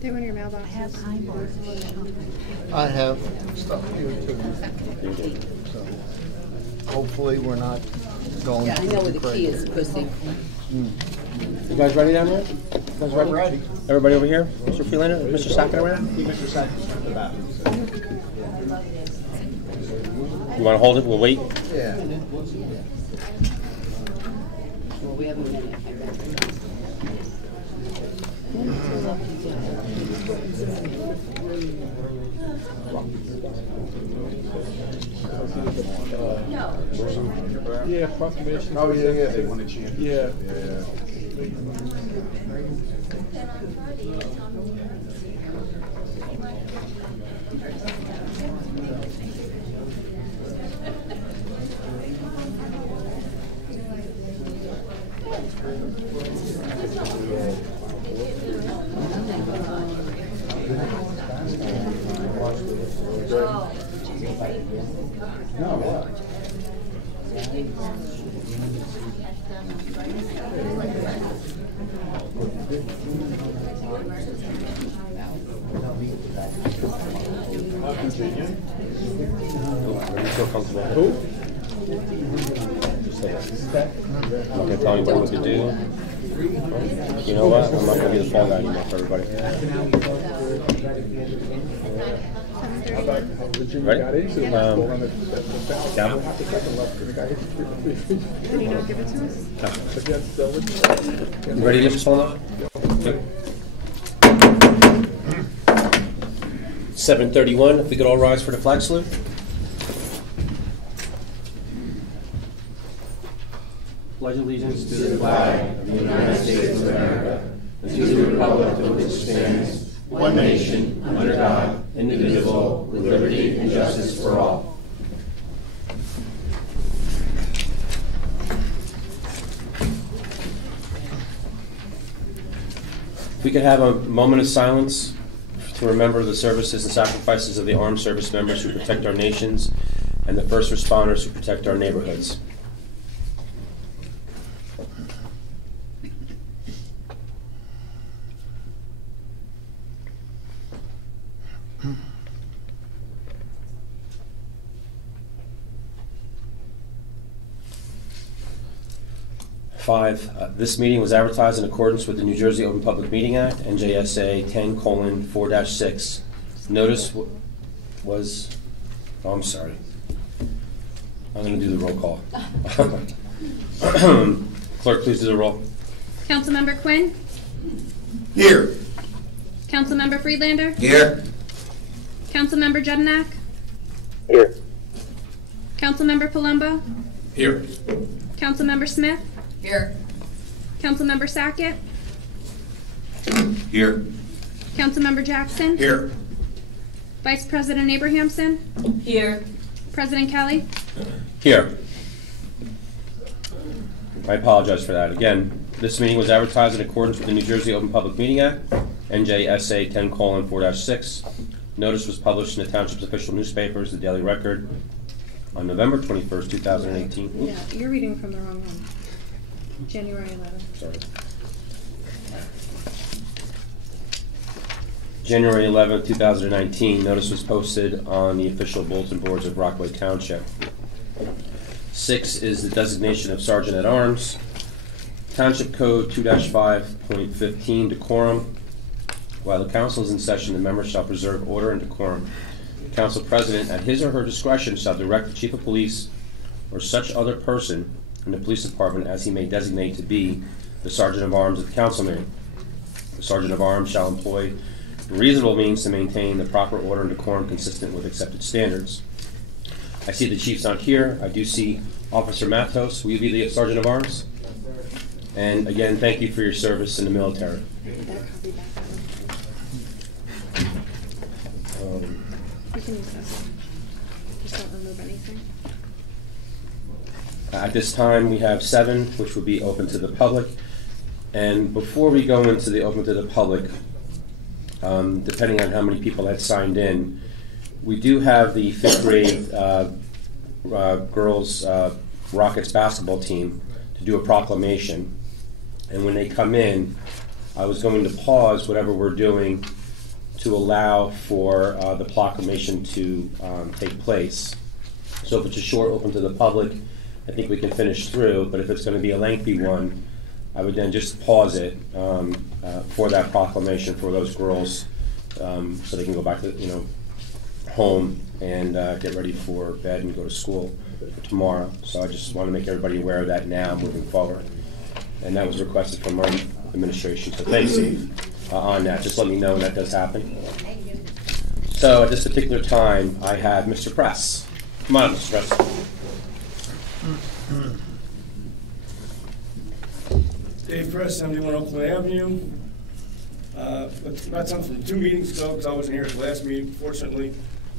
They went in your mailbox. I have stuff here too. So hopefully we're not going. Yeah, I know where the key is, pussy. You guys ready down there? You guys ready? Ready. Everybody over here? Mr. Freelander? Mr. Sackett around? Mr. Sackett in the back. You want to hold it? We'll wait. Yeah. Well, we have a minute. Yeah, proclamation. Oh yeah, they want to change. Yeah. Feel comfortable. Who? I'm not going to tell anybody what to do. You know what? I'm not going to be the fall guy anymore for everybody. Ready? Down. Did you not give it to us? You ready, Mr. Solano? Good. 7:31. If we could all rise for the flag salute. Pledge allegiance to the flag of the United States of America and to the republic for which it stands, one nation, under God, indivisible, with liberty and justice for all. If we could have a moment of silence to remember the services and sacrifices of the armed service members who protect our nations and the first responders who protect our neighborhoods. This meeting was advertised in accordance with the New Jersey Open Public Meeting Act, NJSA 10:4-6. Notice was, oh, I'm sorry. I'm going to do the roll call. Clerk, please do the roll. Councilmember Quinn? Here. Councilmember Friedlander? Here. Councilmember Judenak? Here. Councilmember Palumbo? Here. Councilmember Smith? Here. Councilmember Sackett? Here. Councilmember Jackson? Here. Vice President Abrahamson? Here. President Kelly? Here. I apologize for that. Again, this meeting was advertised in accordance with the New Jersey Open Public Meeting Act, NJSA 10:4-6. Notice was published in the Township's official newspapers, the Daily Record, on November 21st, 2018. Yeah, you're reading from the wrong one. January 11th. Sorry. January 11th, 2019, notice was posted on the official bulletin boards of Rockaway Township. 6 is the designation of Sergeant at Arms. Township Code 2-5.15, decorum. While the council is in session, the members shall preserve order and decorum. The council president, at his or her discretion, shall direct the chief of police or such other person in the police department as he may designate to be the sergeant of arms of the council meeting. The sergeant of arms shall employ reasonable means to maintain the proper order and decorum consistent with accepted standards. I see the chief's not here. I do see Officer Matos. Will you be the sergeant of arms? And again, thank you for your service in the military. You can use this. Just don't remove anything. At this time, we have 7, which will be open to the public. And before we go into the open to the public, depending on how many people had signed in, we do have the 5th grade girls Rockets basketball team to do a proclamation. And when they come in, I was going to pause whatever we're doing to allow for the proclamation to take place. So if it's a short open to the public, I think we can finish through, but if it's going to be a lengthy one, I would then just pause it for that proclamation for those girls, so they can go back to home and get ready for bed and go to school for tomorrow. So I just want to make everybody aware of that now, moving forward. And that was requested from our administration. So thanks, Steve, on that. Just let me know when that does happen. So at this particular time, I have Mr. Press. Come on, Mr. Press. Dave Press, 71 Oakland Avenue. About something from 2 meetings ago, because I wasn't here at the last meeting, fortunately.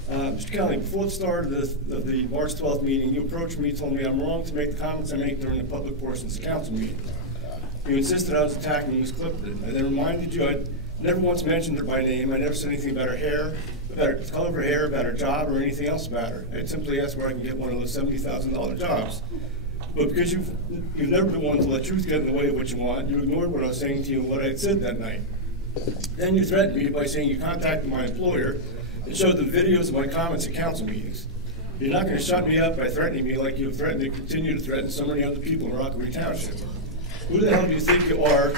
Mr. Kelly, before the start of the March 12th meeting, you approached me, told me I'm wrong to make the comments I make during the public portions of the council meeting. You insisted I was attacking you, clipped it. I then reminded you I'd never once mentioned her by name. I never said anything about her hair, about the color of her hair, about her job, or anything else about her. I simply asked where I can get one of those $70,000 jobs. But because you've never been one to let truth get in the way of what you want, you ignored what I was saying to you and what I had said that night. Then you threatened me by saying you contacted my employer and showed them videos of my comments at council meetings. You're not going to shut me up by threatening me like you have threatened to continue to threaten so many other people in Rockaway Township. Who the hell do you think you are?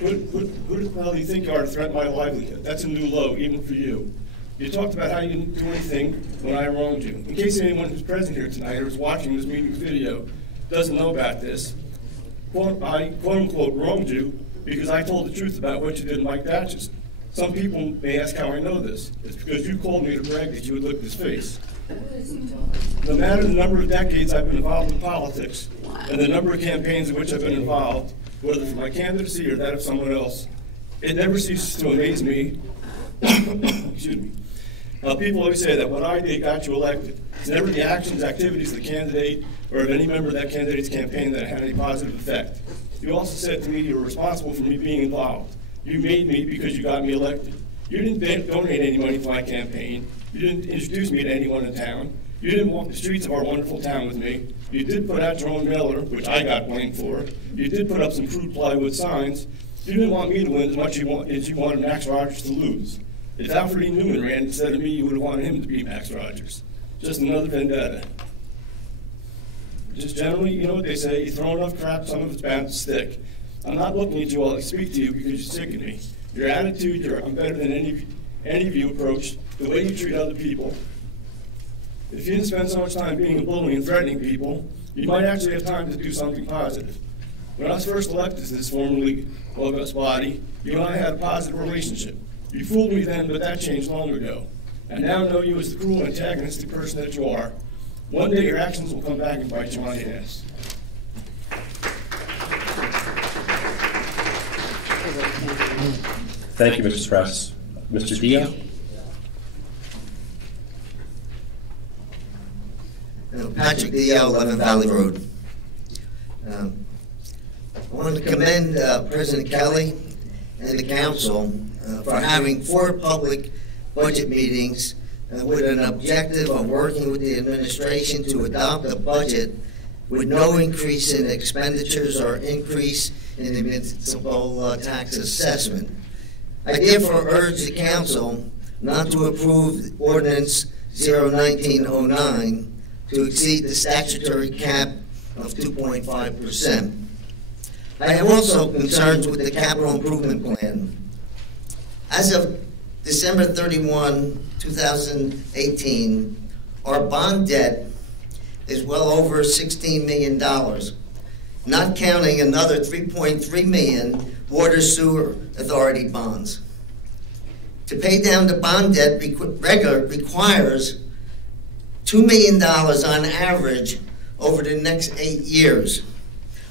Who the hell do you think you are to threaten my livelihood? That's a new low, even for you. You talked about how you didn't do anything when I wronged you. In case anyone who's present here tonight or is watching this meeting's video doesn't know about this, I quote-unquote wronged you because I told the truth about what you did in Mike Batches. Some people may ask how I know this. It's because you called me to brag that you had licked his face. No matter the number of decades I've been involved in politics and the number of campaigns in which I've been involved, whether for my candidacy or that of someone else, it never ceases to amaze me excuse me. People always say that what I did got you elected. It's never the actions, activities of the candidate or of any member of that candidate's campaign that had any positive effect. You also said to me you were responsible for me being involved. You made me because you got me elected. You didn't donate any money to my campaign. You didn't introduce me to anyone in town. You didn't walk the streets of our wonderful town with me. You did put out your own mailer, which I got blamed for. You did put up some crude plywood signs. You didn't want me to win as much as you wanted Max Rogers to lose. If Alfred E. Newman ran instead of me, you would have wanted him to beat Max Rogers. Just another vendetta. Just generally, you know what they say, you throw enough crap, some of it's bound to stick. I'm not looking at you while I speak to you because you're sick of me. Your attitude, I'm better than any of you approach, the way you treat other people. If you didn't spend so much time being a bully and threatening people, you might actually have time to do something positive. When I was first elected to this formerly august body, you and I had a positive relationship. You fooled me then, but that changed long ago. I now know you as the cruel, antagonistic person that you are. One day your actions will come back and bite you on the ass. Thank you, Mr. Press. Mr. Dio? Patrick Dio, 11 Valley Road. I want to commend President Kelly and the council for having 4 public budget meetings with an objective of working with the administration to adopt a budget with no increase in expenditures or increase in the municipal tax assessment. I therefore urge the council not to approve ordinance 01909 to exceed the statutory cap of 2.5%. I have also concerns with the capital improvement plan. As of December 31, 2018, our bond debt is well over $16 million, not counting another $3.3 million water sewer authority bonds. To pay down the bond debt requires $2 million on average over the next 8 years.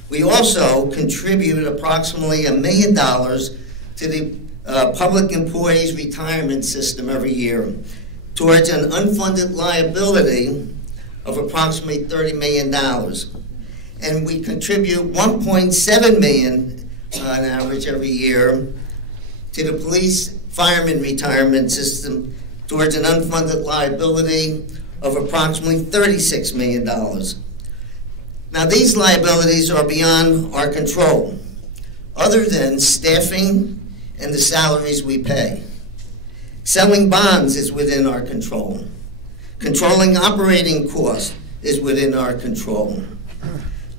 We also contribute approximately $1 million to the public employees retirement system every year towards an unfunded liability of approximately $30 million. And we contribute $1.7 million on average every year to the police fireman retirement system towards an unfunded liability of approximately $36 million. Now, these liabilities are beyond our control. other than staffing and the salaries we pay. Selling bonds is within our control. Controlling operating costs is within our control.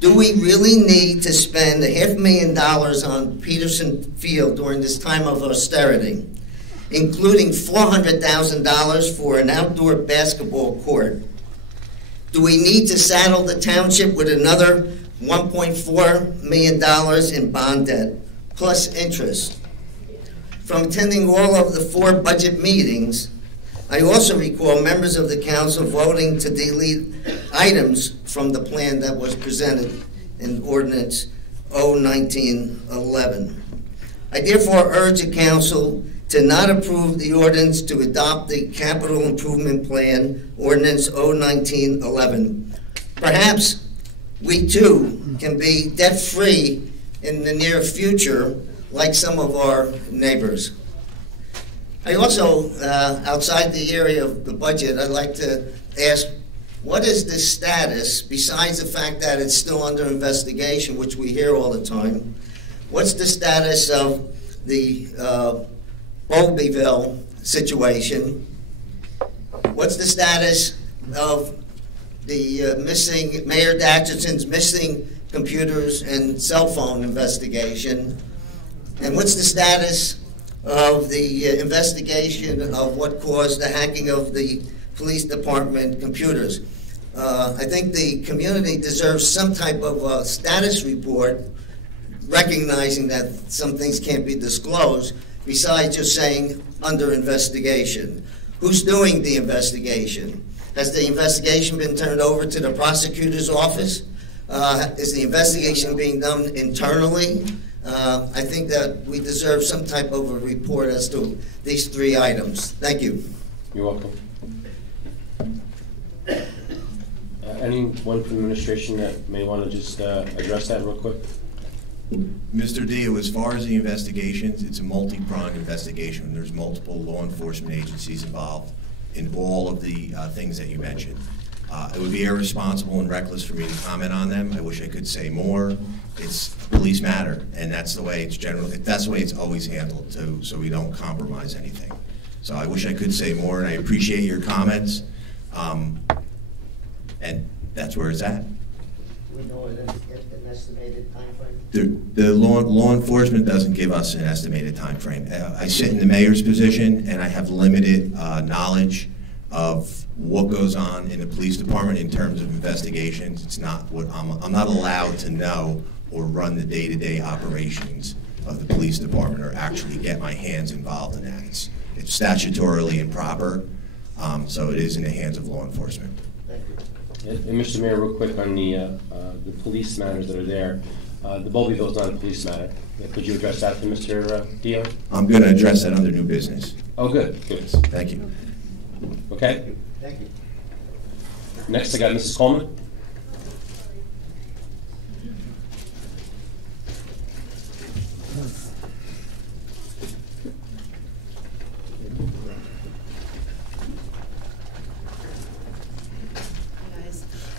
Do we really need to spend $500,000 on Peterson Field during this time of austerity, including $400,000 for an outdoor basketball court? Do we need to saddle the township with another $1.4 million in bond debt, plus interest? From attending all of the 4 budget meetings, I also recall members of the council voting to delete items from the plan that was presented in Ordinance 01911. I therefore urge the council to not approve the ordinance to adopt the Capital Improvement Plan, Ordinance 01911. Perhaps we too can be debt-free in the near future like some of our neighbors. I also, outside the area of the budget, I'd like to ask, what is the status, besides the fact that it's still under investigation, which we hear all the time, what's the status of the Bowlbyville situation? What's the status of the missing, Mayor Datcherson's missing computers and cell phone investigation? And what's the status of the investigation of what caused the hacking of the police department computers? I think the community deserves some type of status report recognizing that some things can't be disclosed besides just saying under investigation. Who's doing the investigation? Has the investigation been turned over to the prosecutor's office? Is the investigation being done internally? I think that we deserve some type of a report as to these 3 items. Thank you. You're welcome. Anyone from the administration that may want to just address that real quick? Mr. Dio, as far as the investigations, it's a multi-pronged investigation. There's multiple law enforcement agencies involved in all of the things that you mentioned. It would be irresponsible and reckless for me to comment on them. I wish I could say more. It's a police matter, and that's the way it's generally, that's the way it's always handled, so we don't compromise anything. So I wish I could say more, and I appreciate your comments, and that's where it's at. We know an estimated timeframe? The law enforcement doesn't give us an estimated time frame. I sit in the mayor's position, and I have limited knowledge of what goes on in the police department in terms of investigations. It's not what I'm not allowed to know or run the day-to-day operations of the police department or actually get my hands involved in that. It's statutorily improper, so it is in the hands of law enforcement. And Mr. Mayor, real quick on the police matters that are there. The Bowlbyville is not a police matter. Could you address that to Mr. Dio? I'm going to address that under new business. Oh, good. Thank you. Okay. Thank you. Next, I got Mrs. Coleman.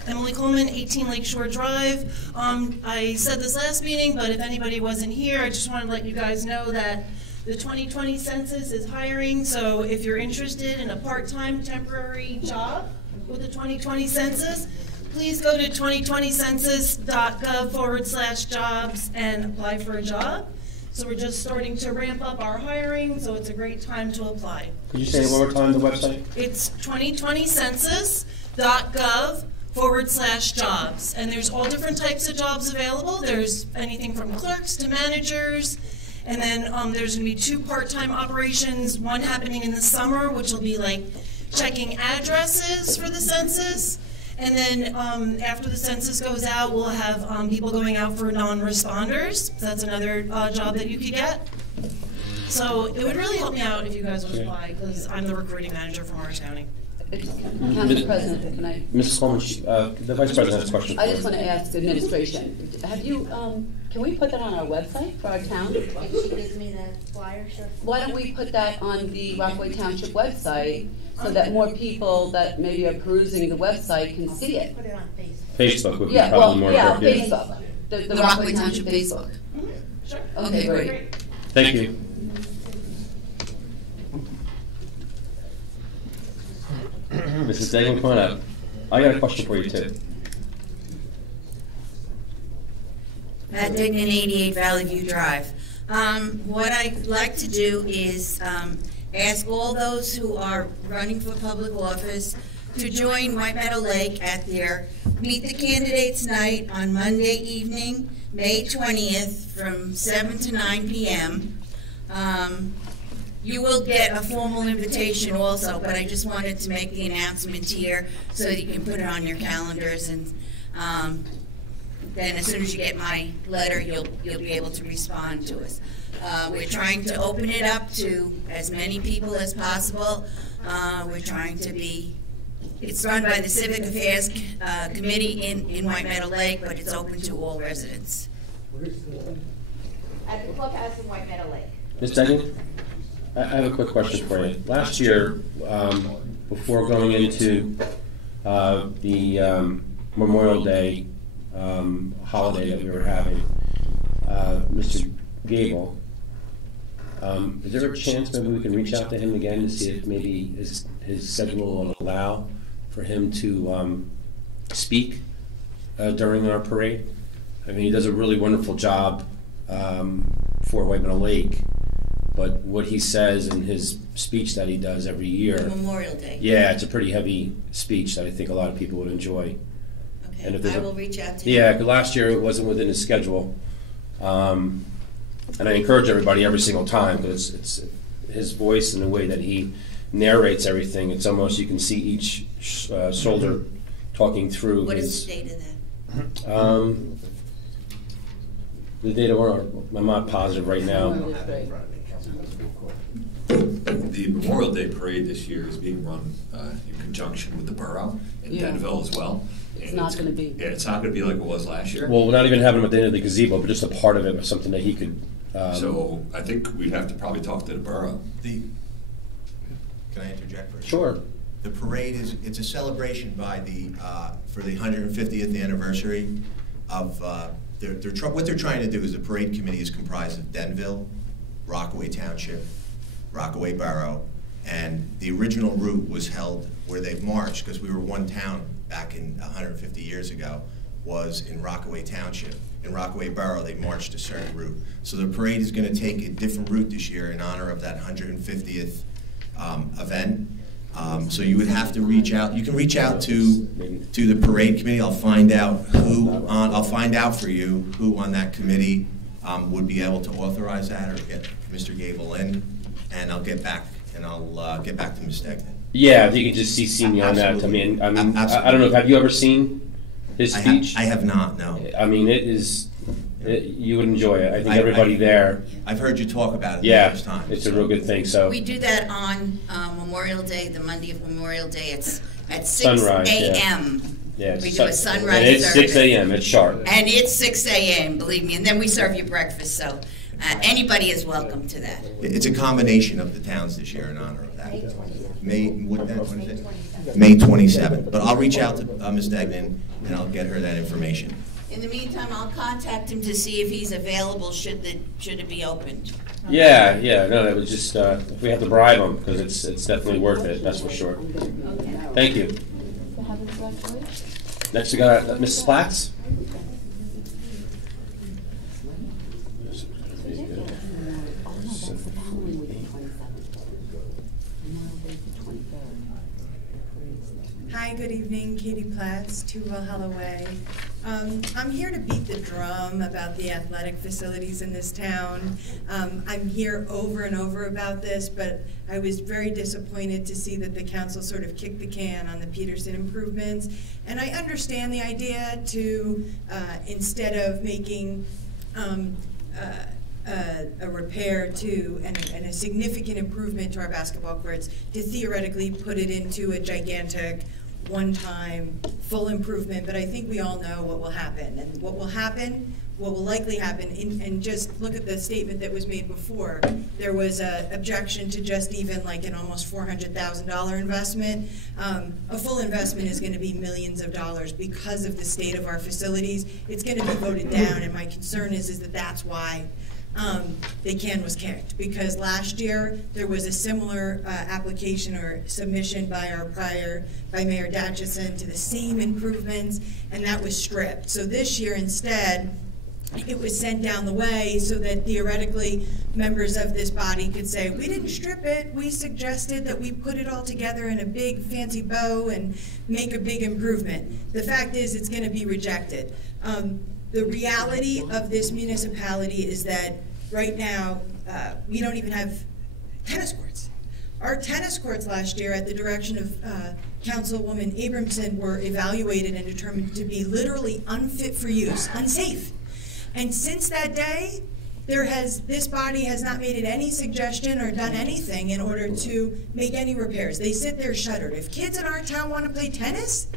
Emily Coleman, 18 Lakeshore Drive. I said this last meeting, but if anybody wasn't here, I just wanted to let you guys know that the 2020 census is hiring, so if you're interested in a part-time temporary job with the 2020 census, please go to 2020census.gov/jobs and apply for a job. So we're just starting to ramp up our hiring, so it's a great time to apply. Could you say it one more time, the website? It's 2020census.gov/jobs, and there's all different types of jobs available. There's anything from clerks to managers, and then there's going to be 2 part-time operations, one happening in the summer, which will be like checking addresses for the census, and then after the census goes out, we'll have people going out for non-responders. So that's another job that you could get. So it would really help me out if you guys would apply, because I'm the recruiting manager from Orange County. Council President, can I? Mrs. Coleman, the Vice President has a question. I just want to ask the administration, have you, can we put that on our website for our town? If she gives me the flyer, sure. Why don't we put that on the Rockaway Township website so that more people that maybe are perusing the website can see it? Put it on Facebook. Facebook would be probably more appropriate. Facebook, the Rockaway Township Facebook. Sure. Okay, great. Thank you. Mrs. Degnan, come on up. I got a question for you too. At Dignan 88 Valley View Drive. What I'd like to do is ask all those who are running for public office to join White Meadow Lake at their Meet the Candidates Night on Monday evening, May 20th, from 7 to 9 p.m. You will get a formal invitation also, but I just wanted to make the announcement here so that you can put it on your calendars, and then as soon as you get my letter, you'll be able to respond to us. We're trying to open it up to as many people as possible. We're trying to be, it's run by the Civic Affairs Committee in White Meadow Lake, but it's open to all residents. At the clubhouse in White Meadow Lake. Ms. Degnan, I have a quick question for you. Last year, before going into the Memorial Day holiday that we were having, Mr. Gable, is there a chance maybe we can reach out to him again to see if maybe his schedule will allow for him to speak during our parade? I mean, he does a really wonderful job for White Meadow Lake, but what he says in his speech that he does every year, Memorial Day. yeah, it's a pretty heavy speech that I think a lot of people would enjoy. Okay, And if there's I will reach out to Yeah, you. because last year it wasn't within his schedule. And I encourage everybody every single time, because it's his voice and the way that he narrates everything. It's almost, you can see each shoulder talking through What his... is the date of that? The date of I'm not positive right now. The Memorial Day Parade this year is being run in conjunction with the borough in Denville as well. It's not going to be. Yeah, it's not going to be like it was last year. Well, we're not even having him at the end of the gazebo, but just a part of it or something that he could... So I think we'd have to probably talk to the borough. Can I interject for a second? Sure. The parade it's a celebration by for the 150th anniversary of, what they're trying to do is the parade committee is comprised of Denville, Rockaway Township, Rockaway Borough, and the original route was held where they've marched, because we were one town back in 150 years ago, was in Rockaway Township. In Rockaway Borough, they marched a certain route. So the parade is going to take a different route this year in honor of that 150th event. So you would have to reach out. You can reach out to the parade committee. I'll find out I'll find out for you who on that committee would be able to authorize that or get Mr. Gable in, and I'll get back to Ms. Stegman. Yeah, if you could just CC me on that. I mean, I don't know. Have you ever seen his speech? I have not. No. I mean, it is. You would enjoy it. I think everybody there. I've heard you talk about it Yeah, numerous times. it's a real good thing. So We do that on Memorial Day, the Monday of Memorial Day. It's at 6 Sunrise, a.m. yeah, We do a sunrise and it's service. 6 a.m. It's sharp. And it's 6 a.m., believe me. And then we serve you breakfast, so anybody is welcome to that. It's a combination of the towns this year in honor of that. May 27th. But I'll reach out to Ms. Degnan and I'll get her that information. In the meantime, I'll contact him to see if he's available should it be opened. Yeah, no, that was just if we have to bribe them, because it's definitely worth it. That's for sure. Thank you. Next we got Mrs. Platts. Hi, good evening. Katie Platts, 2 Valhalla Way. I'm here to beat the drum about the athletic facilities in this town. I'm here over and over about this, but I was very disappointed to see that the council sort of kicked the can on the Peterson improvements. And I understand the idea to, instead of making a repair to and a significant improvement to our basketball courts, to theoretically put it into a gigantic one-time full improvement. But I think we all know what will happen. And what will likely happen, and just look at the statement that was made before. There was an objection to just even like an almost $400,000 investment. A full investment is going to be millions of dollars because of the state of our facilities. It's going to be voted down, and my concern is that that's why the can was kicked, because last year there was a similar application or submission by Mayor Datchison to the same improvements, and that was stripped. So this year instead, it was sent down the way so that theoretically members of this body could say, we didn't strip it, we suggested that we put it all together in a big fancy bow and make a big improvement. The fact is it's going to be rejected. The reality of this municipality is that right now we don't even have tennis courts. Our tennis courts last year, at the direction of Councilwoman Abramson, were evaluated and determined to be literally unfit for use, unsafe. And since that day, this body has not made any suggestion or done anything in order to make any repairs. They sit there shuttered. If kids in our town want to play tennis,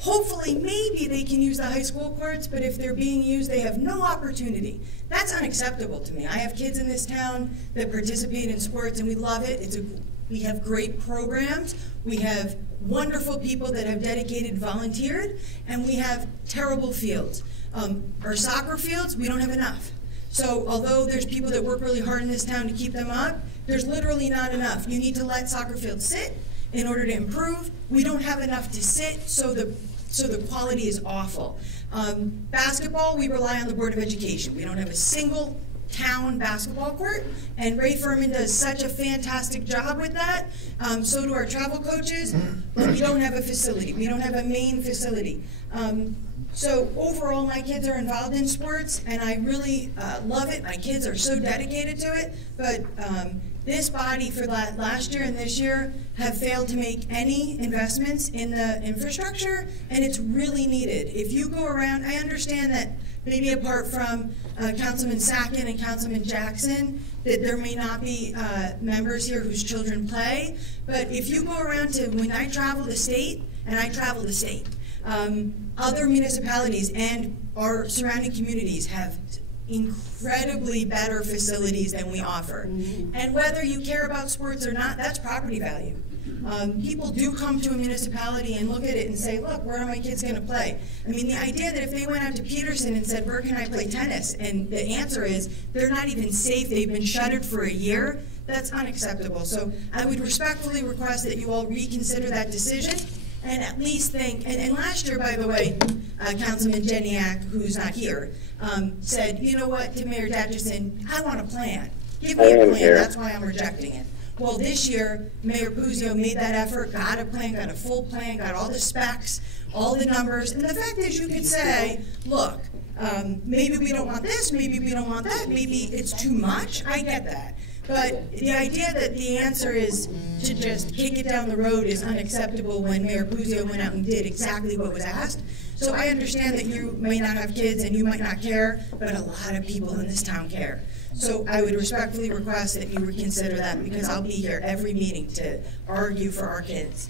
hopefully maybe they can use the high school courts, but if they're being used, they have no opportunity. That's unacceptable to me. I have kids in this town that participate in sports, and we love it. We have great programs. We have wonderful people that have dedicated, volunteered, and we have terrible fields. Our soccer fields, we don't have enough. So although there's people that work really hard in this town to keep them up, there's literally not enough. You need to let soccer fields sit in order to improve. We don't have enough to sit, so the quality is awful. Basketball, we rely on the Board of Education. We don't have a single town basketball court, and Ray Furman does such a fantastic job with that. So do our travel coaches, but we don't have a facility. We don't have a main facility. So overall, my kids are involved in sports, and I really love it. My kids are so dedicated to it, but this body for last year and this year have failed to make any investments in the infrastructure, and it's really needed. If you go around, I understand that maybe apart from Councilman Sackett and Councilman Jackson, that there may not be members here whose children play, but if you go around to, when I travel the state, and I travel the state, other municipalities and our surrounding communities have incredibly better facilities than we offer. And whether you care about sports or not, that's property value. People do come to a municipality and look at it and say, look, where are my kids going to play? I mean, the idea that if they went out to Peterson and said, where can I play tennis? And the answer is, they're not even safe, they've been shuttered for a year, that's unacceptable. So I would respectfully request that you all reconsider that decision and at least think, and last year, by the way, Councilman Jeniak, who's not here, said, you know what, to Mayor Datchison, I want a plan. Give me a plan, that's why I'm rejecting it. Well, this year, Mayor Puzo made that effort, got a plan, got a full plan, got all the specs, all the numbers, and the fact is you could say, look, maybe we don't want this, maybe we don't want that, maybe it's too much, I get that. But the idea that the answer is to just kick it down the road is unacceptable when Mayor Puzo went out and did exactly what was asked. So I understand that you may not have kids and you might not care, but a lot of people in this town care. So I would respectfully request that you reconsider that, because I'll be here every meeting to argue for our kids.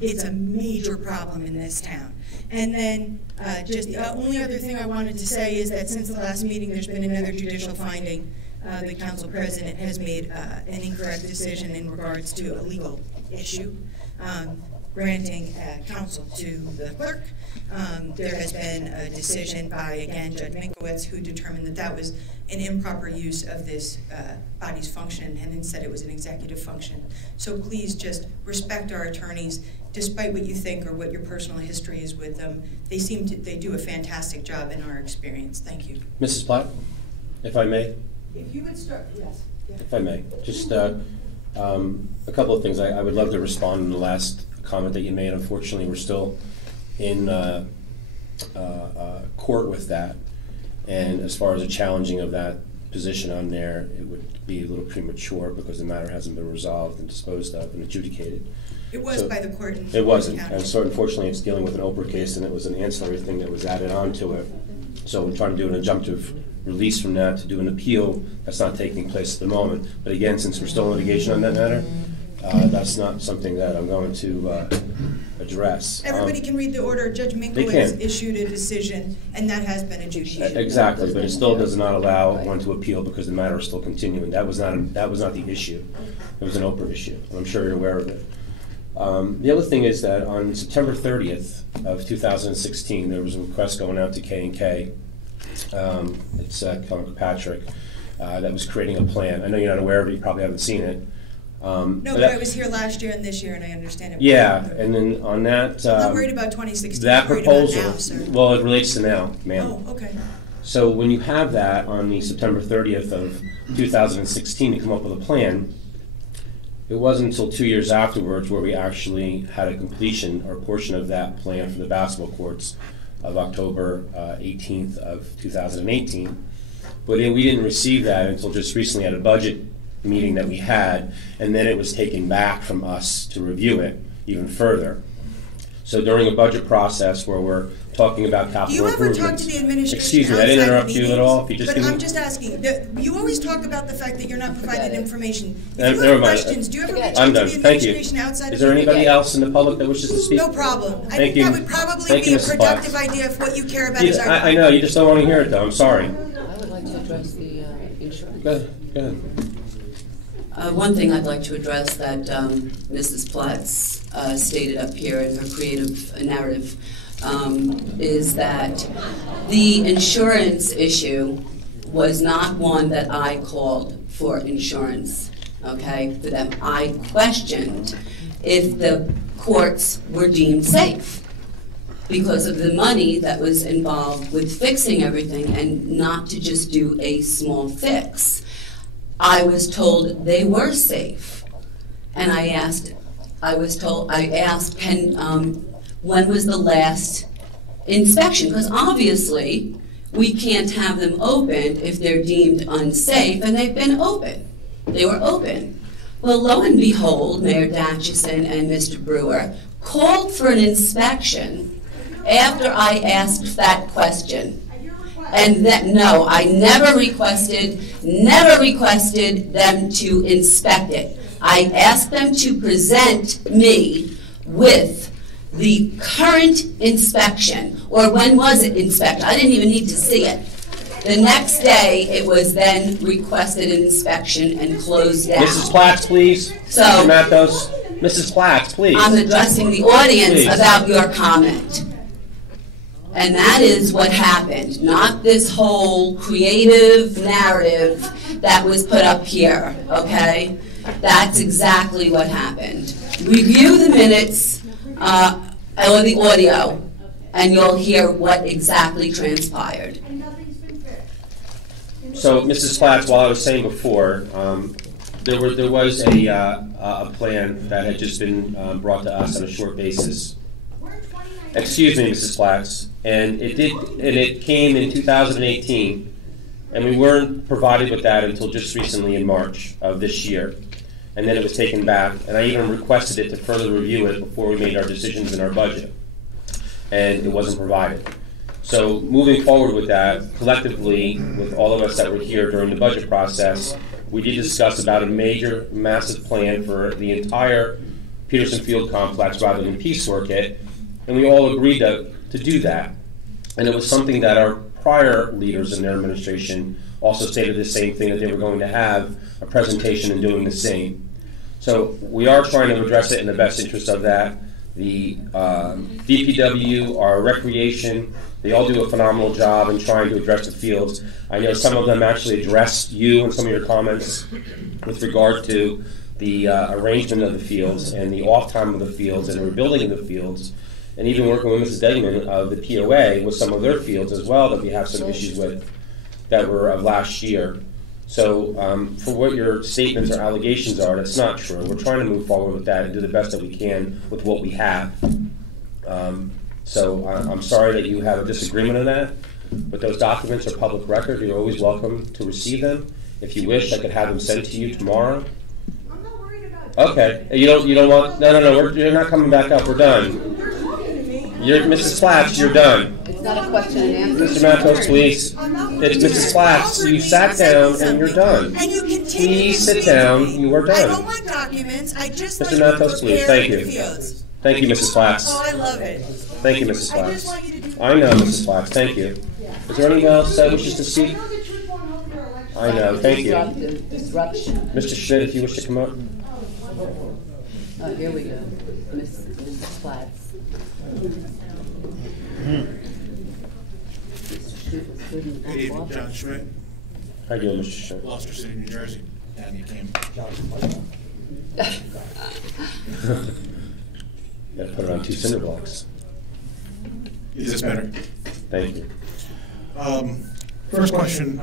It's a major problem in this town. And then just the only other thing I wanted to say is that since the last meeting, there's been another judicial finding. The council president has made an incorrect decision in regards to a legal issue, granting counsel to the clerk. There has been a decision by, again, Judge Minkowitz, who determined that that was an improper use of this body's function, and instead it was an executive function. So please just respect our attorneys, despite what you think or what your personal history is with them. They do a fantastic job in our experience. Thank you. Mrs. Platt, if I may. If you would start, yes. Yeah. If I may, just a couple of things. I would love to respond to the last comment that you made. Unfortunately, we're still in court with that, and as far as the challenging of that position on there, it would be a little premature because the matter hasn't been resolved and disposed of and adjudicated. It was by the court. It wasn't, and so unfortunately, it's dealing with an Oprah case, and it was an ancillary thing that was added on to it. So we're trying to do an adjunctive release from that to do an appeal. That's not taking place at the moment. But again, since we're still in litigation on that matter, that's not something that I'm going to address. Everybody can read the order. Judge Minkowitz issued a decision, and that has been adjudicated. Exactly, but it still does not allow one to appeal because the matter is still continuing. That was not the issue. It was an Oprah issue. I'm sure you're aware of it. The other thing is that on September 30th of 2016, there was a request going out to K&K. It's Kilpatrick, that was creating a plan. I know you're not aware of it, you probably haven't seen it. No, but I was here last year and this year, and I understand it. Yeah, and then on that... I'm not worried about 2016, that I'm worried about proposal, now, sir. well, it relates to now, ma'am. Oh, okay. So when you have that on the September 30th of 2016 to come up with a plan, it wasn't until 2 years afterwards where we actually had a completion or portion of that plan for the basketball courts of October 18th of 2018. But we didn't receive that until just recently at a budget meeting that we had, and then it was taken back from us to review it even further. So during a budget process where we're talking about capital improvements. Do you ever talk to the administration? Excuse me, I didn't interrupt you at all. If you just but I'm just asking. You always talk about the fact that you're not provided information. If you never have mind. questions, do you ever reach I'm out done. to the Thank you. administration outside Is of there the anybody else in the public that wishes to speak? No problem. I Thank think you. that would probably Thank be you, a Mrs. productive Potts. idea if what you care about is our... I know, you just don't want to hear it though, I'm sorry. I would like to address the insurance. Go ahead. One thing I'd like to address that Mrs. Platts stated up here in her creative narrative is that the insurance issue was not one that I called for insurance, okay, for them. I questioned if the courts were deemed safe because of the money that was involved with fixing everything and not to just do a small fix. I was told they were safe, and I asked, when was the last inspection? Because obviously, we can't have them open if they're deemed unsafe, and they've been open. They were open. Well, lo and behold, Mayor Datchison and Mr. Brewer called for an inspection after I asked that question. And that, no, I never requested them to inspect it. I asked them to present me with the current inspection, or when was it inspected? I didn't even need to see it. The next day, it was then requested an inspection and closed down. Mrs. Platts, please. So, Mr. Matos, Mrs. Platts, please. I'm addressing the audience Please. about your comment. And that is what happened, not this whole creative narrative that was put up here, okay? That's exactly what happened. Review the minutes or the audio, and you'll hear what exactly transpired. So, Mrs. Platts, while I was saying before, there was a plan that had just been brought to us on a short basis. Excuse me, Mrs. Platts, and it came in 2018, and we weren't provided with that until just recently in March of this year, and then it was taken back, and I even requested it to further review it before we made our decisions in our budget, and it wasn't provided. So moving forward with that, collectively, with all of us that were here during the budget process, we did discuss about a major, massive plan for the entire Peterson Field complex rather than piecework it, and we all agreed to do that. And it was something that our prior leaders in their administration also stated the same thing, that they were going to have a presentation and doing the same. So we are trying to address it in the best interest of that. The DPW, our recreation, they all do a phenomenal job in trying to address the fields. I know some of them actually addressed you in some of your comments with regard to the arrangement of the fields and the off time of the fields and the rebuilding of the fields, and even working with Mrs. Degman of the POA with some of their fields as well that we have some issues with that were of last year. So for what your statements or allegations are, that's not true. We're trying to move forward with that and do the best that we can with what we have. So I'm sorry that you have a disagreement on that, but those documents are public record. You're always welcome to receive them. If you wish, I could have them sent to you tomorrow. I'm not worried about Okay. You don't want, no, you're not coming back up. We're done. You're Mrs. Platts, you're done. It's not a question and answer. Mr. Matos, please. It's Mrs. Platts. You sat down and you're done. And you continue Please sit down. You are I don't done. want documents. I just Mr. like Matos, to please. prepare Thank the you. fields. Thank you, Mrs. Platts. Oh, I love it. Thank you, Mrs. I just Platts. want you to do I know, Mrs. Platts. Thank you. Is there anyone else that wishes to speak? I know. Thank you. Disruption. Mr. Schmidt, if you wish to come up. Oh, here we go. Mrs. Platts. Good evening, John Schmidt. How you doing, Mr. Schmidt? Gloucester City, New Jersey. And you came. Gotta put it on 2 cinder blocks. Is this better? Thank you. First question,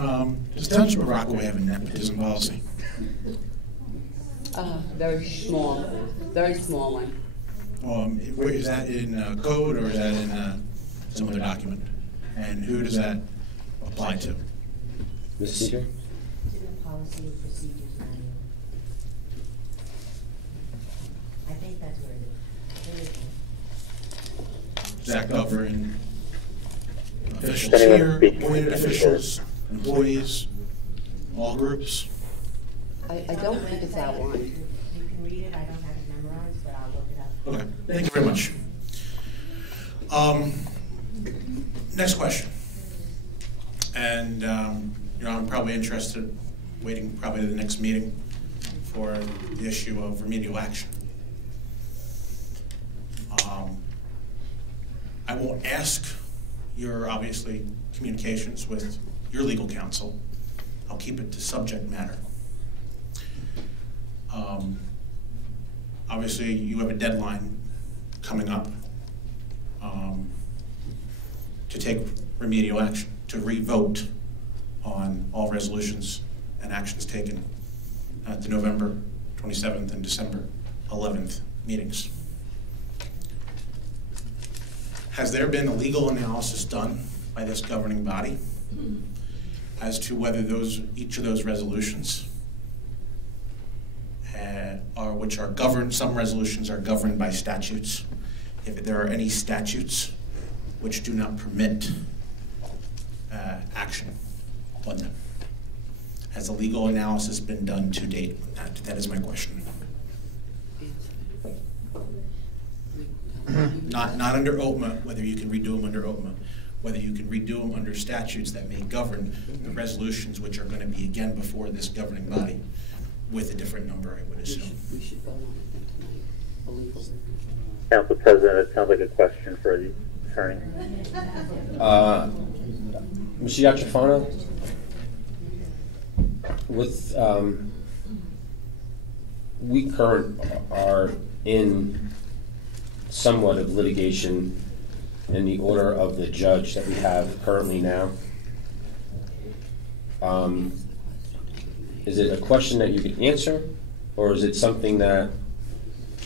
does the Township of Rockaway have a nepotism policy? Very small one. Where is that in code or is that in some other document? And who does that apply to? Ms. Seeger? It's in the policy and procedures manual. I think that's where it is. Does that govern officials here, appointed officials, employees, all groups? I don't think it's that one. You can read it, I don't have it memorized, but I'll look it up. Okay, thank you very much. Next question. And, you know, I'm probably interested, waiting probably to the next meeting for the issue of remedial action. I won't ask your, obviously, communications with your legal counsel. I'll keep it to subject matter. Obviously, you have a deadline coming up to take remedial action, to re-vote on all resolutions and actions taken at the November 27th and December 11th meetings. Has there been a legal analysis done by this governing body as to whether each of those resolutions which are governed, some resolutions are governed by statutes, if there are any statutes which do not permit action on them? Has a legal analysis been done to date? That is my question. Not under OTMA, whether you can redo them under OTMA, whether you can redo them under statutes that may govern the resolutions which are going to be again before this governing body with a different number, I would assume. We should vote on it then tonight. Council President, it sounds like a question for the attorney. Mr. Yatrafano, with we are in somewhat of litigation in the order of the judge that we have currently now. Is it a question that you can answer, or is it something that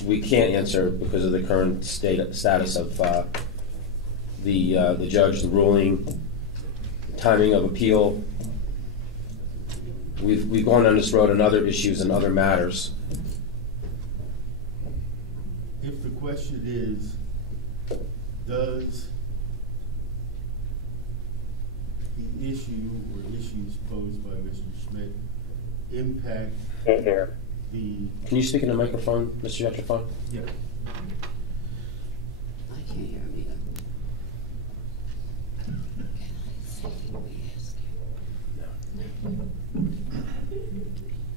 we can't answer because of the current status of the judge, the ruling, timing of appeal? We've gone down this road on other issues and other matters. If the question is, does the issue or issues posed by Mr. Schmidt impact the... Can you speak in the microphone, Mr. Yatrafano? Yeah. I can't hear him either.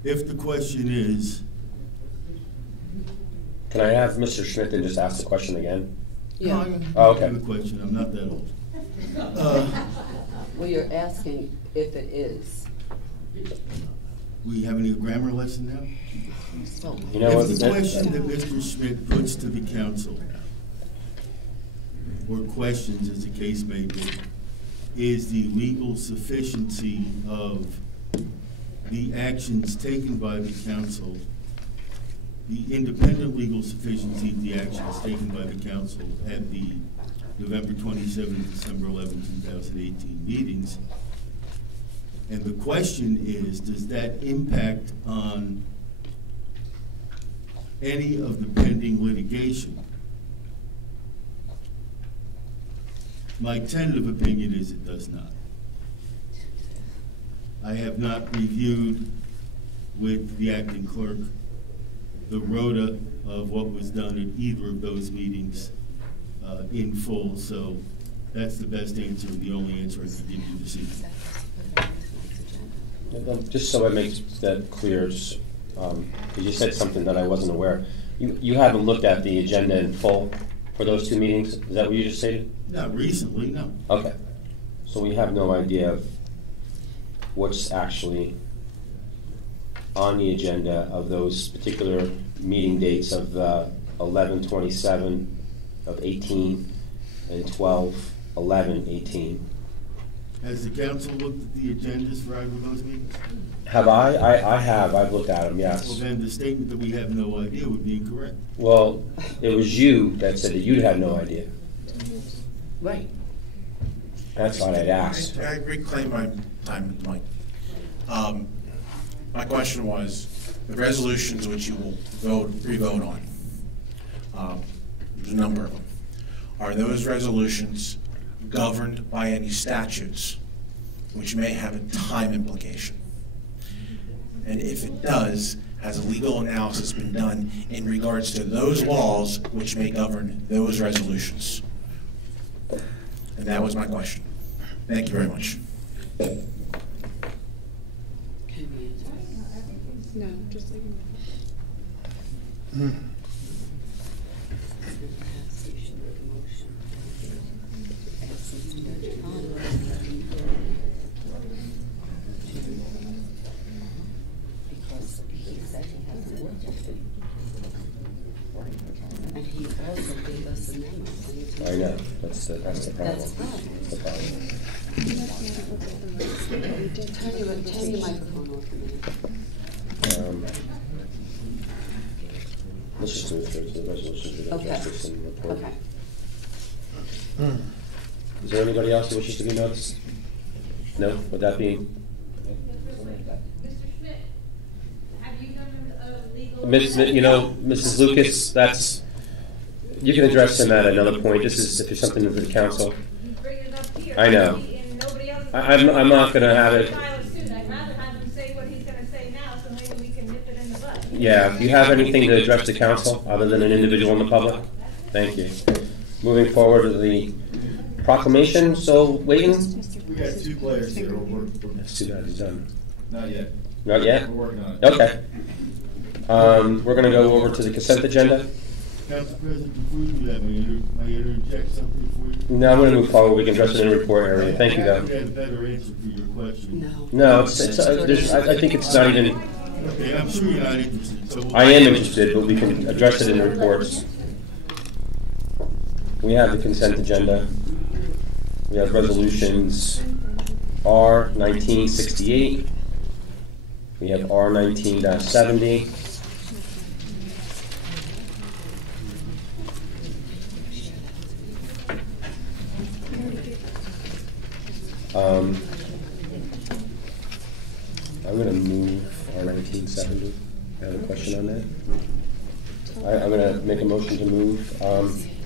If the question is... Can I have Mr. Schmidt then just ask the question again? Yeah. Oh, okay. The question, I'm not that old. Well, you're asking if it is. We having a grammar lesson now? You know if the question that Mr. Schmidt puts to the council, or questions as the case may be, is the legal sufficiency of the actions taken by the council, the independent legal sufficiency of the actions taken by the council at the November 27, December 11, 2018 meetings. And the question is, does that impact on any of the pending litigation? My tentative opinion is it does not. I have not reviewed with the acting clerk the rota of what was done at either of those meetings in full, so that's the best answer, the only answer I can give you this evening. Just so it makes that clear, because you said something that I wasn't aware. You haven't looked at the agenda in full for those two meetings? Is that what you just stated? Not recently, no. Okay. So we have no idea of what's actually on the agenda of those particular meeting dates of 11/27 of 18 and 12/11/18. Has the council looked at the agendas for either of those meetings? Have I? I have. I've looked at them, yes. Well, then the statement that we have no idea would be incorrect. Well, it was you that said that you'd had no idea. Right. That's why I'd asked. I reclaim my time, Mike. My question was, the resolutions which you will re-vote on, there's a number of them. Are those resolutions governed by any statutes which may have a time implication? And if it does, has a legal analysis been done in regards to those laws which may govern those resolutions? And that was my question. Thank you very much. No, just like. And he also gave us a memo. I know, that's the problem. That's right. That's the problem. Turn your microphone off a minute. Let's just move through to the resolution to the Okay. justice and report. Okay. Is there anybody else who wishes to be noticed? No? Would that be? Mrs. Lucas, that's, you can address him at another point. This is, if there's something for the council. I know. I'm not going to have it. Yeah, do you have anything to address the council other than an individual in the public? Thank you. Moving forward to the proclamation, so waiting? We got two players here. That's too bad he's done. Not yet. Not yet? We're working on it. Okay. We're going to go over to the consent agenda. Council President, before you do that, may I interject something for you? No, I'm going to move forward. We can address it in the report area. Thank you, I though. have a better answer for your question. No, I think it's not even. Okay, I'm sure you're not interested. So I am interested, but we can address it in the reports. We have the consent agenda. We have resolutions R 1968. We have R 19-70. I'm going to move R 1970. I have a question on that. I'm going to make a motion to move.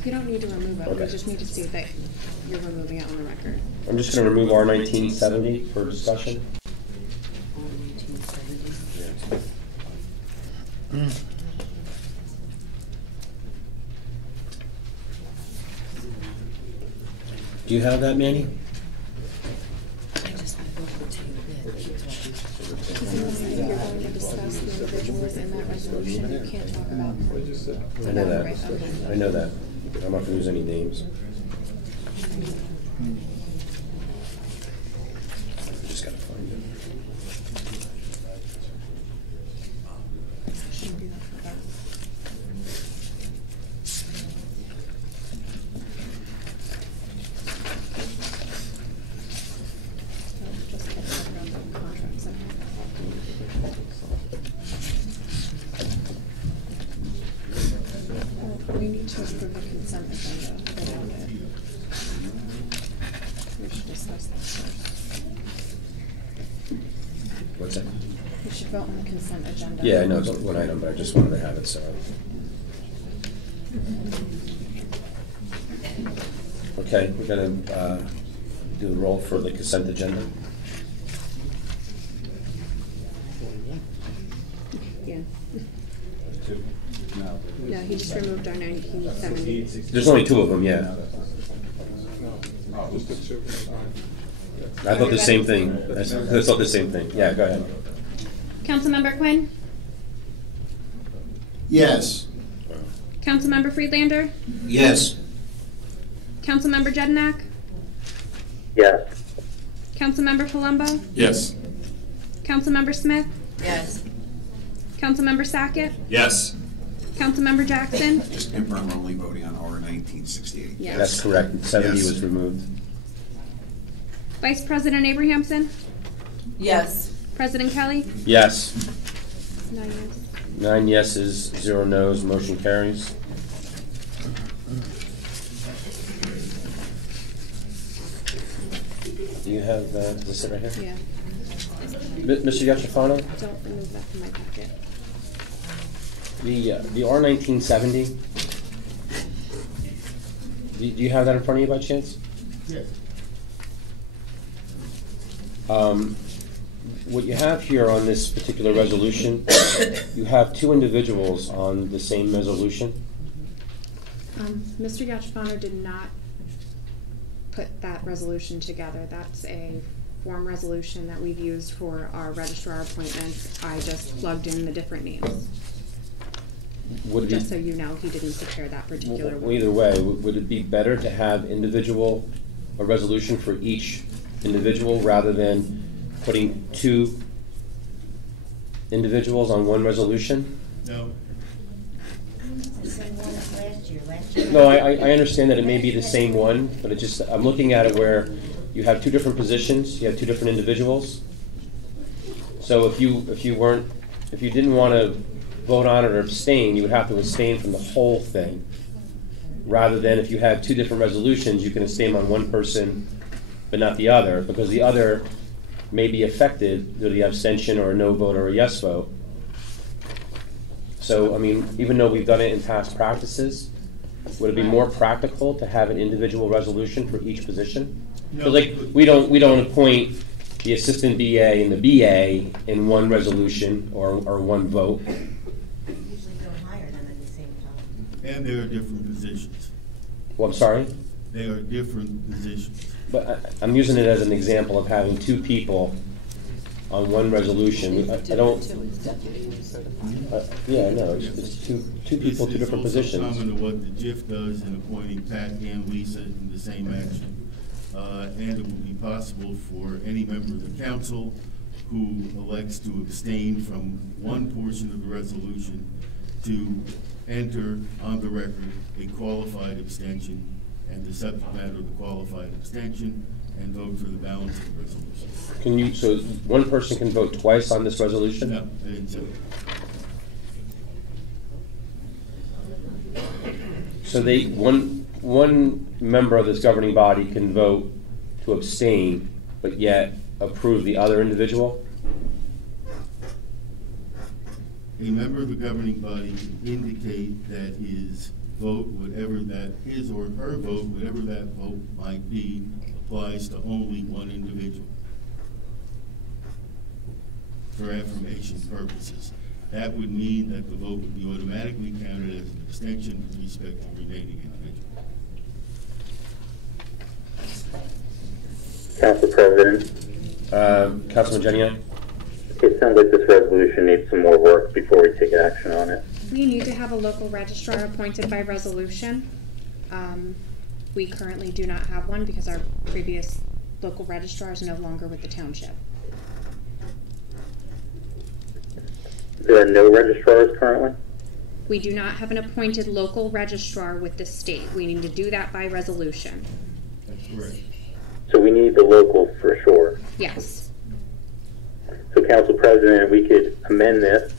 You don't need to remove it. Okay. We just need to see that you're removing it on the record. I'm just going to remove R 1970 for discussion. Do you have that, Manny? You're going to discuss the individuals in that resolution. You can't talk about. I know that. Right, okay. I know that. I'm not going to use any names. I just got to find it. Shouldn't do that for that. Just talk about the contracts. Well, we need to approve the consent agenda without it. We should discuss that first. What's that? We should vote on the consent agenda. Yeah, I know it's one item, but I just wanted to have it, so. Okay, we're going to do the roll for the consent agenda. Yeah. No, he just removed our 1970. There's only two of them, yeah. I thought the same thing. I thought the same thing. Yeah, go ahead. Councilmember Quinn? Yes. Councilmember Friedlander? Yes. Councilmember Jedinak? Yes. Councilmember Palumbo? Yes. Councilmember Smith? Yes. Councilmember Sackett? Yes. Councilmember Jackson? Just confirm we're only voting on R 1968. Yes. That's correct. 70 Yes. was removed. Vice President Abrahamson? Yes. President Kelly? Yes. 9 yes. 9 yeses, 0 noes, motion carries. Do you have, does it sit right here? Yeah. Mr. Yachafano? Don't remove that from my packet. The R 1970, do you have that in front of you by chance? Yes. What you have here on this particular resolution, you have 2 individuals on the same resolution. Mr. Yachafano did not put that resolution together. That's a form resolution that we've used for our registrar appointments. I just plugged in the different names. Just so you know, he didn't prepare that particular one. Either way, would it be better to have a resolution for each individual rather than putting 2 individuals on one resolution? No. No, I understand that it may be the same one, but I'm looking at it where you have 2 different positions, you have 2 different individuals. So if you didn't want to vote on it or abstain, you would have to abstain from the whole thing. Rather than if you have 2 different resolutions, you can abstain on one person but not the other, because the other may be affected due to the abstention or a no vote or a yes vote. So, I mean, even though we've done it in past practices, would it be more practical to have an individual resolution for each position? No. Because like we don't appoint the assistant BA and the BA in one resolution or one vote. Usually don't hire them at the same time. And they are different positions. Well, I'm sorry? They are different positions. But I'm using it as an example of having 2 people on one resolution. I don't. Yeah, no, it's two people, 2 different positions. This is also common to what the JIF does in appointing Pat and Lisa in the same action. And it will be possible for any member of the council who elects to abstain from one portion of the resolution to enter on the record a qualified abstention and the subject matter of the qualified abstention and vote for the balance of the resolution. So one person can vote twice on this resolution? No, I didn't say that. So one member of this governing body can vote to abstain, but yet approve the other individual? A member of the governing body can indicate that his vote, his or her vote, whatever that vote might be, applies to only one individual for affirmation purposes. That would mean that the vote would be automatically counted as an abstention with respect to the remaining individual. Council President. Councilman Jenny. It sounds like this resolution needs some more work before we take action on it. We need to have a local registrar appointed by resolution. We currently do not have one because our previous local registrar is no longer with the township. There are no registrars currently? We do not have an appointed local registrar with the state. We need to do that by resolution. That's correct. So we need the local for sure. Yes. So Council President, we could amend this,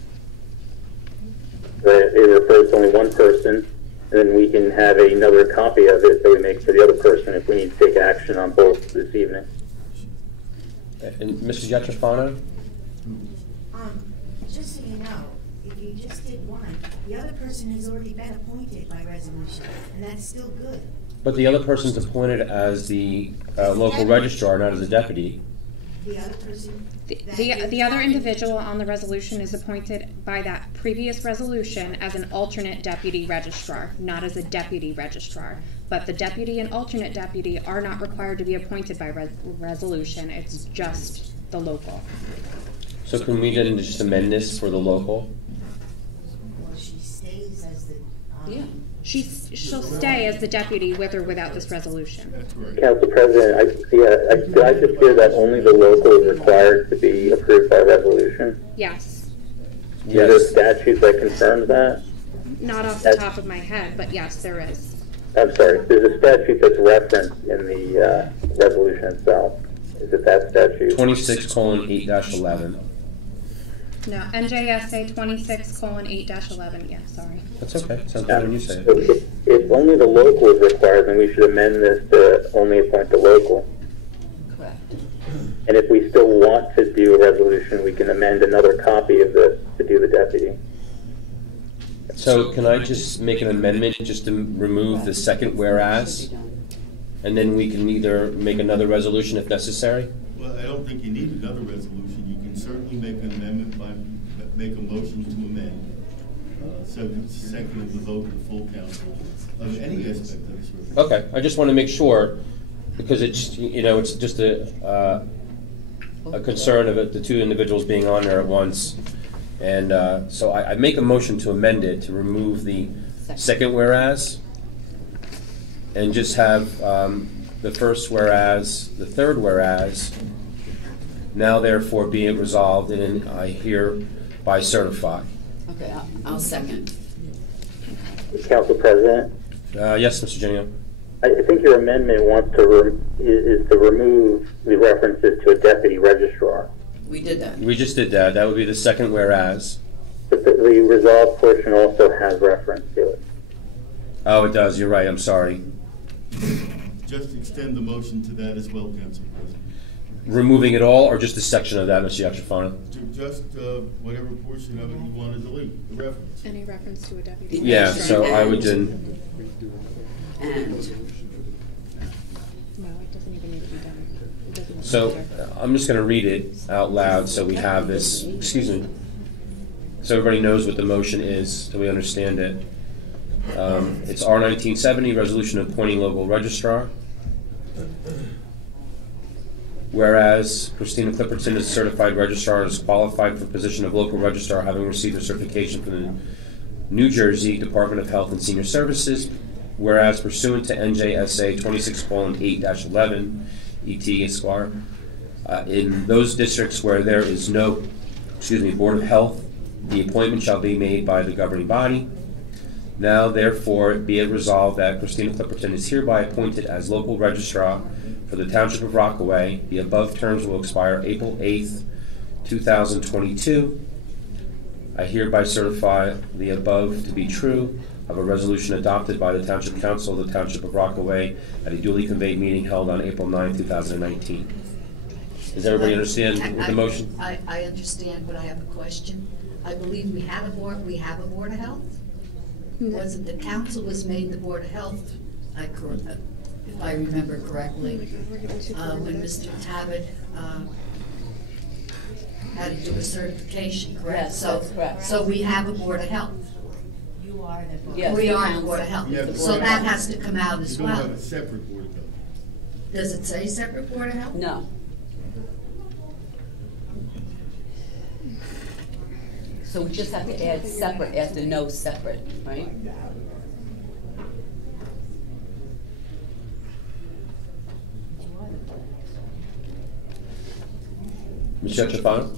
that it refers to only one person, and then we can have another copy of it that we make for the other person if we need to take action on both this evening. And Mr. Yachafano? Just so you know, if you just did one, the other person has already been appointed by resolution, and that's still good. But the other person's appointed as the local registrar, not as a deputy. The other person... The other individual on the resolution is appointed by that previous resolution as an alternate deputy registrar, not as a deputy registrar. But the deputy and alternate deputy are not required to be appointed by resolution. It's just the local. So can we then just amend this for the local? Well, she stays as the... Yeah. She'll stay as the deputy with or without this resolution. Council President, did I just hear that only the local is required to be approved by resolution? Yes. Is there a statute that confirms that? Not off the top of my head, but yes, there is. I'm sorry, there's a statute that's referenced in the resolution itself. Is it that statute? 26:8-11. No, NJSA 26:8-11. Yeah, sorry. That's okay. Sounds good when you say So it. if only the local is required, then we should amend this to only appoint the local. Correct. And if we still want to do a resolution, we can amend another copy of this to do the deputy. So can I just make an amendment just to remove the second whereas? And then we can either make another resolution if necessary? Well, I don't think you need another resolution. You can certainly make an amendment make a motion to amend, subject to second of the vote of the full council of any aspect of this resolution. Okay, I just want to make sure, because it's, it's just a concern of the two individuals being on there at once. And so I make a motion to amend it, to remove the second whereas, and just have the first whereas, the third whereas, now therefore be it resolved, and I hereby certify. Okay, I'll second. Council President? Yes, Mr. Genio. I think your amendment wants to is to remove the references to a deputy registrar. We did that. We just did that. That would be the second whereas. But the resolved portion also has reference to it. Oh, it does. You're right. I'm sorry. Just extend the motion to that as well, Council President. Removing it all, or just a section of that, Mr. Yachafano? Just whatever portion of it you want to delete, the reference. Any reference to a deputy? Yeah, so I would then... And... No, it doesn't even need to be done. It doesn't So matter. I'm just going to read it out loud so we have this, excuse me, so everybody knows what the motion is, so we understand it. It's R-1970, resolution appointing local registrar. Whereas Christina Clipperton is a certified registrar and is qualified for the position of local registrar, having received her certification from the New Jersey Department of Health and Senior Services. Whereas pursuant to NJSA 26:8-11, ET Esquire, in those districts where there is no, Board of Health, the appointment shall be made by the governing body. Now, therefore, be it resolved that Christina Clipperton is hereby appointed as local registrar for the Township of Rockaway. The above terms will expire April 8th, 2022. I hereby certify the above to be true of a resolution adopted by the Township Council of the Township of Rockaway at a duly convened meeting held on April 9th, 2019. Does everybody understand the motion? I understand, but I have a question. I believe we have a board of health. Was it the council was made the Board of Health, if I remember correctly, when Mr. Tabbitt had to do a certification, correct? Yes, that's correct. So we have a Board of Health. You are the board. Yes, We the are the council. Board of Health. Yeah, the So Board of that Health. has to come out as You don't well. have a separate Board of Health. Does it say separate Board of Health? No. So we just have to add separate after no separate, right? Ms. Yachafano?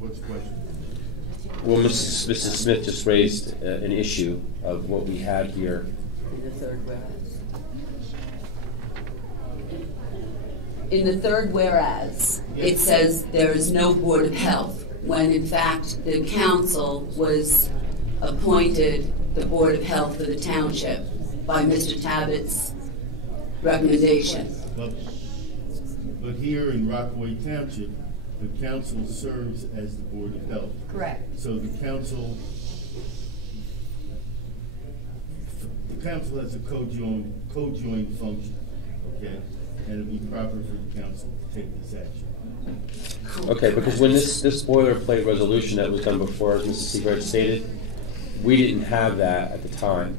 What's the question? Well, Mrs. Smith just raised an issue of what we had here. In the third whereas. In the third whereas, it says there is no Board of Health, when in fact the council was appointed the Board of Health for the township by Mr. Tabbitt's recommendation. But here in Rockaway Township, the council serves as the Board of Health. Correct. So the council has a co-joint function, okay? And it'd be proper for the council to take this action. Okay, because when this boilerplate resolution that was done before, as Mrs. Seagrave stated, we didn't have that at the time.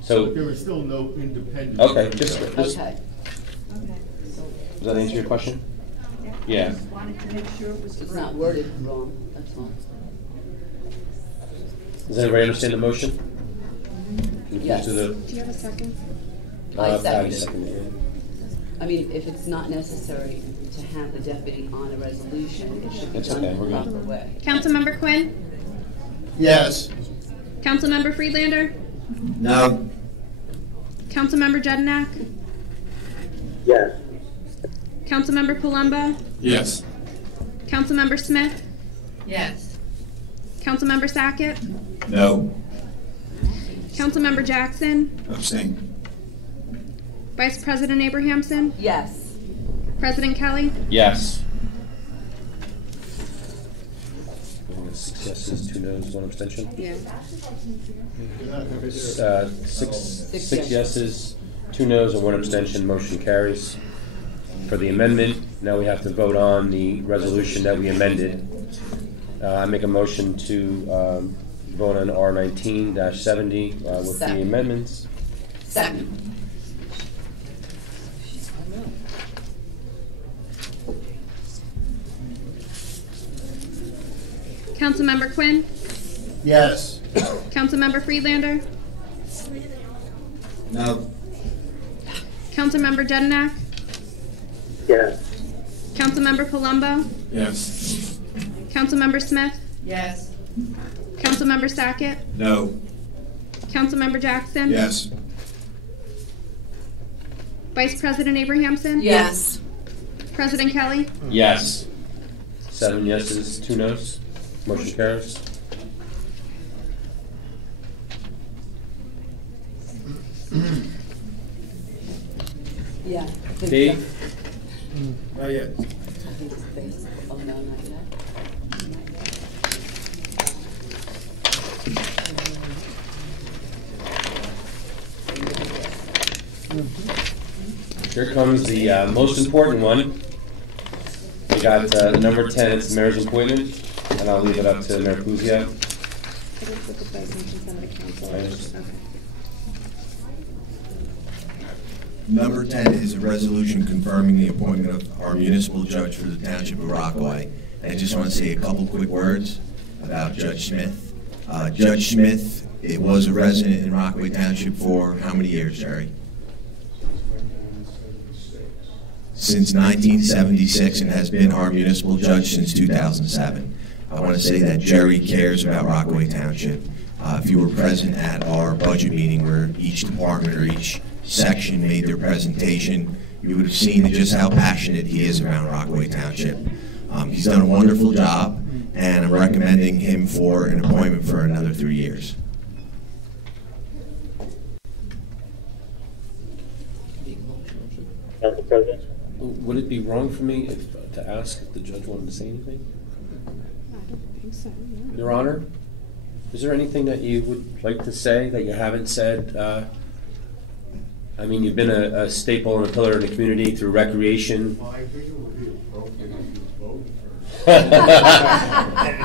So there is still no independent. Okay, just Okay. does that answer your question? Yeah. Wanted to make sure it was It's not worded wrong, that's all. Does everybody understand the motion? Yes. To the, Do you have a second? I Patty second it. seconded it. I mean, if it's not necessary to have the deputy on a resolution, it should be That's done okay, the we're proper good. way. Councilmember Quinn? Yes. Councilmember Friedlander? No. Councilmember Jedinak? Yes. Councilmember Palumbo? Yes. Councilmember Smith? Yes. Councilmember Sackett? No. Councilmember Jackson? Abstain. Vice President Abrahamson? Yes. President Kelly? Yes. 6 yeses, 2 noes, 1 abstention. Yeah. Six yeses, 2 noes, and 1 abstention. Motion carries. For the amendment, now we have to vote on the resolution that we amended. I make a motion to vote on R19-70 with the Second. amendments. Second. Councilmember Quinn? Yes. Councilmember Friedlander? No. Councilmember Jedinak? Yes. Councilmember Palumbo? Yes. Councilmember Smith? Yes. Councilmember Sackett? No. Councilmember Jackson? Yes. Vice President Abrahamson? Yes. President Kelly? Yes. 7 yeses, 2 noes. Motion carries. Yeah. D. Not yet. Oh, no, not yet. Here comes the most important one. We got the number 10, it's the mayor's appointment, and I'll leave it up to Mayor Puzia. It is with the president and some of the council. I just- Okay. Number 10 is a resolution confirming the appointment of our municipal judge for the Township of Rockaway. And I just want to say a couple quick words about Judge Smith. Judge Smith, it was a resident in Rockaway Township for how many years, Jerry? Since 1976, and has been our municipal judge since 2007. I want to say that Jerry cares about Rockaway Township. If you were present at our budget meeting where each department or each section made their presentation, you would have seen just how passionate he is around Rockaway Township. He's done a wonderful job, and I'm recommending him for an appointment for another 3 years. Council President? Would it be wrong for me to ask if the judge wanted to say anything? I don't think so, no. Your Honor, is there anything that you would like to say that you haven't said? I mean, you've been a staple and a pillar in the community through recreation. Well, I think it would be appropriate if you vote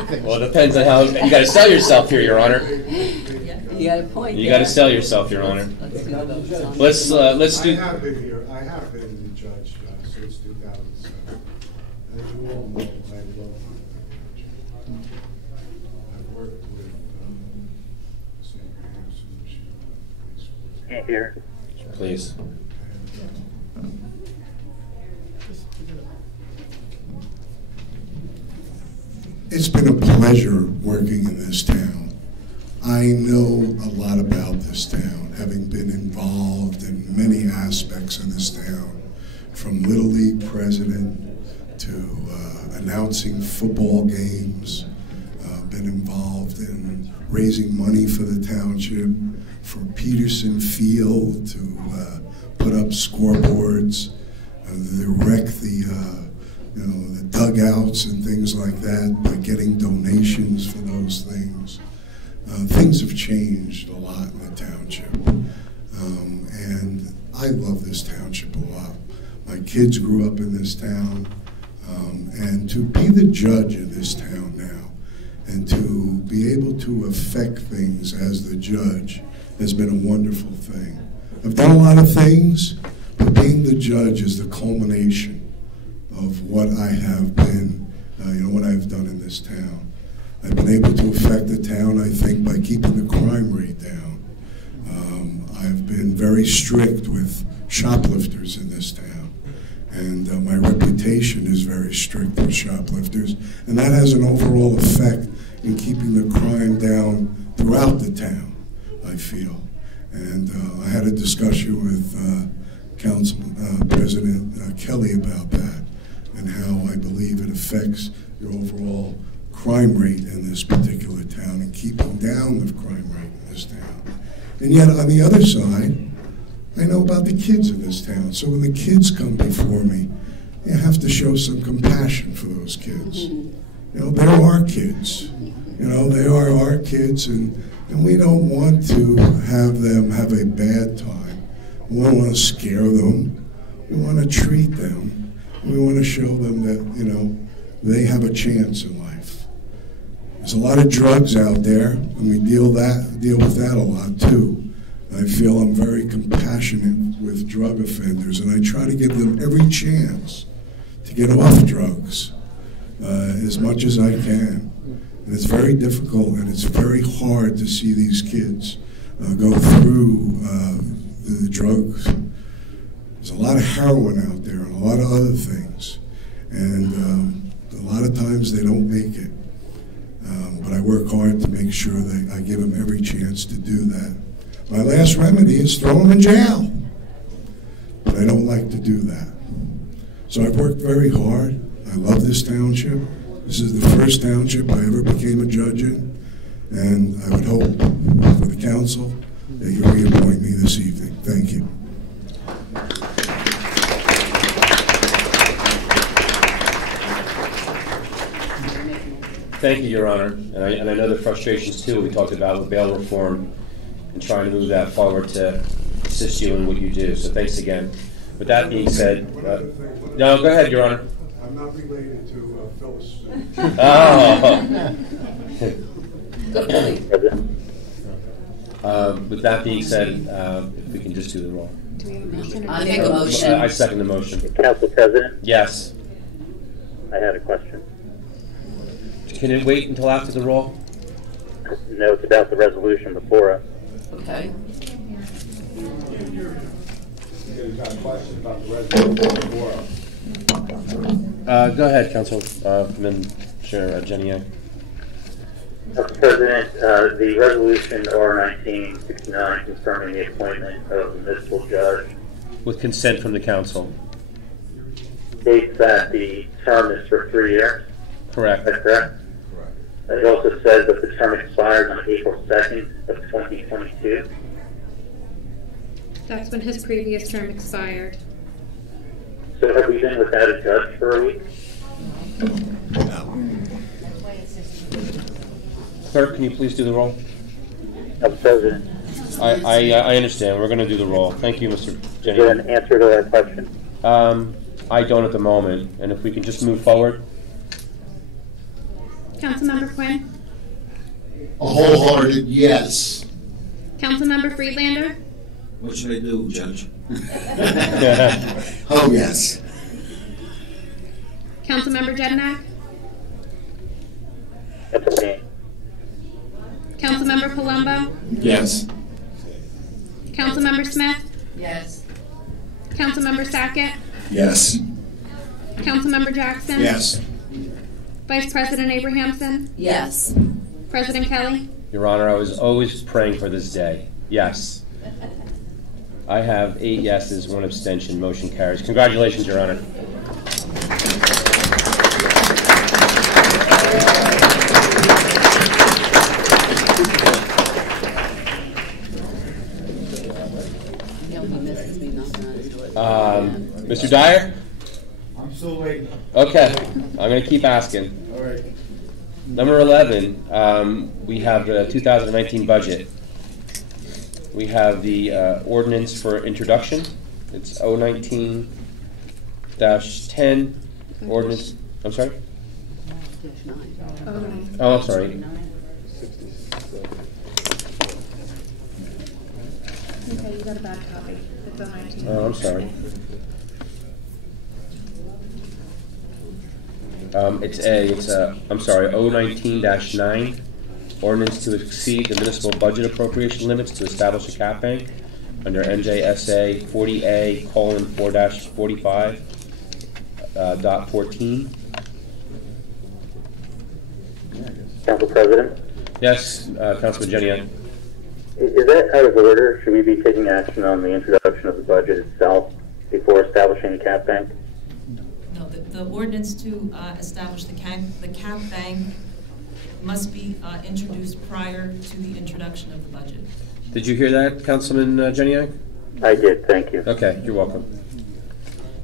first. Well, it depends on how, you gotta sell yourself here, Your Honor. You got a point. You there. gotta sell yourself, Your Honor. Let's do the votes on Let's do. I have been the judge since 2007. As you all know, I love I've worked with St. Abrahamson, police force. Can't hear. Please. It's been a pleasure working in this town. I know a lot about this town, having been involved in many aspects of this town, from Little League president to announcing football games, been involved in raising money for the township, for Peterson Field to put up scoreboards, to erect the dugouts and things like that by getting donations for those things. Things have changed a lot in the township, and I love this township a lot. My kids grew up in this town, and to be the judge of this town now, and to be able to affect things as the judge has been a wonderful thing. I've done a lot of things, but being the judge is the culmination of what I have been, what I've done in this town. I've been able to affect the town, I think, by keeping the crime rate down. been very strict with shoplifters in this town. And my reputation is very strict with shoplifters. And that has an overall effect in keeping the crime down throughout the town, I feel. And I had a discussion with Council President Kelly about that and how I believe it affects the overall crime rate in this particular town and keeping down the crime rate in this town. And yet, on the other side, I know about the kids in this town. So when the kids come before me, you have to show some compassion for those kids. You know, they're our kids. You know, they are our kids, and we don't want to have them have a bad time. We don't want to scare them. We want to treat them. We want to show them that, you know, they have a chance in life. There's a lot of drugs out there, and we deal with that a lot too. I feel I'm very compassionate with drug offenders, and I try to give them every chance to get off drugs as much as I can. And it's very difficult, and it's very hard to see these kids go through the drugs. There's a lot of heroin out there and a lot of other things, and a lot of times they don't make it. But I work hard to make sure that I give them every chance to do that. My last remedy is throw them in jail, but I don't like to do that. So I've worked very hard. I love this township. This is the first township I ever became a judge in, and I would hope for the council that you reappoint me this evening. Thank you. Thank you, Your Honor. And I know the frustrations, too, we talked about with bail reform and trying to move that forward to assist you in what you do. So thanks again. With that being said, no, go ahead, Your Honor. I'm not related to Phyllis. With that being said, if we can just do the roll. I make a motion. I second the motion. Council President? Yes. I had a question. Can it wait until after the roll? No, it's about the resolution before us. Okay. Go ahead, Councilman Chair Jenny Yang. Mr. President, the resolution R-1969 confirming the appointment of a municipal judge With consent from the council. states that the term is for 3 years. Correct. Is that correct? It also says that the term expires on April 2nd of 2022. That's when his previous term expired. So have we been without a judge for a week? Clerk, can you please do the roll? Mr. President. I understand. We're going to do the roll. Thank you, Mr. Jenny. Is there an answer to that question? I don't at the moment. And if we can just move forward. Councilmember Quinn? A wholehearted yes. Councilmember Friedlander? What should I do, Judge? Oh, yes. Councilmember Jednak? Abstain. Councilmember Palumbo? Yes. Councilmember Smith? Yes. Councilmember Sackett? Yes. Councilmember Jackson? Yes. Vice President Abrahamson? Yes. President Kelly? Your Honor, I was always praying for this day. Yes. I have 8 yeses, 1 abstention. Motion carries. Congratulations, Your Honor. Mr. Dyer? I'm still waiting. Okay. I'm going to keep asking. All right. Number 11, we have the 2019 budget. We have the ordinance for introduction. It's 019-10 ordinance. I'm sorry? Oh, I'm sorry. Okay, you got a bad copy. It's 019. Oh, I'm sorry. I'm sorry, 019-9, ordinance to exceed the municipal budget appropriation limits to establish a cap bank. under NJSA 40A:4-45 dot 14. Council President, Yes, Councilman Jenny. is that out of order? Should we be taking action on the introduction of the budget itself before establishing a cap bank? No, the ordinance to establish the cap bank must be introduced prior to the introduction of the budget. Did you hear that, Councilman Jenny? I did, thank you. Okay, you're welcome.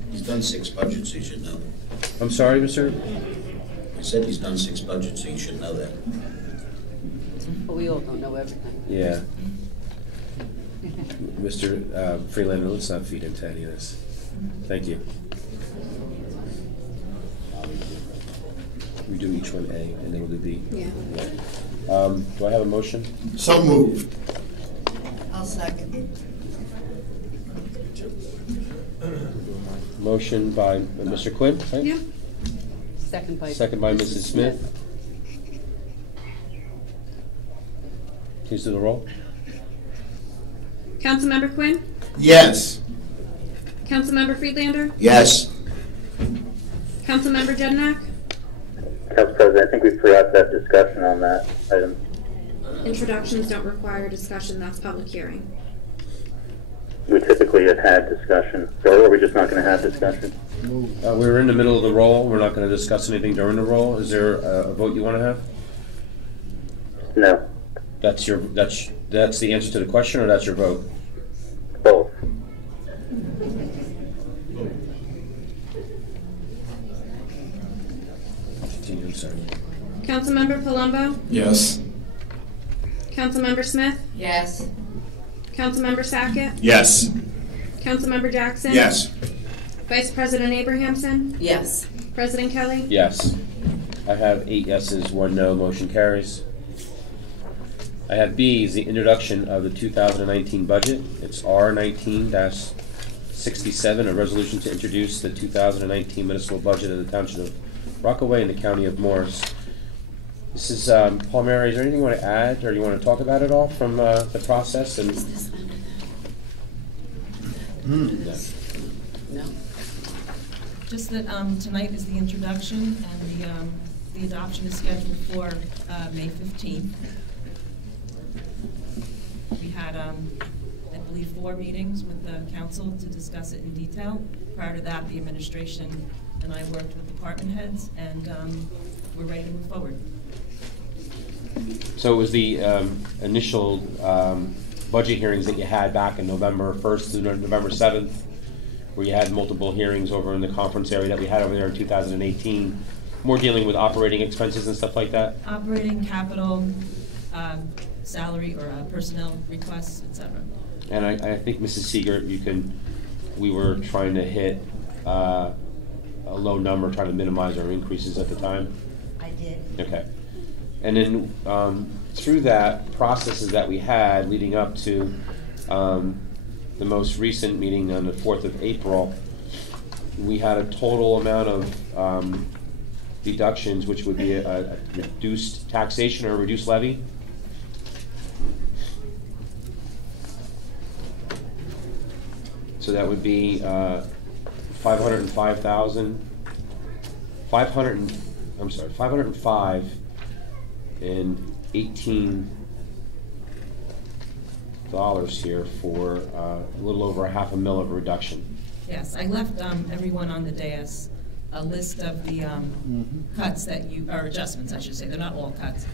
He's done 6 budgets, he should know that. I'm sorry, Mr. I said he's done 6 budgets, so you should know that. But we all don't know everything. Yeah. Mr. Freelander, let's not feed into any of this. Thank you. We do each one A, and then we'll do B. Yeah. Do I have a motion? So moved. I'll second. Motion by Mr. Quinn, right? Yeah. Second by Mrs. Smith. Please do the roll. Councilmember Quinn? Yes. Councilmember Friedlander? Yes. Councilmember Jednak? Council President, I think we forgot that discussion on that item. Introductions don't require discussion, that's public hearing. We typically have had discussion, so are we just not going to have discussion? We're in the middle of the roll. We're not going to discuss anything during the roll. Is there a vote you want to have? No. That's the answer to the question, or that's your vote? Both. I'm sorry. Councilmember Palumbo? Yes. Councilmember Smith? Yes. Councilmember Sackett? Yes. Councilmember Jackson? Yes. Vice President Abrahamson? Yes. President Kelly? Yes. I have 8 yeses, 1 no. Motion carries. I have B is the introduction of the 2019 budget. It's R19-67, a resolution to introduce the 2019 municipal budget of the Township of Rockaway in the County of Morris. This is, Paul Mary, is there anything you want to add or you want to talk about at all from the process? And No. Just that tonight is the introduction, and the adoption is scheduled for May 15th. We had, I believe, 4 meetings with the council to discuss it in detail. Prior to that, the administration and I worked with department heads, and we're ready to move forward. so it was the initial budget hearings that you had back in November 1st to November 7th, where you had multiple hearings over in the conference area that we had over there in 2018, more dealing with operating expenses and stuff like that? Operating, capital, salary or personnel requests, etc. And I think, Mrs. Seeger, we were trying to hit a low number, trying to minimize our increases at the time? I did. Okay. And then through that processes that we had leading up to the most recent meeting on the 4th of April, we had a total amount of deductions, which would be a reduced taxation or a reduced levy. So that would be $505 and $18 here for a little over $500,000 of reduction. Yes, I left everyone on the dais a list of the cuts that or adjustments, I should say. They're not all cuts,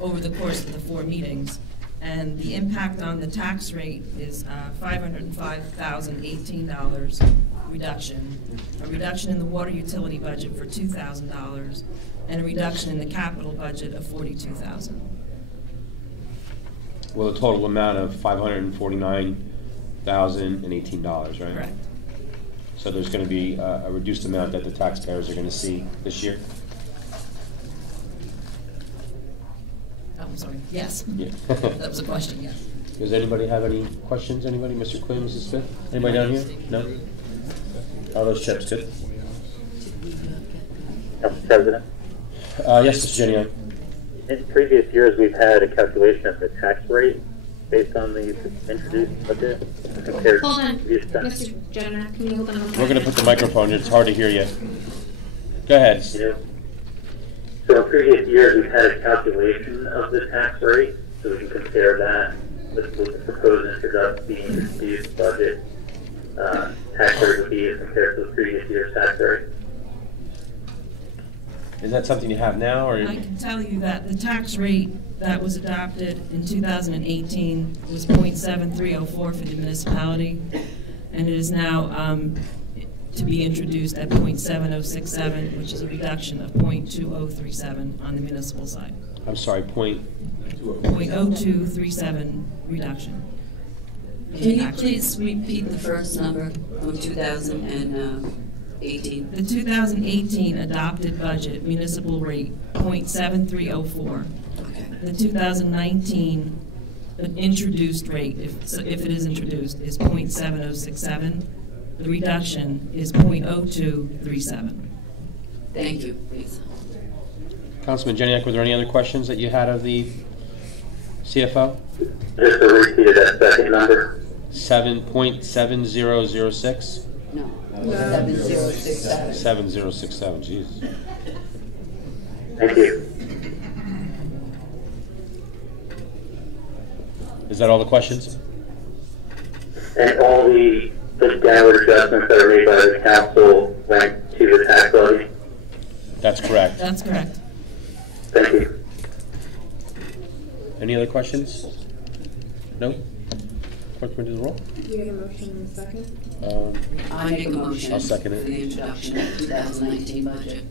over the course of the 4 meetings. And the impact on the tax rate is $505,018 reduction, a reduction in the water utility budget for $2,000, and a reduction in the capital budget of $42,000. Well, a total amount of $549,018, right? Correct. So there's going to be a reduced amount that the taxpayers are going to see this year? I'm sorry, yes. Yeah. That was a question, yes. Does anybody have any questions? Anybody? Mr. Quinn, Mrs. Smith? Anybody down here? No? Are those checks good? Council President? Yes, Mr. Jenny. In previous years, we've had a calculation of the tax rate based on the introduced budget compared Hold on, to previous times? Mr. Jenner, can you hold on one second? We're going to put the microphone. It's hard to hear you. Go ahead. Yeah. So in previous years, we've had a calculation of the tax rate, so we can compare that with what the proposed introduced budget tax rate would be compared to the previous year's tax rate. Is that something you have now, or? I can tell you that the tax rate that was adopted in 2018 was .7304 for the municipality, and it is now to be introduced at .7067, which is a reduction of .2037 on the municipal side. I'm sorry, .0237 reduction. Can you please repeat the first number from 2018? The 2018 adopted budget municipal rate, .7304. Okay. The 2019 introduced rate, if it is introduced, is .7067. The reduction is .0237. Thank you, please. Councilman Jeniak, were there any other questions that you had of the CFO? Just to repeat that second number. 7.7006? No, 7067. 7067, jeez. Thank you. Is that all the questions? And all the downward adjustments that are made by the council went to the tax levy? That's correct. That's correct. Thank you. Any other questions? No? Clerk, will you do the roll? We have a motion in a second. I make a motion. I'll second it. For the introduction of the 2019 budget.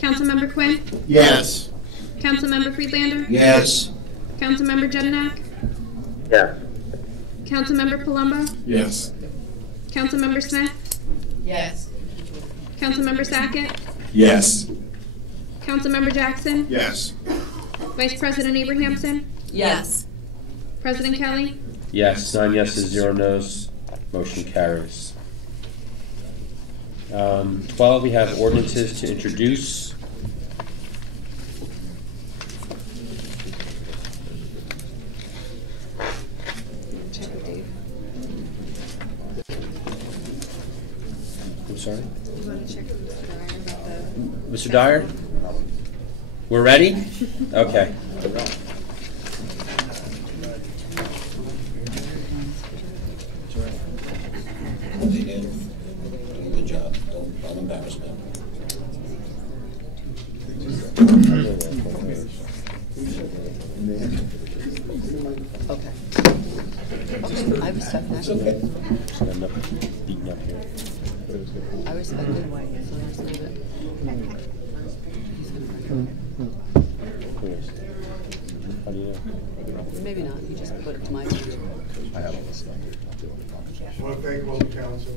Councilmember Quinn? Yes. Councilmember Friedlander? Yes. Councilmember Jedinak? Yes. Councilmember Palumbo? Yes. Councilmember Smith? Yes. Councilmember Sackett? Yes. Councilmember Jackson? Yes. Vice President Abrahamson? Yes. President Kelly? Yes, 9 yeses, 0 noes. Motion carries. 12, we have ordinances to introduce. I'm sorry? You want to check with Mr. Dyer about the... Mr. Dyer? We're ready? Okay. Good job. Don't embarrass them. Okay. I respect that. Just got enough beaten up here. I respect it. So let's leave it. How do you know? Maybe not. You just put it to my attention. I have all this stuff. I want to thank all the council.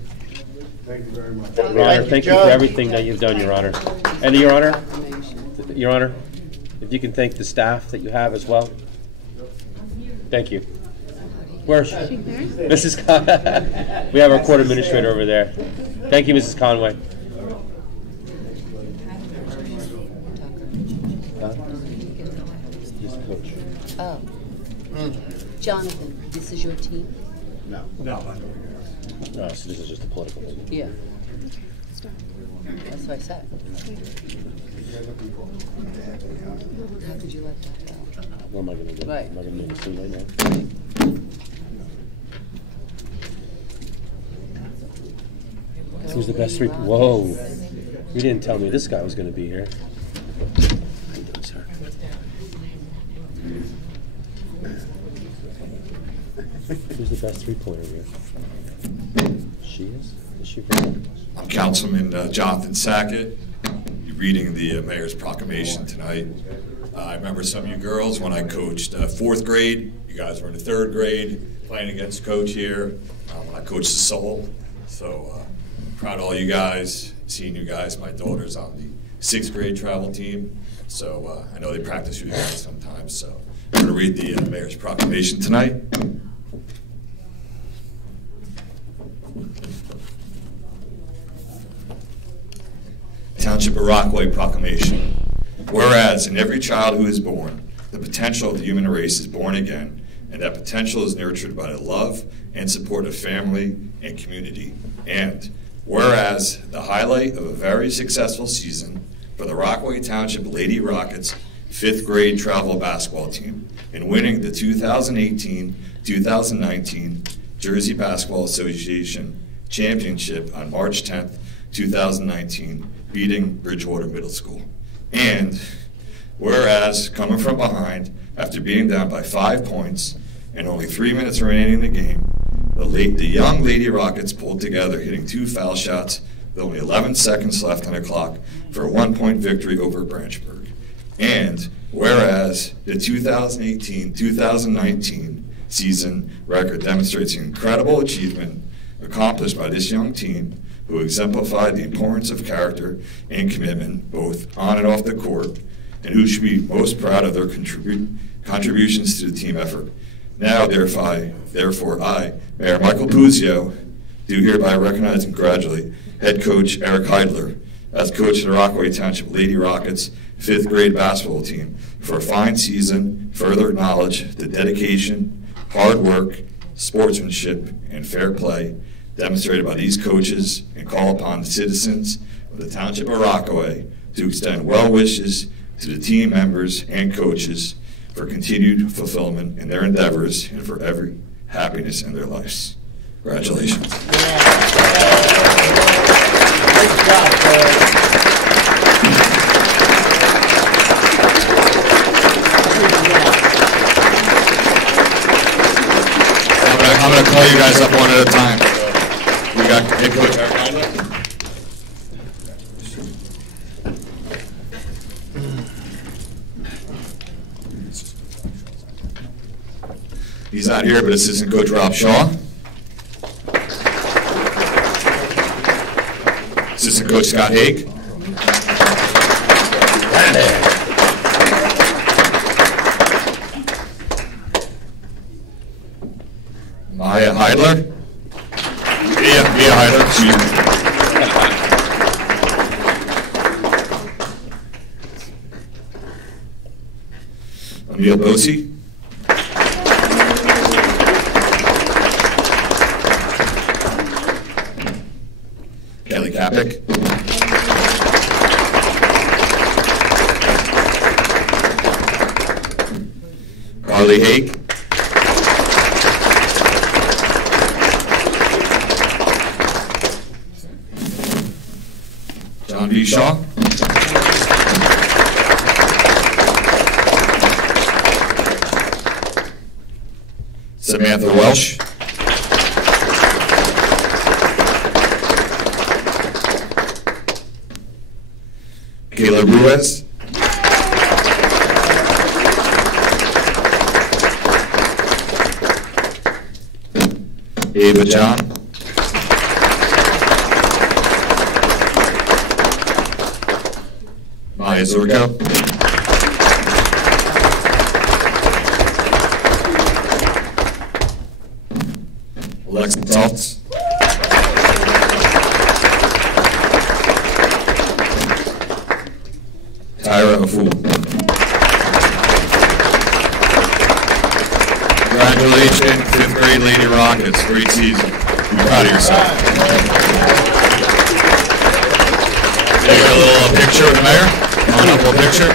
Thank you very much. Your Honor, thank you for everything that you've done, Your Honor. And Your Honor, if you can thank the staff that you have as well. Thank you. Where's she? Mrs. Conway. We have our court administrator over there. Thank you, Mrs. Conway. Oh. Jonathan, this is your team? No. No. No, so this is just a political team. Yeah. That's what I said. How could you let that go? What am I going to do? Right. I'm not going to make a scene right now. Who's the best three? Whoa. You didn't tell me this guy was going to be here. How you doing, sir? Who's the best three-pointer here? She is? Is she very? I'm Councilman Jonathan Sackett. You're reading the mayor's proclamation tonight. I remember some of you girls when I coached 4th grade. You guys were in the 3rd grade playing against Coach here when I coached the Soul. So proud of all you guys, seeing you guys. My daughter's on the 6th grade travel team. So I know they practice with you guys sometimes. So I'm going to read the mayor's proclamation tonight. Township of Rockaway Proclamation. Whereas in every child who is born, the potential of the human race is born again, and that potential is nurtured by the love and support of family and community. And whereas the highlight of a very successful season for the Rockaway Township Lady Rockets 5th grade travel basketball team in winning the 2018-2019 Jersey Basketball Association Championship on March 10th, 2019, beating Bridgewater Middle School. And whereas, coming from behind, after being down by 5 points and only 3 minutes remaining in the game, the young Lady Rockets pulled together, hitting 2 foul shots with only 11 seconds left on the clock for a 1-point victory over Branchburg. And whereas the 2018-2019 season record demonstrates an incredible achievement accomplished by this young team, who exemplified the importance of character and commitment both on and off the court, and who should be most proud of their contributions to the team effort. Now, therefore, I, Mayor Michael Puzio, do hereby recognize and congratulate head coach Eric Heidler as coach of the Rockaway Township Lady Rockets 5th grade basketball team for a fine season, further acknowledge the dedication, hard work, sportsmanship, and fair play demonstrated by these coaches, and call upon the citizens of the Township of Rockaway to extend well wishes to the team members and coaches for continued fulfillment in their endeavors and for every happiness in their lives. Congratulations. I'm going to call you guys up one at a time. We got head coach Eric Heidler. He's not here, but assistant coach Rob Shaw. Assistant coach Scott Haig. Mia Heidler. Mia Heidler, excuse me. Emil Bosi. Kelly Kapik. Carly Haig. John B. Shaw. Samantha Welsh. Kayla Ruiz. Ava John. Maya Zurko. Alexa Taltz. Tyra Afu. Congratulations, 5th grade Lady Rockets. Great season. Be proud of yourself. Take a little picture of the mayor. Come on up, a little picture.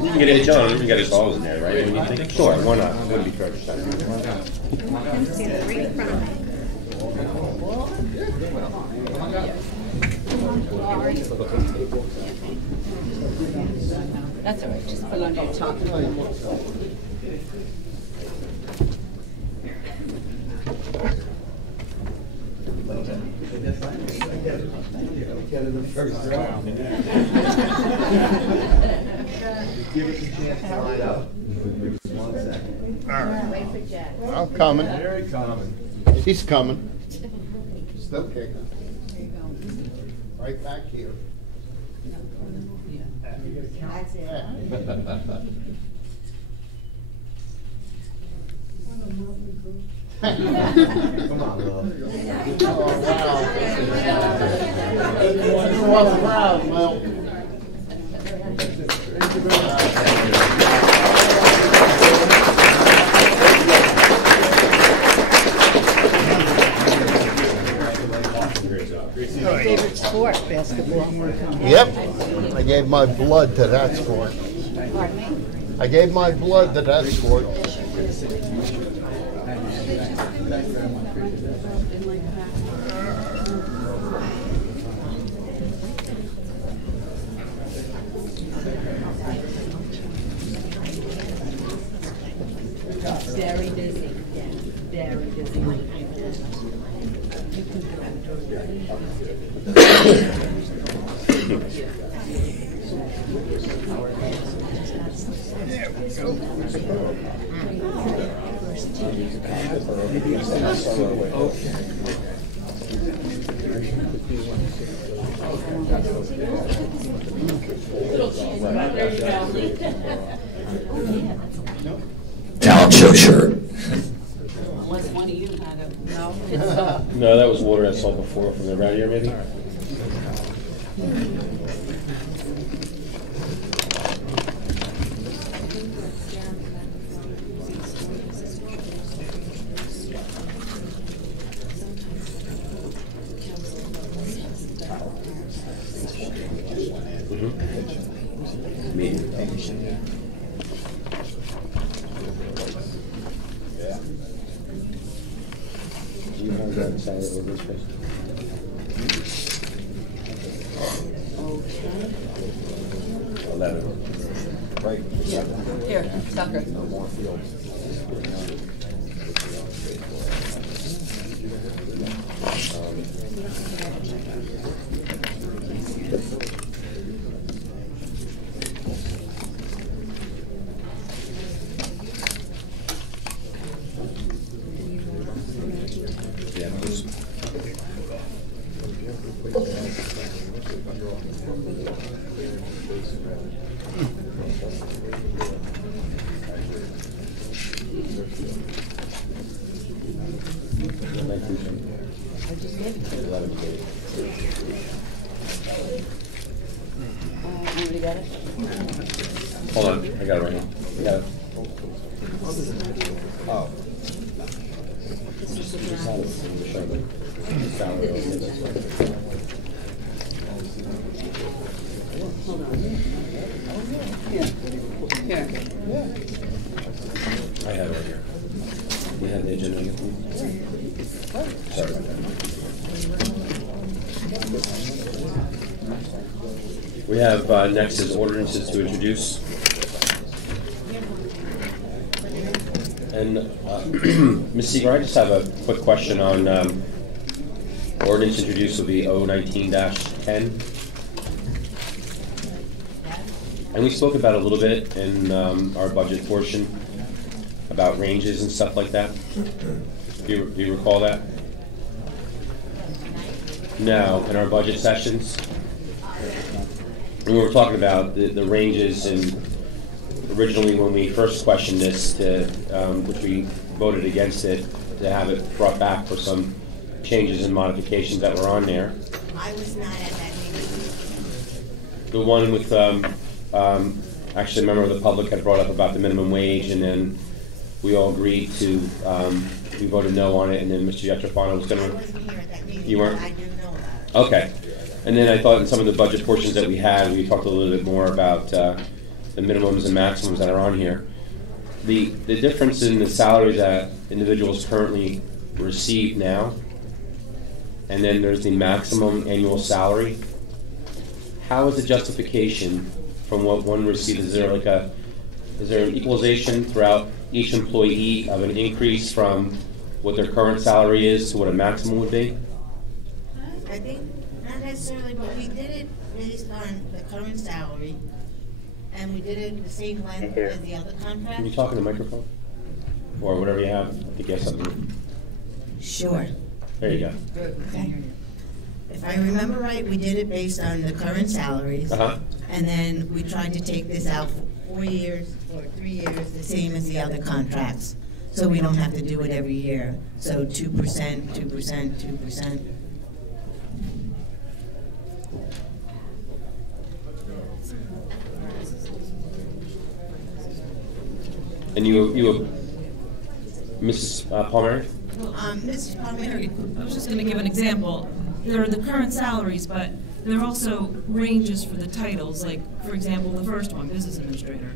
You can get it, John. You got his balls in there, right? When you think, sure, why not? It wouldn't be fair to start. That's all right. Just put it on your top. Give us a chance to line up. 1 second. All right. I'm coming. He's coming. Still kicking. Right back here. That's it. Come on, Lil. Oh, wow. You are proud, Lil. Favorite sport, basketball. Yep. I gave my blood to that sport. Pardon me? I gave my blood to that sport. Very busy, yeah, very busy. Talent show shirt. Unless one of you had a, no? No, that was water I saw before from the radiator, maybe. Right. Here, Tucker. Anybody got it? Hold on, I got it right here. I got it. Oh. Hold on. Here. I have it right here. We have the agenda. Sorry about that. We have next is ordinances to introduce. And Ms. Seeger, I just have a quick question on ordinance introduced will be 019-10. And we spoke about it a little bit in our budget portion about ranges and stuff like that. Do you recall that? No, in our budget sessions. And we were talking about the ranges, and originally when we first questioned this, which we voted against it, to have it brought back for some changes and modifications that were on there. I was not at that meeting. The one with, actually a member of the public had brought up about the minimum wage, and then we all agreed to, we voted no on it, and then Mr. Yetrafano was going to... I wasn't here at that meeting. You weren't? I do know about it. Okay. And then I thought in some of the budget portions that we had, we talked a little bit more about the minimums and maximums that are on here. The difference in the salaries that individuals currently receive now, and then there's the maximum annual salary. How is the justification from what one receives? Is there an equalization throughout each employee of an increase from what their current salary is to what a maximum would be? I think not necessarily, but we did it based on the current salary, and we did it the same length as the other contract. Can you talk in the microphone? Or whatever you have, I think you have something. Sure. There you go. Okay. If I remember right, we did it based on the current salaries. And then we tried to take this out for 4 years or 3 years, the same as the other contracts. So we don't have to do it every year. So 2%, 2%, 2%. And you, Mrs. Palmieri? Mrs. Palmieri. I was just going to give an example. There are the current salaries, but there are also ranges for the titles. Like, for example, the first one, business administrator.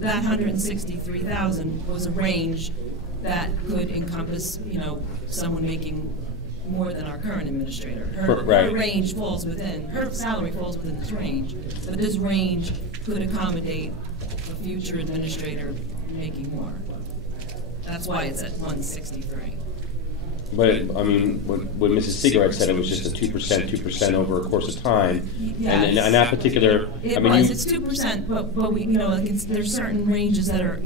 That 163,000 was a range that could encompass, someone making more than our current administrator. Her range falls within, her salary falls within this range, but this range could accommodate a future administrator making more. That's why it's at 163. But I mean, when Mrs. Seeger had said it was just a 2% over a course of time, and that particular, it's 2%, but we, there's certain ranges that are,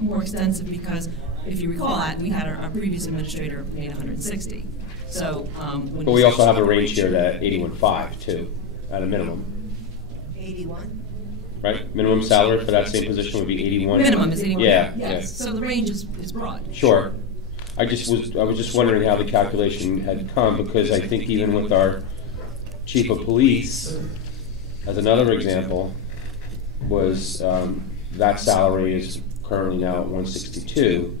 more extensive because if you recall that we had our previous administrator made 160. So, but we also have a range here at 81.5 too, at a minimum. 81. Right, minimum salary for that same position would be 81. Minimum is 81. Yeah. Yes. So the range is broad. Sure. I was just wondering how the calculation had come, because I think even with our chief of police, as another example, was that salary is currently now at 162.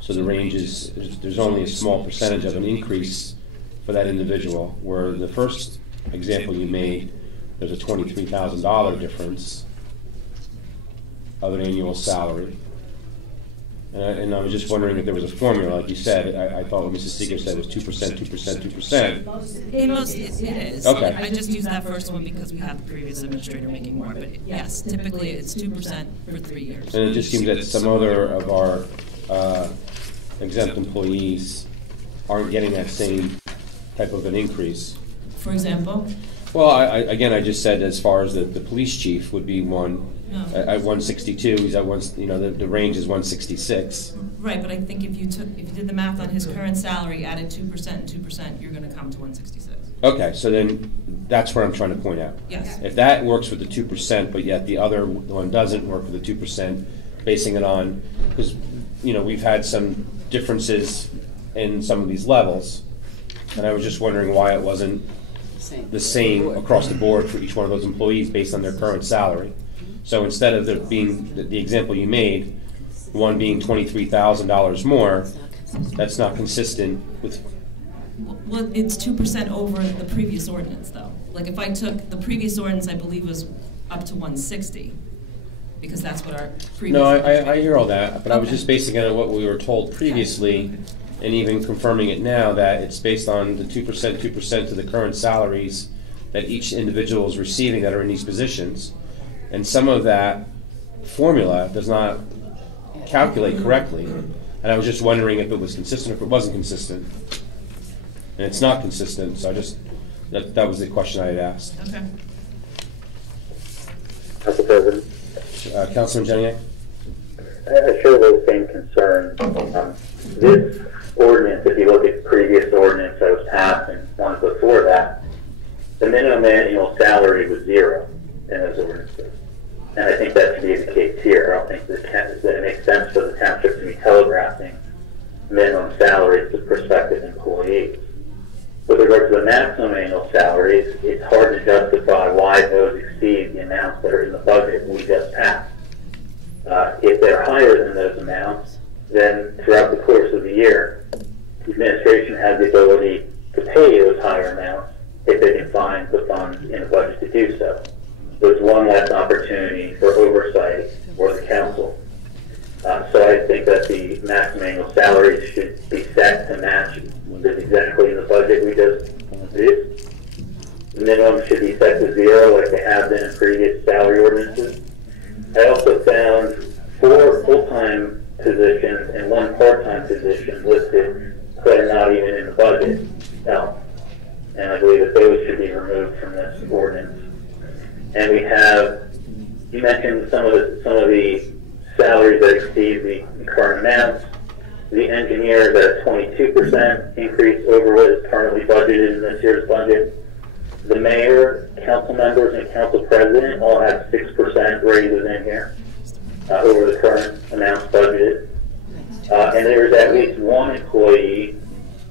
So the range is, there's only a small percentage of an increase for that individual, where the first example you made, there's a $23,000 difference of an annual salary. And I was just wondering if there was a formula, like you said. I thought what Mrs. Seeger said was 2%, 2%, 2%. It is. Okay. I just used that first one because we had the previous administrator making more. But yes, typically it's 2% for 3 years. And it just seems that some other of our exempt employees aren't getting that same type of an increase. For example? Well, I just said as far as the police chief would be one. No. At 162, he's at the range is 166. Right, but I think if you did the math on his current salary, added 2% and 2%, you're going to come to 166. Okay, so then that's what I'm trying to point out. Yes. If that works with the 2%, but yet the other one doesn't work with the 2%, basing it on, because we've had some differences in some of these levels, and I was just wondering why it wasn't the same across the board for each one of those employees based on their current salary. So instead of there being the example you made, one being $23,000 more, that's not consistent with. Well, it's 2% over the previous ordinance, though. Like if I took the previous ordinance, I believe was up to 160, because that's what our previous. No, I hear all that, but okay. I was just basing it on what we were told previously, and even confirming it now that it's based on the 2% to the current salaries that each individual is receiving that are in these positions. And some of that formula does not calculate correctly. And I was just wondering if it was consistent or if it wasn't consistent. And it's not consistent, so that was the question I had asked. Okay. Council President. Councilman Jeniak? I share those same concerns. This ordinance, if you look at the previous ordinance that was passed and ones before that, the minimum annual salary was 0 in those ordinances. And I think that should be the case here. I don't think that it makes sense for the township to be telegraphing minimum salaries to prospective employees. With regard to the maximum annual salaries, it's hard to justify why those exceed the amounts that are in the budget we just passed. If they're higher than those amounts, then throughout the course of the year, the administration has the ability to pay those higher amounts if they can find the funds in the budget to do so. There's one less opportunity for oversight for the council. So I think that the maximum annual salaries should be set to match what is exactly in the budget we just introduced. The minimum should be set to 0 like they have been in previous salary ordinances. I also found 4 full-time positions and 1 part-time position listed that are not even in the budget. No. And I believe that those should be removed from this ordinance. And we have, you mentioned some of the salaries that exceed the current amounts. The engineer is at a 22% increase over what is currently budgeted in this year's budget. The mayor, council members, and council president all have 6% raises in here over the current announced budget. And there's at least one employee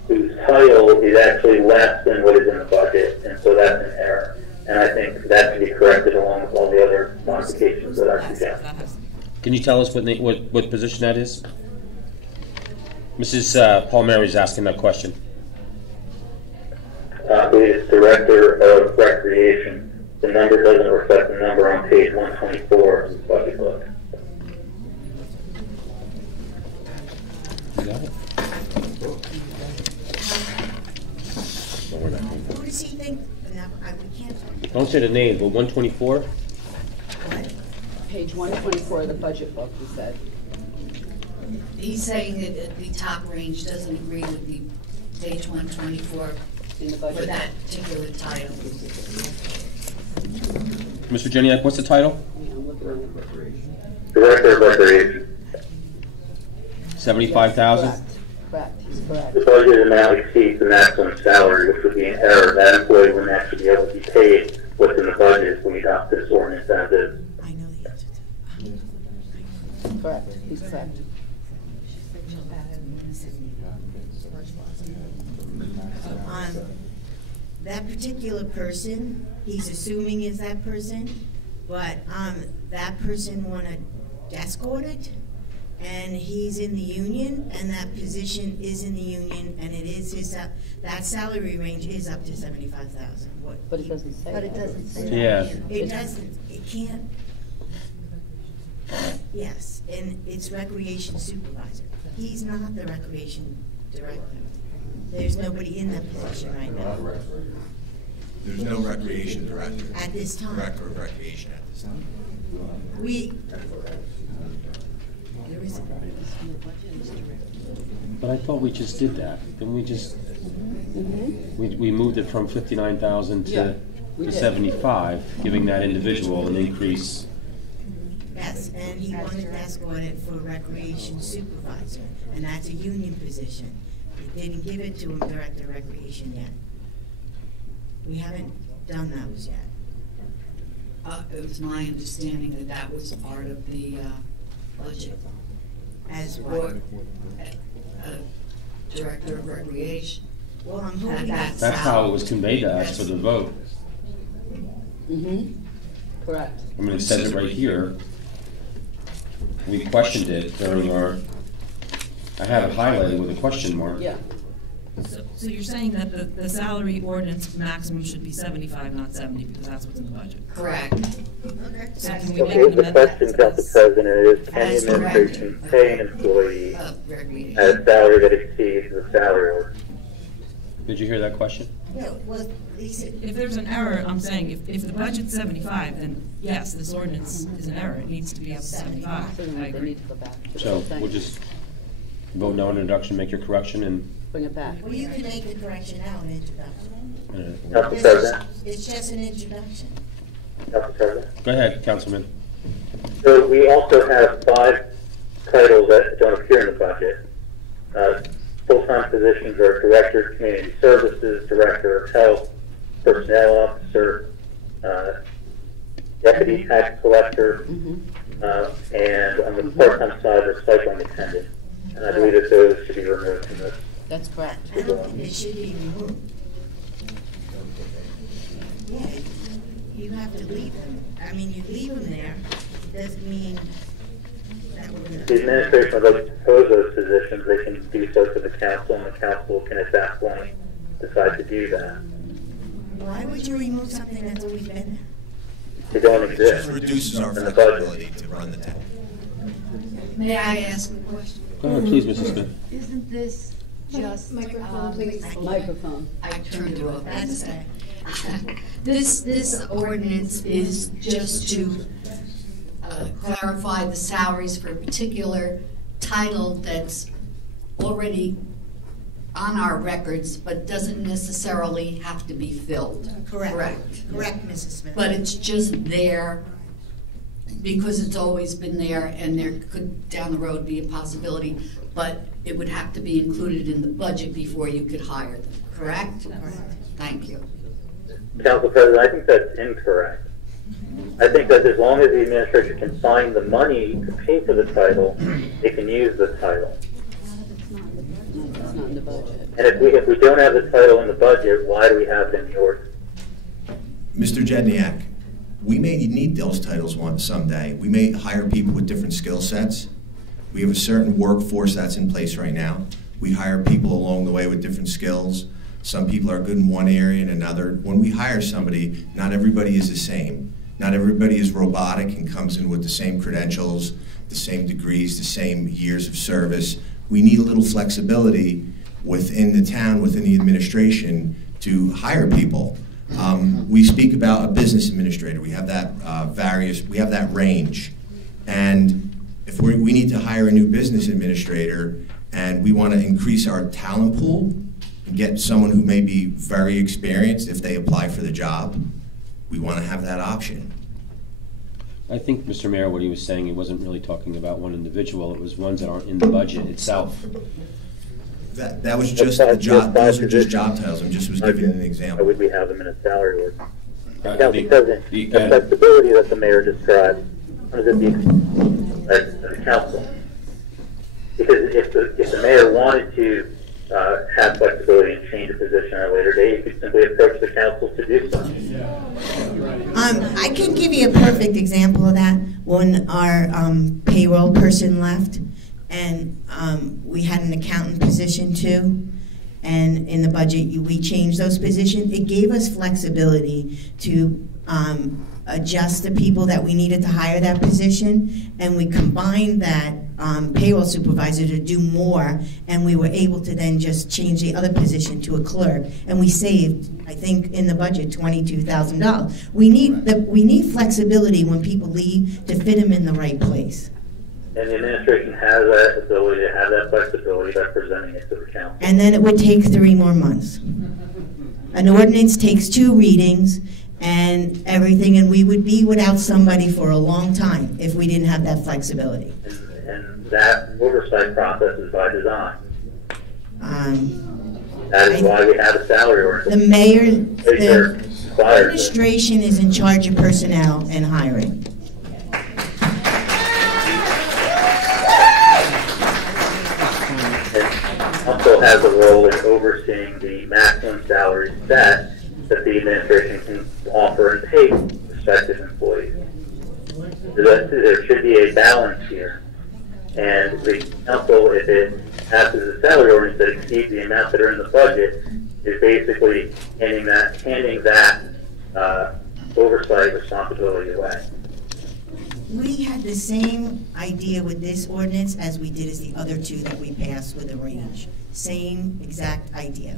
whose title is actually less than what is in the budget, and so that's an error. And I think that should be corrected along with all the other modifications that I suggest. Can you tell us what position that is? Mrs. Palmieri is asking that question. I believe it's Director of Recreation. The number doesn't reflect the number on page 124 of the budget book. Who does he think? We can't. Don't say the name, but 124? What? Page 124 of the budget book, he said. He's saying that the top range doesn't agree with the page 124 in the budget for that particular title. Mr. Jeniak, what's the title? Director of Recreation. 75,000? Correct, he's correct. The budget amount exceeds the maximum salary, which would be an error. That employee wouldn't actually be able to be paid what's in the budget when we adopt this ordinance as is. I know the answer to. Correct, he's correct. That particular person, he's assuming is that person, but that person won a desk audit, and he's in the union, and that position is in the union, and it is his, that salary range is up to 75,000. But it doesn't say. But it doesn't say. Yeah. It doesn't. It can't. Yes, and it's recreation supervisor. He's not the recreation director. There's nobody in that position right now. There's no recreation director. At this time. Director of recreation at this time. There is. But I thought we just did that. Didn't we just, we moved it from 59,000 to 75, giving that individual an increase. Yes, and he won a desk audit for recreation supervisor, and that's a union position. They didn't give it to him, director of recreation yet. We haven't done those yet. It was my understanding that that was part of the budget. As what? Director of Recreation. Well, I'm hoping That's how it was conveyed to us for the vote. Correct. I mean, it says it right here. We questioned it during our, I have it highlighted with a question mark. Yeah. So you're saying that the salary ordinance maximum should be 75, not 70, because that's what's in the budget? Correct. Okay. So can we make Okay, an the amendment? question, Council President, is can the administration pay an employee at a salary that exceeds the salary order? Did you hear that question? No, well, If there's an error, I'm saying if the budget's 75, then yes, this ordinance is an error. It needs to be up to 75. I agree. So we'll just vote no on introduction, make your correction, and bring it back. Well, you can make the correction now in introduction. Council President. It's just an introduction. Council President. Go ahead, Councilman. So we also have 5 titles that don't appear in the budget. Full-time positions are Director of Community Services, Director of Health, Personnel Officer, Deputy Tax Collector, and on the part-time side, recycling attendant. And I believe that those should be removed from this. That's correct. I don't think they should be removed. Yeah, you have to leave them. I mean, you leave them there, it doesn't mean that we're gonna. The administration would like to propose those positions, they can do so to the council, and the council can at that point decide to do that. Why would you remove something that's always been They don't It exist just reduces our in the flexibility budget. to run the town. May I ask a question? Go ahead, please, Mrs. Smith. Isn't this just, Microphone, please. Microphone. I turned it off. That's okay. This ordinance is just to clarify the salaries for a particular title that's already on our records, but doesn't necessarily have to be filled. Correct. Correct, Mrs. Smith. But it's just there because it's always been there, and there could down the road be a possibility but it would have to be included in the budget before you could hire them, correct? Correct. Thank you. Council President, I think that's incorrect. I think that as long as the administration can find the money to pay for the title, they can use the title. It's not in the budget. And if we don't have the title in the budget, why do we have it in the ordinance? Mr. Jedniak, we may need those titles someday. We may hire people with different skill sets. We have a certain workforce that's in place right now. We hire people along the way with different skills. Some people are good in one area and another. When we hire somebody, not everybody is the same. Not everybody is robotic and comes in with the same credentials, the same degrees, the same years of service. We need a little flexibility within the town, within the administration, to hire people. We speak about a business administrator. We have that we have that range. And if we need to hire a new business administrator and we want to increase our talent pool and get someone who may be very experienced if they apply for the job, we want to have that option. I think, Mr. Mayor, what he was saying, he wasn't really talking about one individual. It was ones that aren't in the budget itself. That was just the job. Those are just job titles. I just was giving an example. Would we have them in a salary ordinance? Council President, the flexibility that the mayor described, how does it be the council? Because if the mayor wanted to have flexibility and change a position at a later date, you could simply approach the council to do so. I can give you a perfect example of that. When our payroll person left, and we had an accountant position too, and in the budget we changed those positions. It gave us flexibility to adjust the people that we needed to hire that position, and we combined that payroll supervisor to do more, and we were able to then just change the other position to a clerk, and we saved, I think, in the budget $22,000. We need flexibility when people leave to fit them in the right place. And the administration has that ability to have that flexibility by presenting it to the council. And then it would take 3 more months. An ordinance takes 2 readings and everything, and we would be without somebody for a long time if we didn't have that flexibility. And that oversight process is by design. That is why we have a salary ordinance. The mayor, the administration is in charge of personnel and hiring. Also has a role in overseeing the maximum salary set that the administration can offer and pay prospective employees. There should be a balance here. And the council, if it passes a salary ordinance that exceeds the amounts that are in the budget, is basically handing that oversight responsibility away. We had the same idea with this ordinance as we did as the other 2 that we passed with a range. Same exact idea.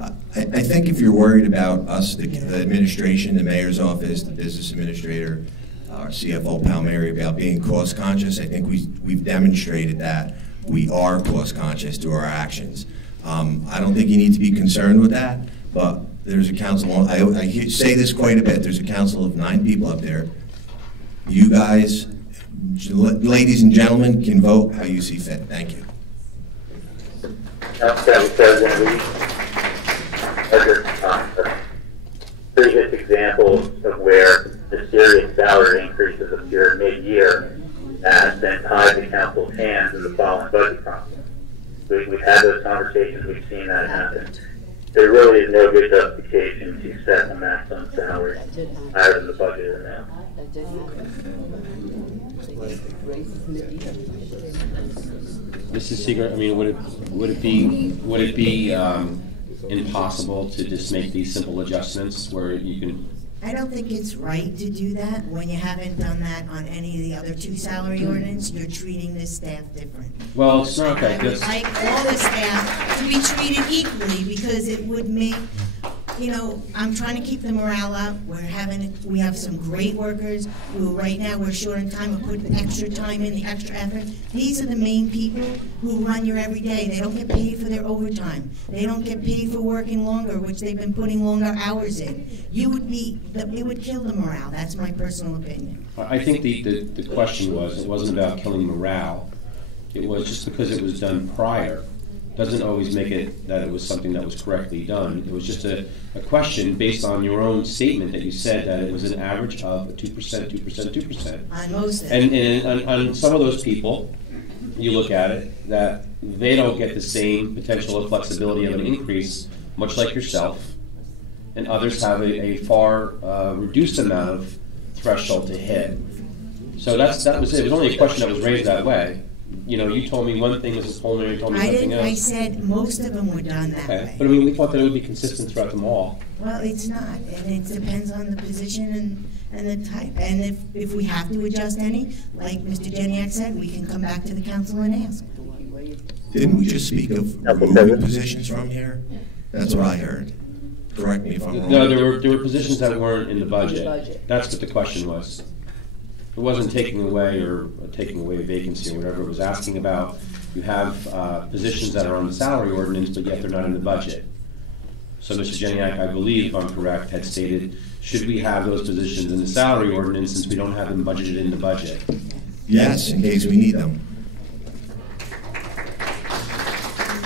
I think if you're worried about us, the administration, the mayor's office, the business administrator, our CFO Palmieri, about being cost conscious, I think we've demonstrated that we are cost conscious through our actions. I don't think you need to be concerned with that, but there's a council, I say this quite a bit, there's a council of 9 people up there. You guys, ladies and gentlemen, can vote how you see fit. Thank you. Council President, previous examples of where the serious salary increases appeared mid-year and then tied the council's hands in the following budget process. We've had those conversations, we've seen that happen. There really is no good justification to set a maximum salary higher than the budget is now. That did happen. Mrs. Seeger, I mean, would it be impossible to just make these simple adjustments where you can? I don't think it's right to do that when you haven't done that on any of the other 2 salary ordinances. You're treating this staff different. Well, it's not okay. I would like all the staff to be treated equally because it would make, you know, I'm trying to keep the morale up. We have some great workers who right now we're short on time and put the extra time in, the extra effort. These are the main people who run your everyday. They don't get paid for their overtime. They don't get paid for working longer, which they've been putting longer hours in. It would kill the morale. That's my personal opinion. I think the question was, it wasn't about killing morale. it was just because it was done prior doesn't always make it that it was something that was correctly done. It was just a question based on your own statement that you said that it was an average of 2%, 2%, 2%. On most of And on some of those people, you look at it, that they don't get the same potential of flexibility of an increase, much like yourself, and others have a far reduced amount of threshold to hit. So that was it. It was only a question that was raised that way. You know, you told me one thing as a preliminary, you told me something else. I said most of them were done that way. But I mean, we thought that it would be consistent throughout them all. Well, it's not, and it depends on the position and the type. And if we have to adjust any, like Mr. Jeniak said, we can come back to the council and ask. Didn't we just speak of removing positions from here? That's what I heard. Correct me if I'm wrong. No, there were positions that weren't in the budget. That's what the question was. It wasn't taking away a vacancy or whatever it was asking about. You have positions that are on the salary ordinance, but yet they're not in the budget. So Mr. Jeniak, I believe, if I'm correct, had stated, should we have those positions in the salary ordinance since we don't have them budgeted in the budget? Yes, in case we need them.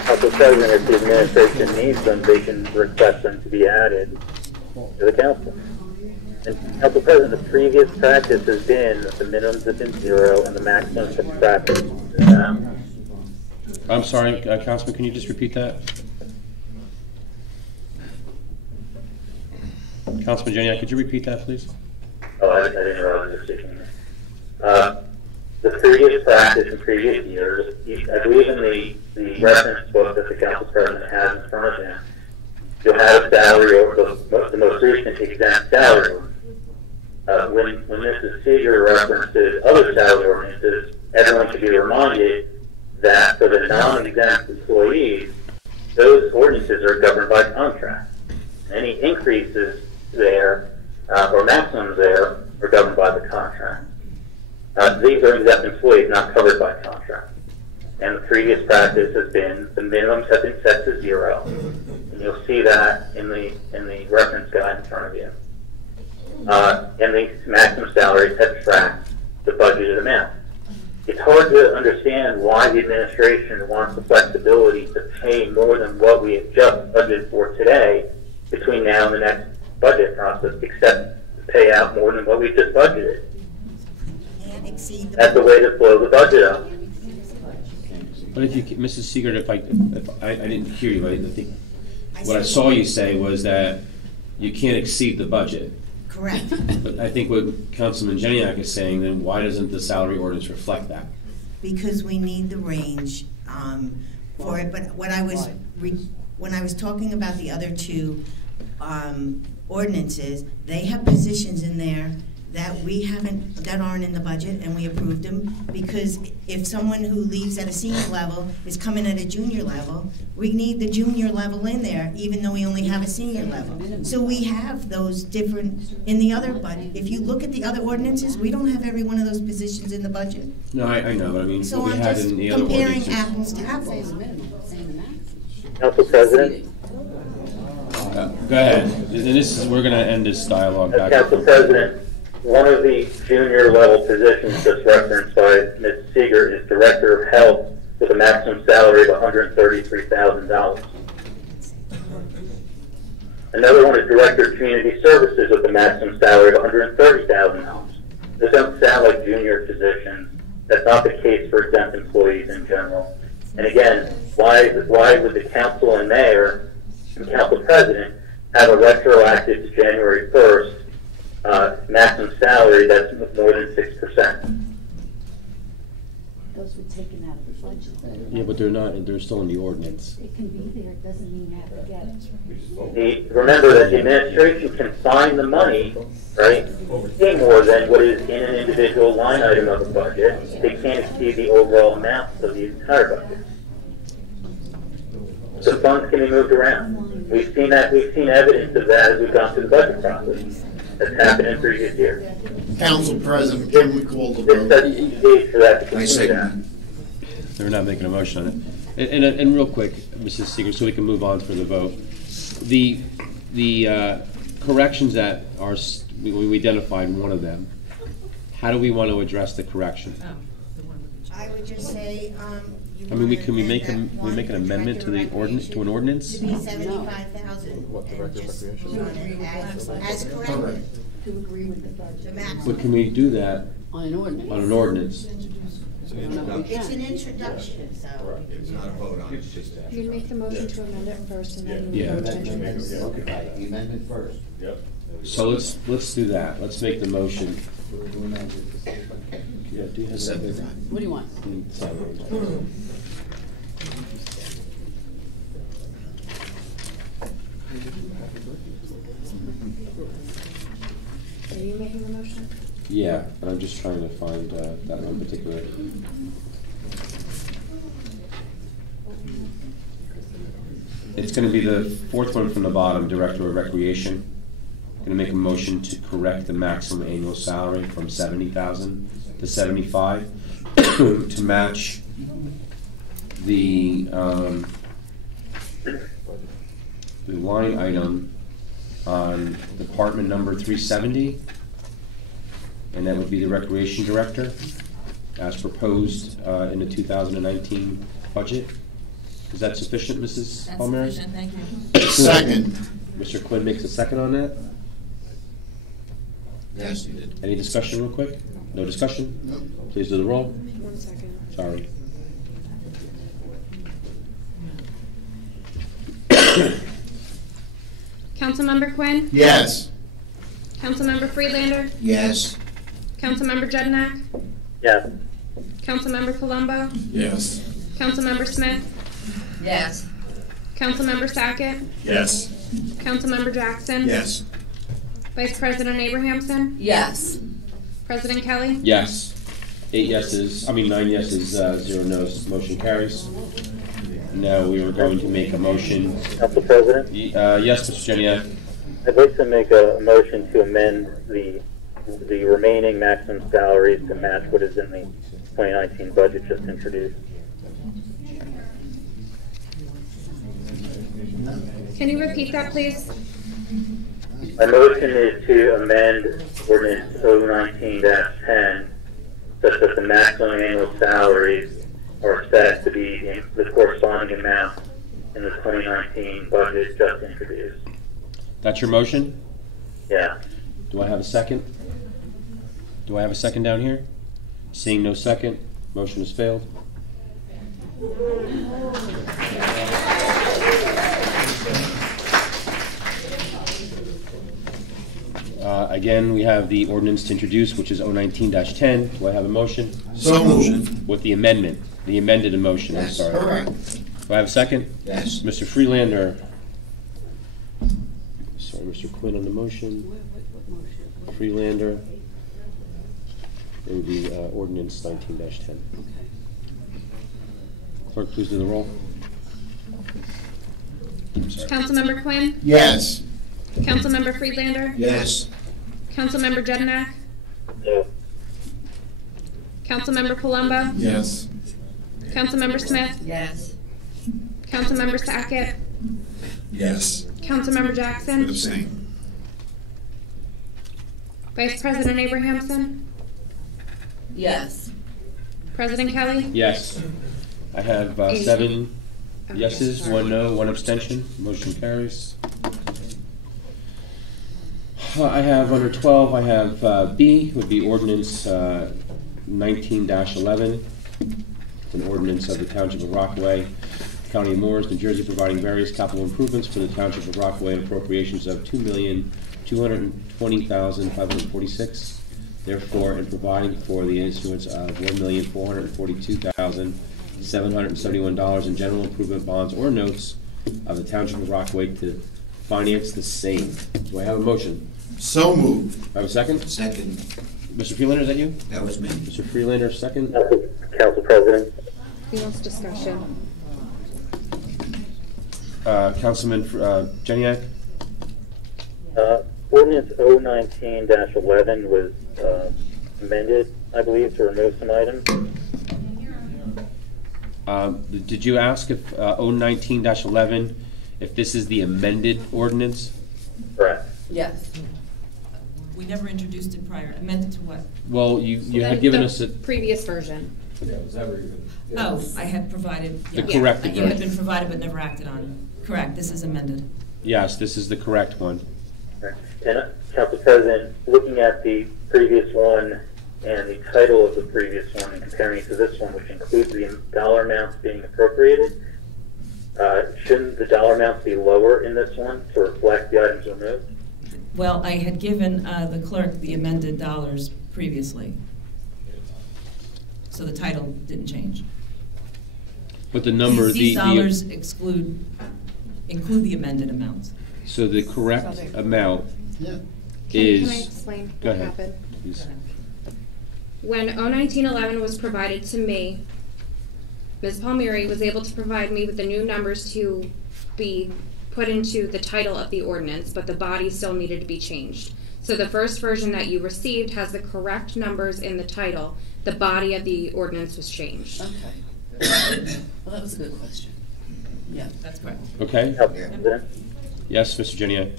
Council President, if the administration needs them, they can request them to be added to the council. And Council President, the previous practice has been that the minimums have been 0 and the maximums have practice. I'm sorry, Councilman, can you just repeat that? Councilman Jeniak, could you repeat that, please? Oh, I didn't realize you were speaking. The previous practice in previous years, I believe in the reference book that the Council President has in front of him, you'll have a salary or the most recent exempt salary. When Mrs. Seeger references other salary ordinances, everyone should be reminded that for the non-exempt employees, those ordinances are governed by contract. Any increases there or maximums there are governed by the contract. These are exempt employees not covered by contract. And the previous practice has been the minimums have been set to 0. And you'll see that in the reference guide in front of you. And the maximum salaries have tracked the budgeted amount. It's hard to understand why the administration wants the flexibility to pay more than what we have just budgeted for today between now and the next budget process, except to pay out more than what we just budgeted. That's the way to blow the budget up. But if you, Mrs. Seeger, if I didn't hear you, I think what I saw you say was that you can't exceed the budget. Correct. But I think what Councilman Jeniak is saying, then why doesn't the salary ordinance reflect that? Because we need the range for it. But when I was talking about the other two ordinances, they have positions in there that aren't in the budget, and we approved them because if someone who leaves at a senior level is coming at a junior level, we need the junior level in there, even though we only have a senior level. So we have those different in the other budget. If you look at the other ordinances, we don't have every one of those positions in the budget. No, I know, but I mean, so what we had in the other ordinances. comparing apples to apples. Council President. Go ahead. And we're going to end this dialogue. Council President. One of the junior level positions just referenced by Ms. Seeger is Director of Health with a maximum salary of $133,000. Another one is Director of Community Services with a maximum salary of $130,000. Those don't sound like junior positions. That's not the case for exempt employees in general. And again, why would the council and mayor and council president have a retroactive to January 1st maximum salary that's more than 6%. Those were taken out of the budget. Yeah, but they're not. They're still in the ordinance. It can be there. It doesn't mean you have to get it. Remember that the administration can find the money, right, way more than what is in an individual line item of the budget. They can't exceed the overall amount of the entire budget. So funds can be moved around. We've seen evidence of that as we've gone through the budget process. That's happened in previous years. Council President, can we call the vote? I say that. We're not making a motion on it. And real quick, Mrs. Seeger, so we can move on for the vote. The corrections that we identified in one of them, how do we want to address the correction? The one with the I would just say, I mean, can we make an amendment to the ordinance, to an ordinance? to be 75,000. What, director of recreation? As corrected. To agree with the budget. The maximum. But can we do that On an ordinance. on an ordinance? It's an introduction, so. It's not a vote on it, it's just that. You make the motion to amend it first and then Yeah. vote to introduce. Okay, the amendment first. Yep. So let's do that. Let's make the motion. Yeah, do you have that? What do you want? Are you making the motion? Yeah, and I'm just trying to find that one particular. It's going to be the fourth one from the bottom, Director of Recreation. Going to make a motion to correct the maximum annual salary from 70,000 to 75 to match the line item on department number 370, and that would be the Recreation Director, as proposed in the 2019 budget. Is that sufficient, Mrs. That's Palmer? sufficient, thank you. Second. Mr. Quinn makes a second on that. Yes, you did. Any discussion real quick? No discussion? Please do the roll. 1 second. Sorry. Councilmember Quinn? Yes. Councilmember Friedlander? Yes. Councilmember Jednak? Yes. Councilmember Palumbo? Yes. Councilmember Smith? Yes. Councilmember Sackett? Yes. Councilmember Jackson? Yes. Vice President Abrahamson? Yes. President Kelly? Yes. 9 yeses, 0 no's. Motion carries. Now we are going to make a motion. Council President? Yes, Mr. Jeniak. I'd like to make a motion to amend the remaining maximum salaries to match what is in the 2019 budget just introduced. Can you repeat that, please? My motion is to amend ordinance 019-10 such that the maximum annual salaries are set to be the corresponding amount in the 2019 budget just introduced. That's your motion? Yeah. Do I have a second? Do I have a second down here? Seeing no second, motion has failed. Again, we have the ordinance to introduce, which is 019-10. Do I have a motion? So moved. With the amendment, the amended motion, I'm Yes, sorry. correct. Do I have a second? Yes. Mr. Freelander. Sorry, Mr. Quinn on the motion. Freelander. It would be ordinance 19-10. Clerk, please do the roll. Councilmember Quinn? Yes. Councilmember Friedlander? Yes. Councilmember Jednak? No. Councilmember Palumbo? Yes. Councilmember Smith? Yes. Councilmember Sackett? Yes. Councilmember Jackson? Abstain. Vice President Abrahamson? Yes. President Kelly? Yes. I have 7 yeses, 1 no, 1 abstention. Motion carries. I have under 12, I have B, would be ordinance 19-11. It's an ordinance of the Township of Rockaway, County of Morris, New Jersey, providing various capital improvements for the Township of Rockaway and appropriations of $2,220,546. Therefore, in providing for the issuance of $1,442,771 in general improvement bonds or notes of the Township of Rockaway to finance the same. Do I have a motion? So moved. I have a second? Second. Mr. Freelander, is that you? That was me. Mr. Freelander, second? Council President? Who wants discussion? Councilman Jeniak? Ordinance 019-11 was amended, I believe, to remove some items. Did you ask if 019-11, if this is the amended ordinance? Correct. Yes. We never introduced it prior. Amended to what? Well, you had given us a... previous version. Oh, I had provided. The yeah, corrected It had version. been provided but never acted on. Correct, this is amended. Yes, this is the correct one. And Council President, looking at the previous one and the title of the previous one and comparing it to this one, which includes the dollar amounts being appropriated, shouldn't the dollar amounts be lower in this one to reflect the items removed? Well, I had given the clerk the amended dollars previously. So the title didn't change. But the number, These dollars include the amended amounts. So the correct amount Can I explain Go what ahead. happened? Please. When 01911 was provided to me, Ms. Palmieri was able to provide me with the new numbers to be put into the title of the ordinance, but the body still needed to be changed. So the first version that you received has the correct numbers in the title. The body of the ordinance was changed. Okay. Well, that was a good question. Yeah, that's correct. Okay. Yeah. Yes, Mr. Genia.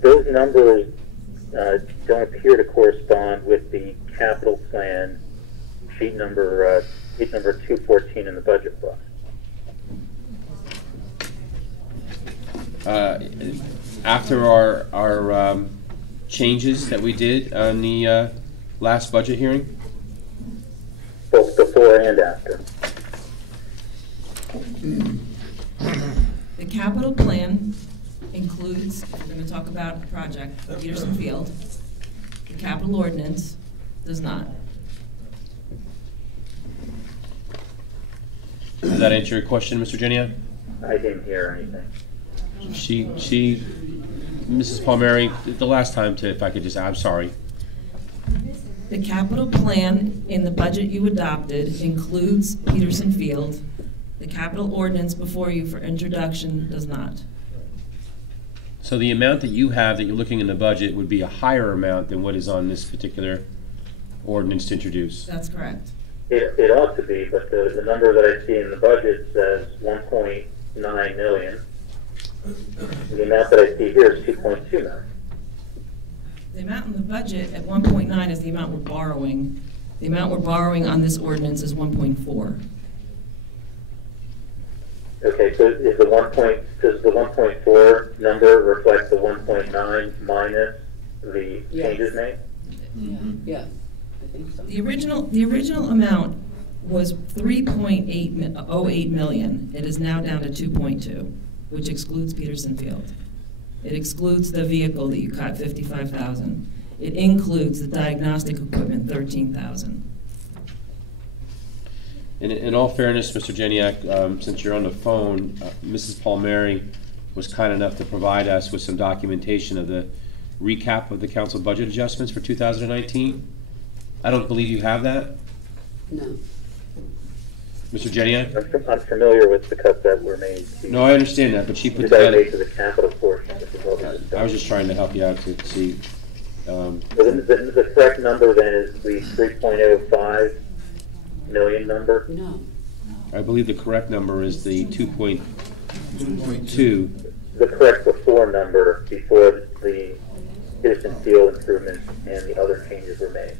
Those numbers don't appear to correspond with the capital plan sheet number 214 in the budget book. After our changes that we did on the last budget hearing? Both before and after. The capital plan includes, if we're going to talk about a project, Peterson Field. The capital ordinance does not. Does that answer your question, Mr. Genia? I didn't hear anything. Mrs. Palmieri, the last time, if I could just, I'm sorry. The capital plan in the budget you adopted includes Peterson Field. The capital ordinance before you for introduction does not. So the amount that you have that you're looking in the budget would be a higher amount than what is on this particular ordinance to introduce? That's correct. It ought to be, but the number that I see in the budget says 1.9 million. The amount that I see here is 2.2 million. The amount in the budget at 1.9 is the amount we're borrowing. The amount we're borrowing on this ordinance is 1.4. Okay, so is does the 1.4 number reflect the 1.9 minus the changes made? Yeah, I think so. The original amount was 3.08 million. It is now down to 2.2, which excludes Peterson Field. It excludes the vehicle that you cut, 55,000. It includes the diagnostic equipment, 13,000. In all fairness, Mr. Geniak, since you're on the phone, Mrs. Palmieri was kind enough to provide us with some documentation of the recap of the council budget adjustments for 2019. I don't believe you have that. No. Mr. Geniak? I'm familiar with the cuts that were made. No, I understand that, but she put that together. made to the capital portion. Which is what we discussed. I was just trying to help you out to see. So the correct number then is the 3.05 million number? No. I believe the correct number is the 2.2. The correct before number before the Peterson Field improvements and the other changes were made.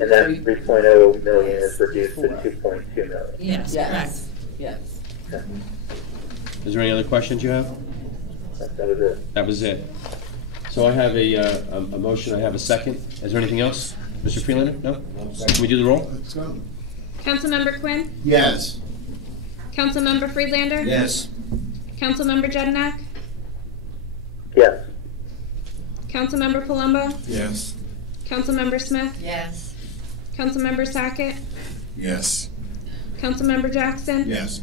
And that 3.0 million is reduced to 2.2 million. Yes, correct. Yes. Okay. Is there any other questions you have? That was it. That was it. So I have a motion, I have a second. Is there anything else? Mr. Freelander? No? Can we do the roll? Let's go. Councilmember Quinn? Yes. Councilmember Friedlander? Yes. Councilmember Jedinak? Yes. Councilmember Palumbo? Yes. Councilmember Smith? Yes. Councilmember Sackett? Yes. Councilmember Jackson? Yes.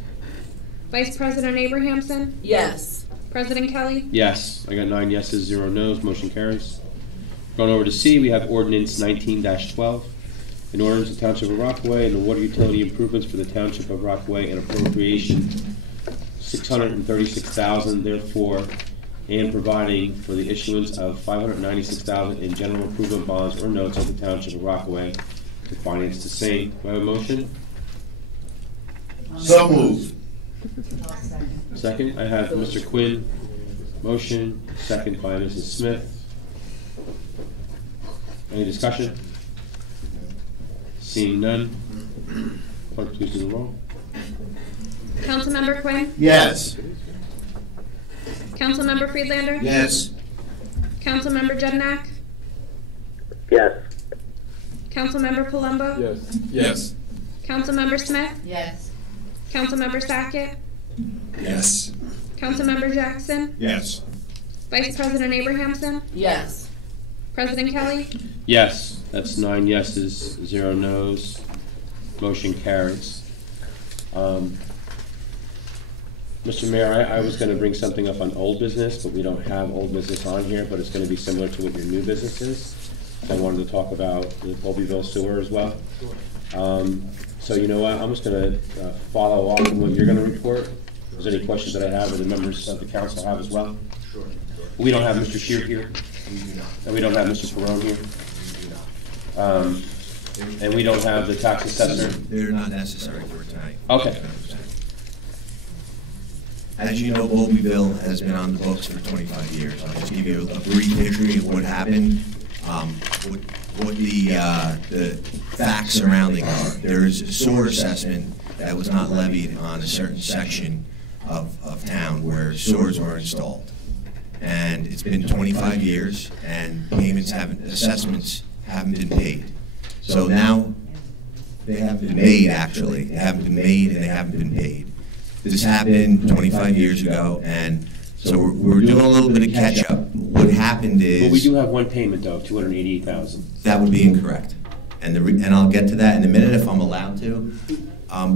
Vice President Abrahamson? Yes. President Kelly? Yes. I got 9 yeses, 0 noes. Motion carries. Going over to C, we have ordinance 19-12. An ordinance of Township of Rockaway and the water utility improvements for the Township of Rockaway and appropriation $636,000, therefore, and providing for the issuance of $596,000 in general improvement bonds or notes of the Township of Rockaway to finance the same. Do I have a motion? So moved. Second, I have Mr. Quinn. Motion, second by Mrs. Smith. Any discussion? Seeing none. Clerk, please do the roll. Councilmember Quinn? Yes. Councilmember Friedlander? Yes. Councilmember Jednak? Yes. Councilmember Palumbo? Yes. Yes. Councilmember Smith? Yes. Councilmember Sackett? Yes. Councilmember Jackson? Yes. Vice President Abrahamson? Yes. President Kelly? Yes, that's 9 yeses, 0 noes. Motion carries. Mr. Mayor, I was going to bring something up on old business, but we don't have old business on here, but it's going to be similar to what your new business is. I wanted to talk about the Colbyville sewer as well. So you know what, I'm just going to follow up on what you're going to report. If there's any questions that I have or the members of the council have as well? Sure. We don't have Mr. Shear here, and we don't have Mr. Perone here. And we don't have the tax assessor. They're not necessary for tonight. Okay. As you know, Colbyville has been on the books for 25 years. I'll just give you a brief history of what happened, what the facts surrounding are. There is a sewer assessment that was not levied on a certain section of town where sewers were installed. And it's been 25 years, and assessments haven't been paid. So now, they haven't been made, actually. They haven't been made, and they haven't been paid. This happened 25 years ago, and so we're doing a little bit of catch-up. What happened is... Well, we do have one payment, though, $288,000. That would be incorrect. And I'll get to that in a minute if I'm allowed to.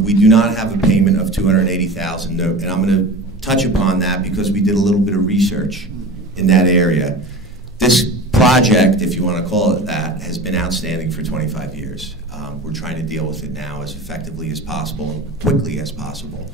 We do not have a payment of $280,000, and I'm going to touch upon that because we did a little bit of research in that area. This project, if you want to call it that, has been outstanding for 25 years. We're trying to deal with it now as effectively as possible and quickly as possible.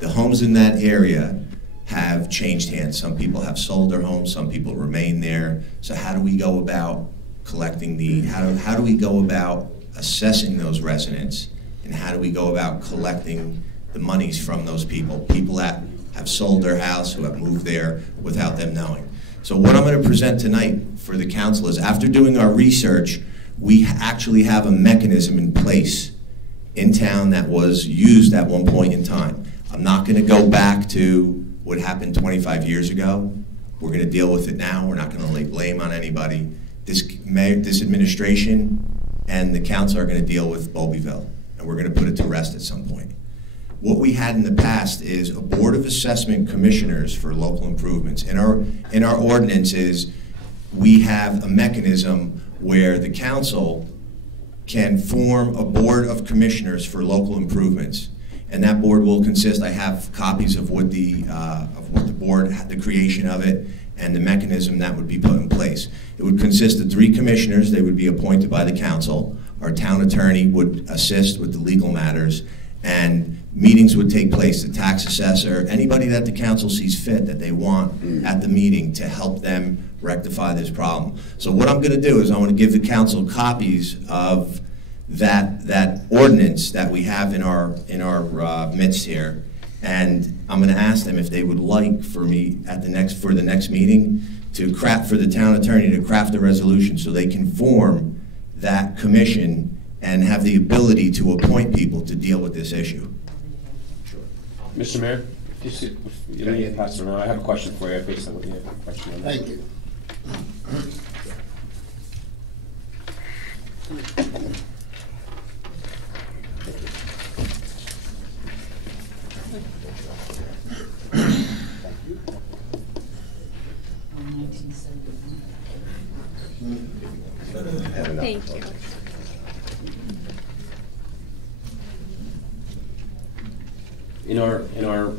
The homes in that area have changed hands. Some people have sold their homes, some people remain there. So how do we go about collecting how do we go about assessing those residents, and how do we go about collecting the monies from those people that have sold their house, who have moved there without them knowing? So what I'm going to present tonight for the council is, after doing our research, we actually have a mechanism in place in town that was used at one point in time. I'm not going to go back to what happened 25 years ago. We're going to deal with it now. We're not going to lay blame on anybody. This administration and the council are going to deal with Colbyville, and we're going to put it to rest at some point. What we had in the past is a Board of Assessment Commissioners for local improvements. In our ordinances, we have a mechanism where the council can form a Board of Commissioners for local improvements. And that board will consist, I have copies of what the board, the creation of it, and the mechanism that would be put in place. It would consist of 3 commissioners. They would be appointed by the council. Our town attorney would assist with the legal matters, and meetings would take place. The tax assessor, anybody that the council sees fit that they want at the meeting to help them rectify this problem. So what I'm going to do is I want to give the council copies of that ordinance that we have in our midst here, and I'm going to ask them if they would like for me for the next meeting for the town attorney to craft a resolution so they can form that commission and have the ability to appoint people to deal with this issue. Sure. Mr. Mayor, you don't need to pass it around. I have a question for you based on what you have a question on. Thank you. Thank you. In our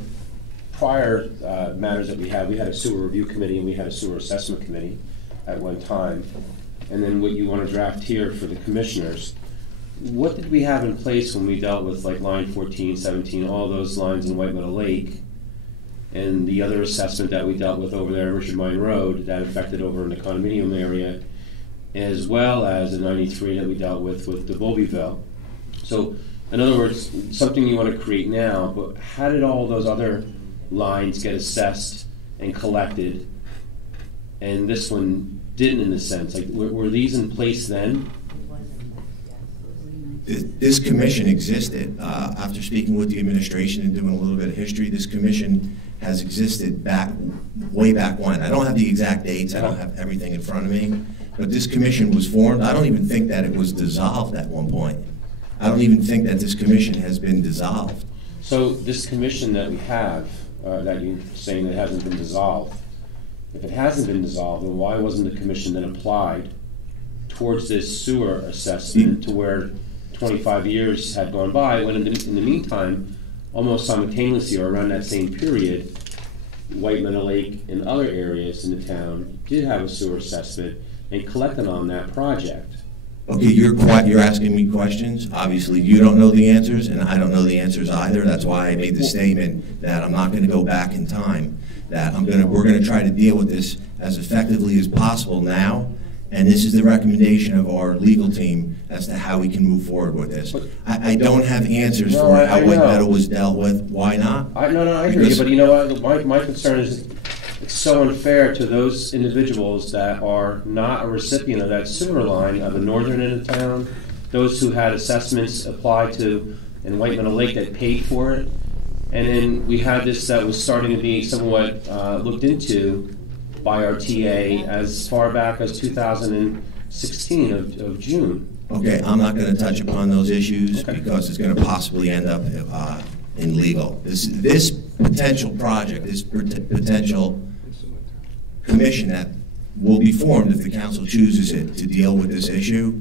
prior matters that we had a sewer review committee and we had a sewer assessment committee at one time. And then what you want to draft here for the commissioners, what did we have in place when we dealt with like line 14, 17, all those lines in White Meadow Lake, and the other assessment that we dealt with over there on Richard Mine Road that affected over in the condominium area, as well as the 93 that we dealt with the Colbyville. So, in other words, something you want to create now, but how did all those other lines get assessed and collected, and this one didn't, in a sense? Like, were these in place then? This commission existed. After speaking with the administration and doing a little bit of history, this commission has existed way back when. I don't have the exact dates. I don't have everything in front of me. But this commission was formed. I don't even think that it was dissolved at one point. I don't even think that this commission has been dissolved. So this commission that we have, that you're saying that hasn't been dissolved, if it hasn't been dissolved, then why wasn't the commission then applied towards this sewer assessment to where 25 years had gone by, when in the meantime, almost simultaneously or around that same period, White Meadow Lake and other areas in the town did have a sewer assessment and collected on that project? Okay, you're asking me questions. Obviously, you don't know the answers, and I don't know the answers either. That's why I made the statement that I'm not going to go back in time. That we're going to try to deal with this as effectively as possible now. And this is the recommendation of our legal team as to how we can move forward with this. I don't have answers for how White Meadow was dealt with. Why not? I hear you, but you know what? My concern is it's so unfair to those individuals that are not a recipient of that sewer line of the northern end of town, those who had assessments applied to in White Meadow Lake that paid for it. And then we had this that was starting to be somewhat looked into by our TA as far back as 2016 of June. Okay, I'm not going to touch upon those issues because it's going to possibly end up in legal. This potential project, this potential commission that will be formed if the council chooses it to deal with this issue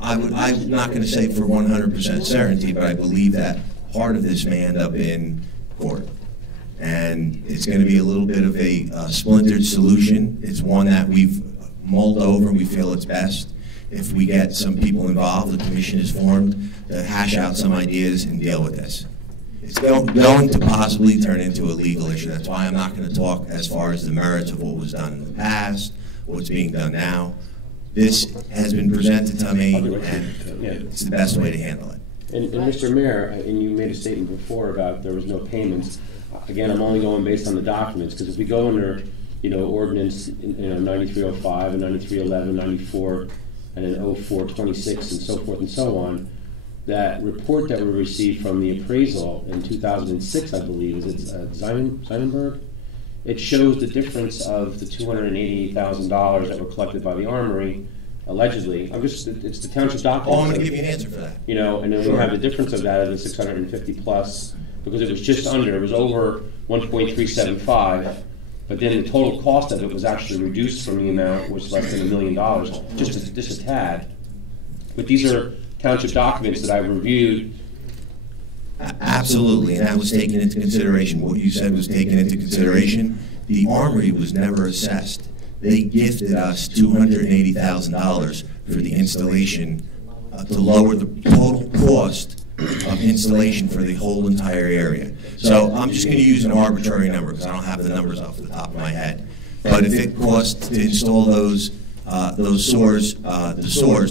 I'm not going to say for 100% certainty, but I believe that part of this may end up in court. And it's going to be a little bit of a splintered solution. It's one that we've mulled over. We feel it's best if we get some people involved, the commission is formed, to hash out some ideas and deal with this. It's going to possibly turn into a legal issue. That's why I'm not going to talk as far as the merits of what was done in the past, what's being done now. This has been presented to me, and it's the best way to handle it. And Mr. Mayor, and you made a statement before about there was no payments. Again, I'm only going based on the documents, because if we go under, ordinance, 9305 and 9311, 94, and then 0426 and so forth and so on, that report that we received from the appraisal in 2006, I believe, is it Zeinenberg? It shows the difference of the $288,000 that were collected by the Armory, allegedly. It's the township document. Oh, I'm going to give you an answer for that. And then we have the difference of that of the 650 plus, because it was just under, it was over 1.375, but then the total cost of it was actually reduced from the amount, was less than $1 million, just a tad. But these are township documents that I've reviewed. Absolutely, and that was taken into consideration. What you said was taken into consideration. The Armory was never assessed. They gifted us $280,000 for the installation to lower the total cost of installation for the whole entire area. So I'm just going to use an arbitrary number because I don't have the numbers off the top of my head. But if it cost to install those sewers, to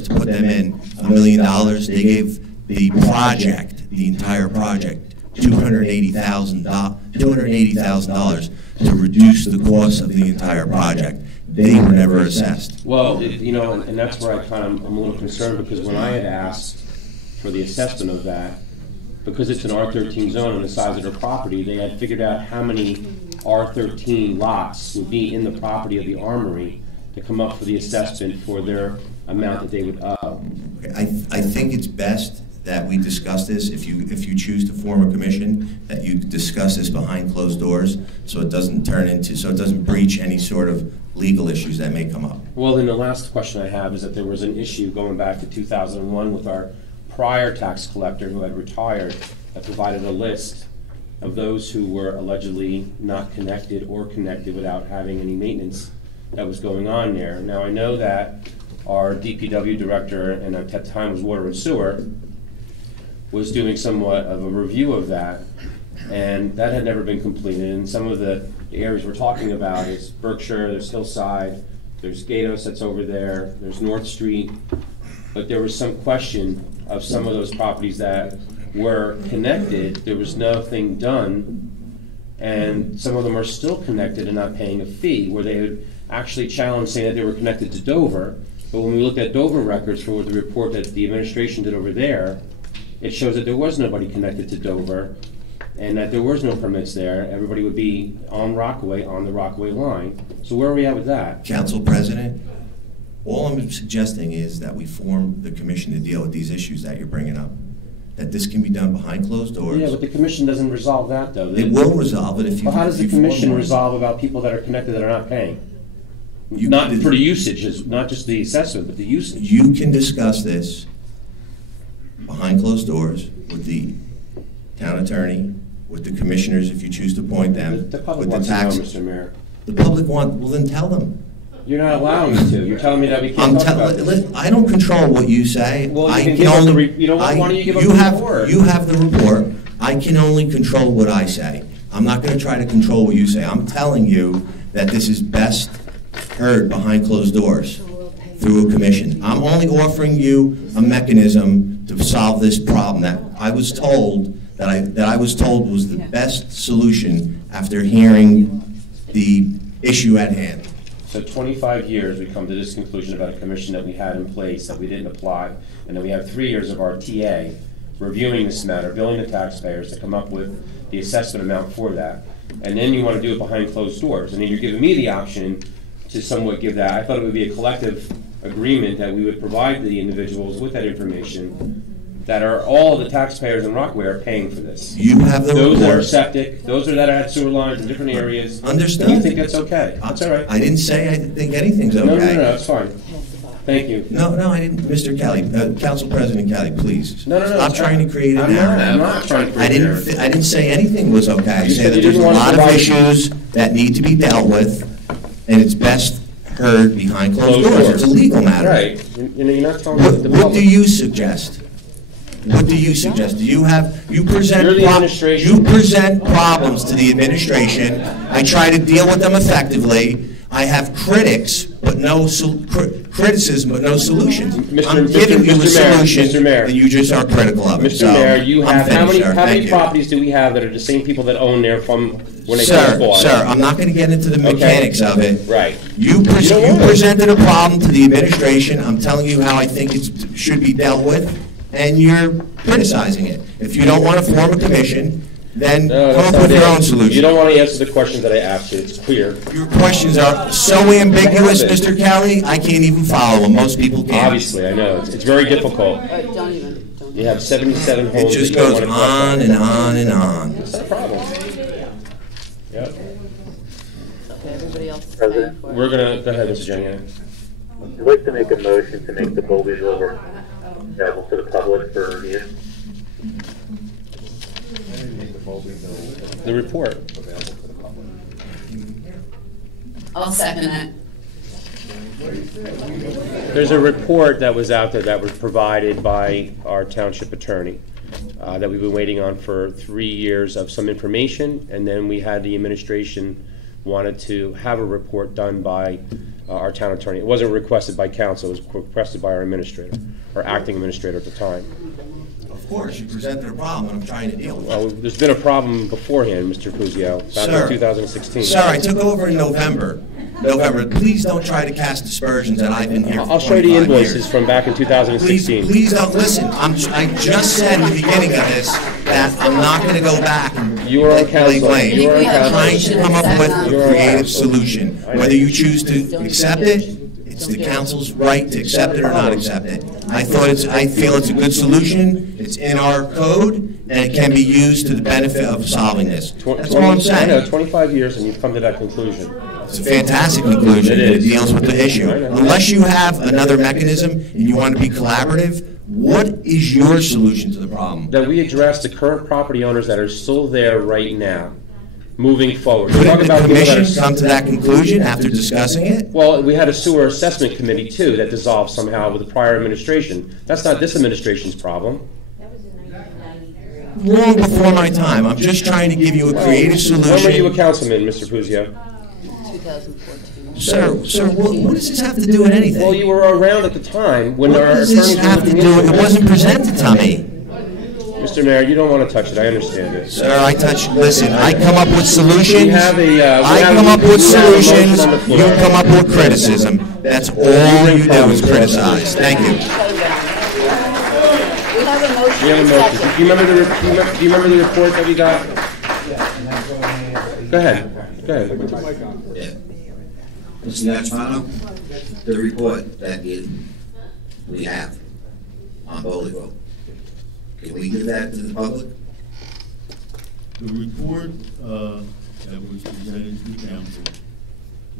put them in $1 million, they gave the entire project, $280,000 to reduce the cost of the entire project. They were never assessed. Well, and that's where I'm a little concerned, because when I had asked for the assessment of that, because it's an R13 zone on the size of their property, they had figured out how many R13 lots would be in the property of the Armory to come up for the assessment for their amount that they would owe. I think it's best that we discuss this, if you choose to form a commission, that you discuss this behind closed doors, so it doesn't breach any sort of legal issues that may come up. Well, then the last question I have is that there was an issue going back to 2001 with our prior tax collector who had retired, that provided a list of those who were allegedly not connected or connected without having any maintenance that was going on there. Now, I know that our DPW director, and at that time was Water and Sewer, was doing somewhat of a review of that, and that had never been completed. And some of the areas we're talking about is Berkshire, there's Hillside, there's Gatos that's over there, there's North Street, but there was some question of some of those properties that were connected. There was nothing done, and some of them are still connected and not paying a fee, where they would actually challenge saying that they were connected to Dover, But when we looked at Dover records for the report that the administration did over there, it shows that there was nobody connected to Dover and that there was no permits there. Everybody would be on Rockaway, on the Rockaway line. So where are we at with that? Council President, all I'm suggesting is that we form the commission to deal with these issues that you're bringing up. That this can be done behind closed doors. Yeah, but the commission doesn't resolve that, though. It will resolve it if you. Well, how does the commission resolve about people that are connected that are not paying? Not for the usage, not just the assessment, but the usage. You can discuss this behind closed doors with the town attorney, with the commissioners if you choose to appoint them, The public with wants the to know, tax. Mr. Mayor. The public want, well then tell them. You're not allowing me to. You're telling me that we can't talk about this. I don't control what you say. Well, you I can can give us the only. you know what? Why don't you give us you the have, report? You have the report. I can only control what I say. I'm not going to try to control what you say. I'm telling you that this is best heard behind closed doors through a commission. I'm only offering you a mechanism to solve this problem that I was told was the best solution after hearing the issue at hand. So 25 years we come to this conclusion about a commission that we had in place that we didn't apply, and then we have 3 years of our TA reviewing this matter, billing the taxpayers to come up with the assessment amount for that. And then you want to do it behind closed doors. And then you're giving me the option to somewhat give that. I thought it would be a collective agreement that we would provide the individuals with that information that are all the taxpayers in Rockaway are paying for this. You have the Those that are report. septic, those that had sewer lines in different areas. Understood. And you think that's okay? That's all right. I didn't say I think anything's okay. No, that's fine. Thank you. No, I didn't, Mr. Kelly, Council President Kelly, please. No. Stop trying to create a I'm narrative. not trying to create a narrative. I didn't say anything was okay. I You said said that you there's a didn't want to lot of provide- issues that need to be dealt with, and it's best heard behind closed doors. It's a legal matter. Right. You're not telling me the What public. do you suggest? What do you suggest? You present You're the administration. You present problems to the administration. I try to deal with them effectively. I have critics, but no criticism, but no solutions. I'm giving you a solution, Mr. Mayor. and you just are critical of it. Mr. So, Mayor, you I'm have, finished, sir. how many Thank you. properties do we have that are the same people that own there from when they first bought it? Sir, I'm not going to get into the mechanics of it. Right. You presented a problem to the administration. I'm telling you how I think it should be dealt with, and you're criticizing it. If you don't want to form a commission, then come up with your own solution. You don't want to answer the questions that I asked you. It's clear. Your questions are so ambiguous, Mr. Kelly, I can't even follow them. Most people can't. Obviously, I know. It's very difficult. You have 77 homes. It just that you goes don't want to on and on and on. It's not a problem. Yep. Okay, everybody else is President? paying for it. We're going to, go ahead, Mr. Jenny. I'd like to make a motion to make the Bowlby River available to the public for review. The report. I'll second that. There's a report that was out there that was provided by our township attorney that we've been waiting on for 3 years of some information, and then we had the administration wanted to have a report done by our town attorney. It wasn't requested by council, it was requested by our administrator, our acting administrator at the time. Of course, you presented a problem, and I'm trying to deal with it. Well, there's been a problem beforehand, Mr. Puzio, back in 2016. Sir, I took over in November. Please don't try to cast aspersions that I've been here for I'll show you the 25 invoices years. from back in 2016. Please don't listen. I just said at the beginning of this that I'm not going to go back and You are on council. blame. You are on I'm trying council. to come up with You are a on creative council. solution. Whether you choose to accept it, it's the council's right to accept it or not accept it. I feel it's a good solution. It's in our code, and it can be used to the benefit of solving this. That's all I'm I know, saying. 25 years and you've come to that conclusion. It's a fantastic conclusion. It It is. deals with the issue. Unless you have another mechanism and you want to be collaborative, what is your solution to the problem? That we address the current property owners that are still there right now, moving forward. We're Couldn't talking the about people that commission are- come to that conclusion after discussing it? Well, we had a sewer assessment committee too that dissolved somehow with the prior administration. That's not this administration's problem. Long before my time. I'm just trying to give you a creative When were you a solution. councilman, Mr. Puzio? 2014. Sir, what does this have to do with anything? Well, you were around at the time when What our does attorneys this were have to looking do into with, it it. wasn't presented to me. Mr. Mr. Mayor, you don't want to touch it. I understand it. Sir, listen, I come up with solutions. I come up with solutions. You come up with criticism. That's all you do is criticize. Thank you. We have a motion. We have a motion. Do you remember the report that we got? Go ahead. Yeah. Mr. Natsmano, the report that we have on Bolivar, can we give that to the public? The report that was presented to the council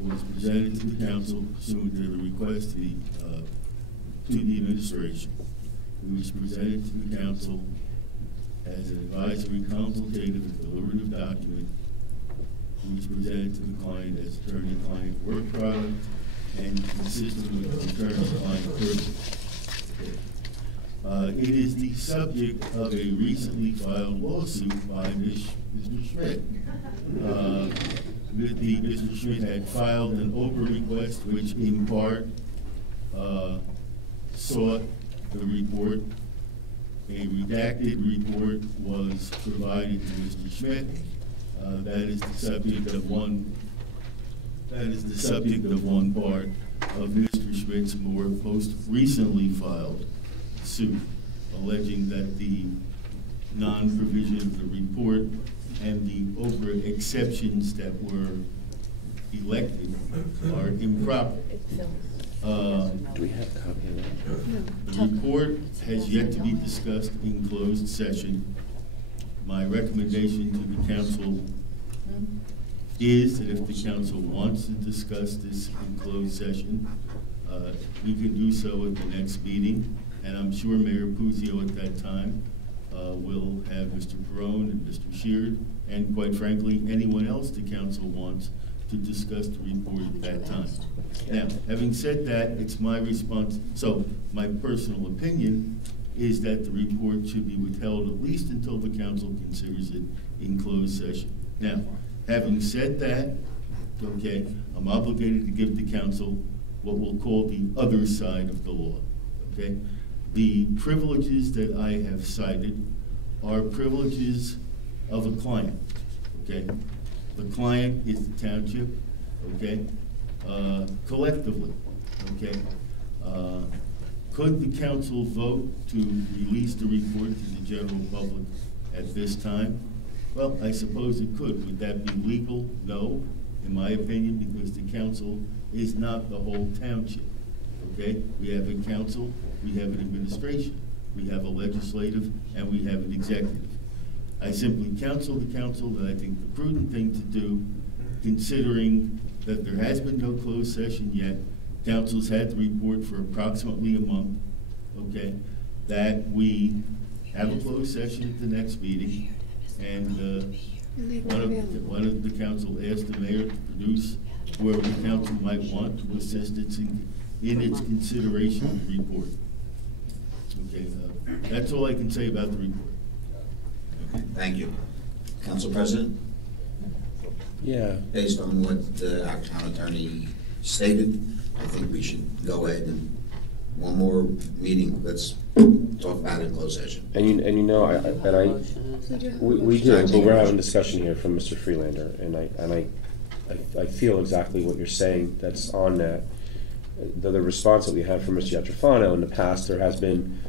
was presented to the council pursuant to the request to the administration. It was presented to the council as an advisory, consultative, and deliberative document. It was presented to the client as attorney-client work product and consistent with the attorney-client privilege. It is the subject of a recently filed lawsuit by Mr. Schmidt. Mr. Schmidt had filed an over request which in part sought the report. A redacted report was provided to Mr. Schmidt. That is the subject of one part of Mr. Schmidt's most recently filed suit, alleging that the non-provision of the report and the over exceptions that were elected are improper. Do we have a copy of that? The report has yet to be discussed in closed session. My recommendation to the council is that if the council wants to discuss this in closed session, we can do so at the next meeting. And I'm sure Mayor Puzio at that time will have Mr. Perrone and Mr. Sheard, and quite frankly, anyone else the council wants to discuss the report at that time. Now, having said that, it's my response. So my personal opinion is that the report should be withheld at least until the council considers it in closed session. Now, having said that, okay, I'm obligated to give the council what we'll call the other side of the law, okay? The privileges that I have cited are privileges of a client, okay? The client is the township, okay? Collectively, okay? Could the council vote to release the report to the general public at this time? Well, I suppose it could. Would that be legal? No, in my opinion, because the council is not the whole township, okay? We have a council, we have an administration, we have a legislative, and we have an executive. I simply counsel the council that I think the prudent thing to do, considering that there has been no closed session yet, council's had the report for approximately a month, okay, that we have a closed session at the next meeting, and one of the council asked the mayor to produce whoever the council might want to assist in its consideration of the report. Okay, that's all I can say about the report. Okay, thank you. Council President? Yeah. Based on what our town attorney stated, I think we should go ahead and one more meeting. Let's talk about it in closed session. And you know, we do, but we're having a discussion here from Mr. Freelander, and I feel exactly what you're saying. That's on that. The response that we had from Mr. Yatrofano in the past, there has been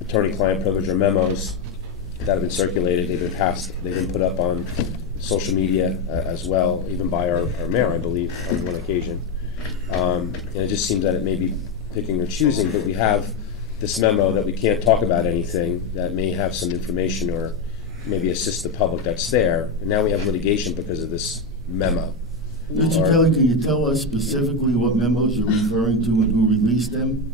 attorney-client privilege or memos that have been circulated. They've been passed. They've been put up on social media as well, even by our mayor, I believe, on one occasion. And it just seems that it may be picking or choosing, but we have this memo that we can't talk about anything that may have some information or maybe assist the public that's there. And now we have litigation because of this memo. Mr. Kelly, can you tell us specifically what memos you're referring to and who released them?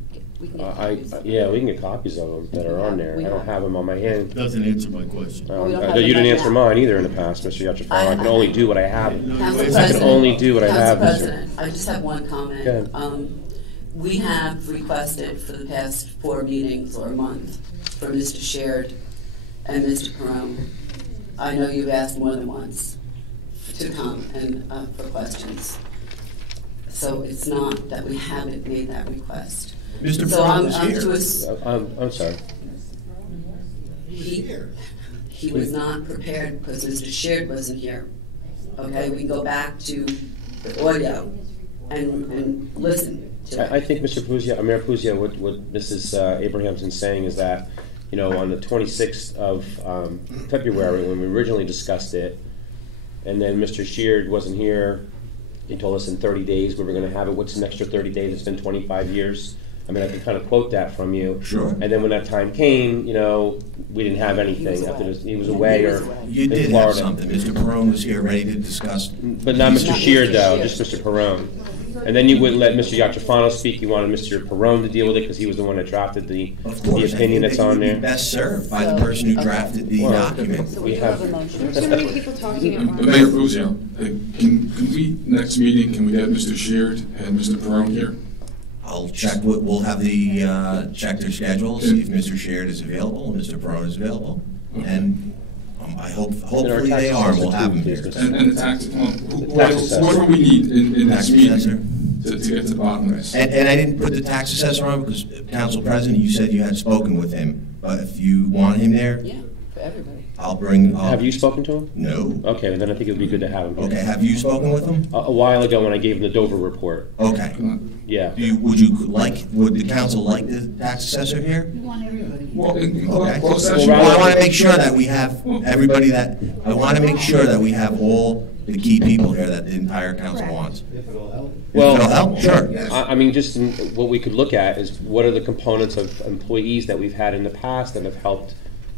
Yeah, we can get copies of them that are on there. I don't have them on my hand. Doesn't answer my question. You didn't answer mine either in the past, Mr. Yatrofano. I can only do what I have. I can only do what I have, Council President, I just have one comment. We have requested for the past 4 meetings or a month for Mr. Sheard and Mr. Perrone. I know you've asked more than once to come and for questions. So it's not that we haven't made that request. Mr. So Perrone is here. I'm sorry. He was not prepared because Mr. Sheard wasn't here. Okay, we go back to the audio and listen to it. I think Mr. Puzia, Mayor Puzia, what Mrs. Abrahamson's saying is that, you know, on the 26th of February, when we originally discussed it, and then Mr. Sheard wasn't here, he told us in 30 days we were going to have it. What's an extra 30 days? It's been 25 years. I mean, I can kind of quote that from you. Sure. And then when that time came, you know, we didn't have anything. He was away or You in did Florida. have something. Mr. Perone was here ready to discuss. But not Mr. Sheard, though, just Mr. Perone. And then you wouldn't let Mr. Yatrofano speak. You wanted Mr. Perone to deal with it because he was the one that drafted the opinion that's on there. Best served by the person who drafted the document. We have. There's so many people talking at once. Mayor Puzio, can we, next meeting, can we get Mr. Sheard and Mr. Perone here? I'll check, we'll have the, check their schedules, see if Mr. Sheard is available, and Mr. Perone is available. And I hopefully they are, we'll have them here. And the tax, whoever we need in this meeting to get to the bottom of this. And I didn't put the tax assessor on because, Council President, you said you had spoken with him. But if you want him there, Yeah, for everybody. I'll bring. Have you spoken to him? No. Okay, then I think it would be good to have him here. Okay, have you spoken with him? A while ago when I gave him the Dover report. Okay. Yeah. Would the council like the tax assessor here? Well, Okay. Well, I want to make sure that we have everybody I want to make sure that we have all the key people here that the entire council wants. Well, If it'll help, sure. I mean, just what we could look at is what are the components of employees that we've had in the past that have helped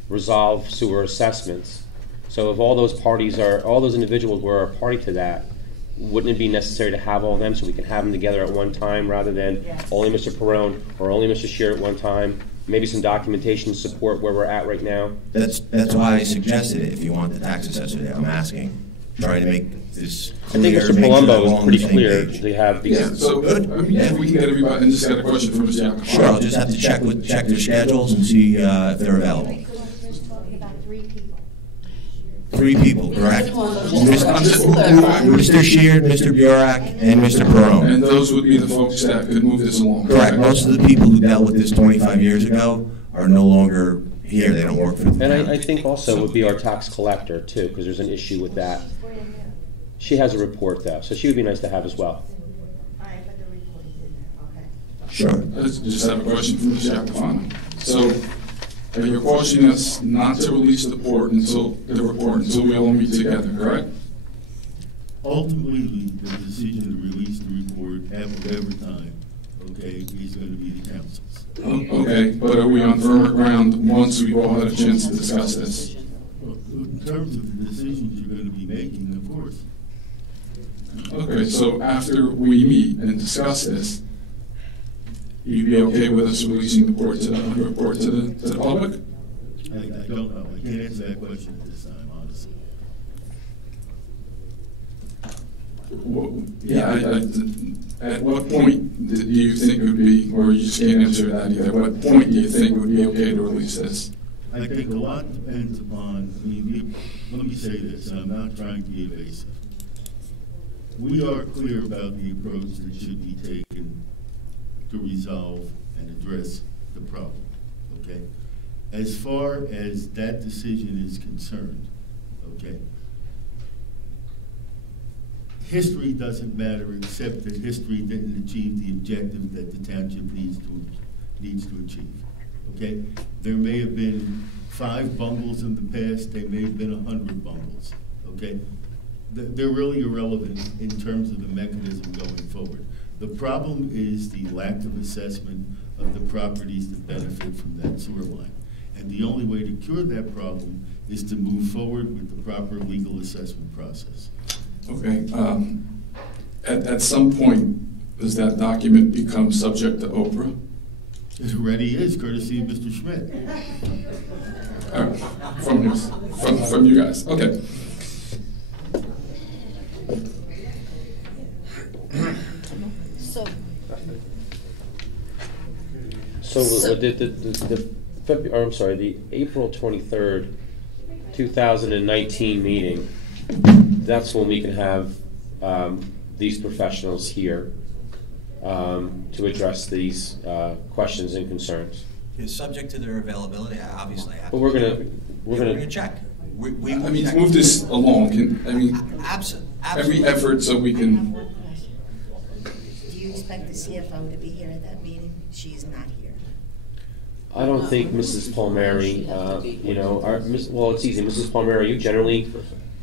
resolve sewer assessments. So if all those individuals were a party to that, wouldn't it be necessary to have all of them so we can have them together at one time rather than only Mr. Perone or only Mr. Sheard at one time? Maybe some documentation to support where we're at right now. That's why I suggested it. If you want the tax assessor there, I'm asking, trying to make this I think clear. Mr. make sure Palumbo we're all was on pretty the same clear. page. They have these. Yeah, so Good. I mean, if we can get everybody, and just got a question from Mr. Yacob. Sure, I'll just have to check their schedules and see if they're available. 3 people, correct? Mr. Sheard, Mr. Burek, and Mr. Perone. And those would be the folks that could move this along. Correct. Most of the people who dealt with this 25 years ago are no longer here. They don't work for the And town. I think also would be our tax collector too, because there's an issue with that. She has a report though, so she would be nice to have as well. Sure. I just have a question for Mr. Yacob. So, you're cautioning us not to release the report until we all meet together, correct? Ultimately, the decision to release the report at whatever time, okay, is going to be the council's. Okay, but are we on firmer ground once we've all had a chance to discuss this? In terms of the decisions you're going to be making, of course. Okay, so after we meet and discuss this, you'd be okay with us releasing the report to the public? I don't know. I can't answer that question at this time, honestly. Well, yeah, at what point do you think it would be, or you just can't answer that either, what point do you think it would be okay to release this? I think a lot depends upon, let me say this, and I'm not trying to be evasive. We are clear about the approach that should be taken to resolve and address the problem, okay? As far as that decision is concerned, okay, history doesn't matter except that history didn't achieve the objective that the township needs to achieve, okay? There may have been 5 bungles in the past, they may have been 100 bungles, okay? They're really irrelevant in terms of the mechanism going forward. The problem is the lack of assessment of the properties that benefit from that sewer line. And the only way to cure that problem is to move forward with the proper legal assessment process. Okay, at some point, does that document become subject to Oprah? It already is, courtesy of Mr. Schmidt. From you guys, okay. So the April 23rd, 2019 meeting, that's when we can have these professionals here to address these questions and concerns. is subject to their availability. Obviously, I have But to. we're We're gonna gonna check. We I will mean, check. to move this along, every Absolutely. effort so we can. Do you expect the CFO to be here at that meeting? She is not here. I don't think Mrs. Palmieri, you know, well, it's easy. Mrs. Palmieri, are you generally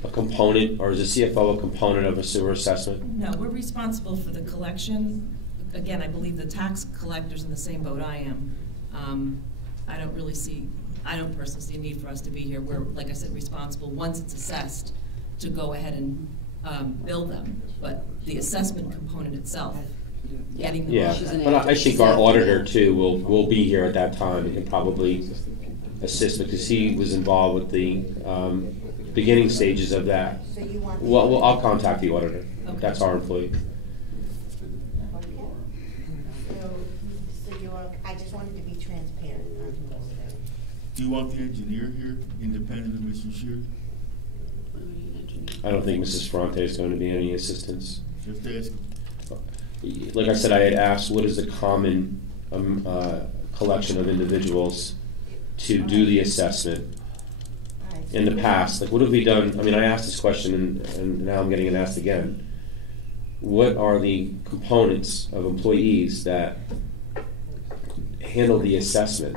a component, or is the CFO a component of a sewer assessment? No, we're responsible for the collection. Again, I believe the tax collector's in the same boat I am. I don't personally see a need for us to be here. We're, like I said, responsible, once it's assessed, to go ahead and bill them. But the assessment component itself, getting the Yeah, but I think our auditor too will be here at that time and can probably assist because he was involved with the beginning stages of that. So you want the Well, I'll contact the auditor. Okay. That's our employee. So you're, I just wanted to be transparent on who was there. Do you want the engineer here, independent of Mr. Shear? I don't think Mrs. Ferrante is going to be any assistance. Just ask him. Like I said, I had asked what is the common collection of individuals to do the assessment in the past. Like, what have we done? I mean, I asked this question, and now I'm getting it asked again. What are the components of employees that handle the assessment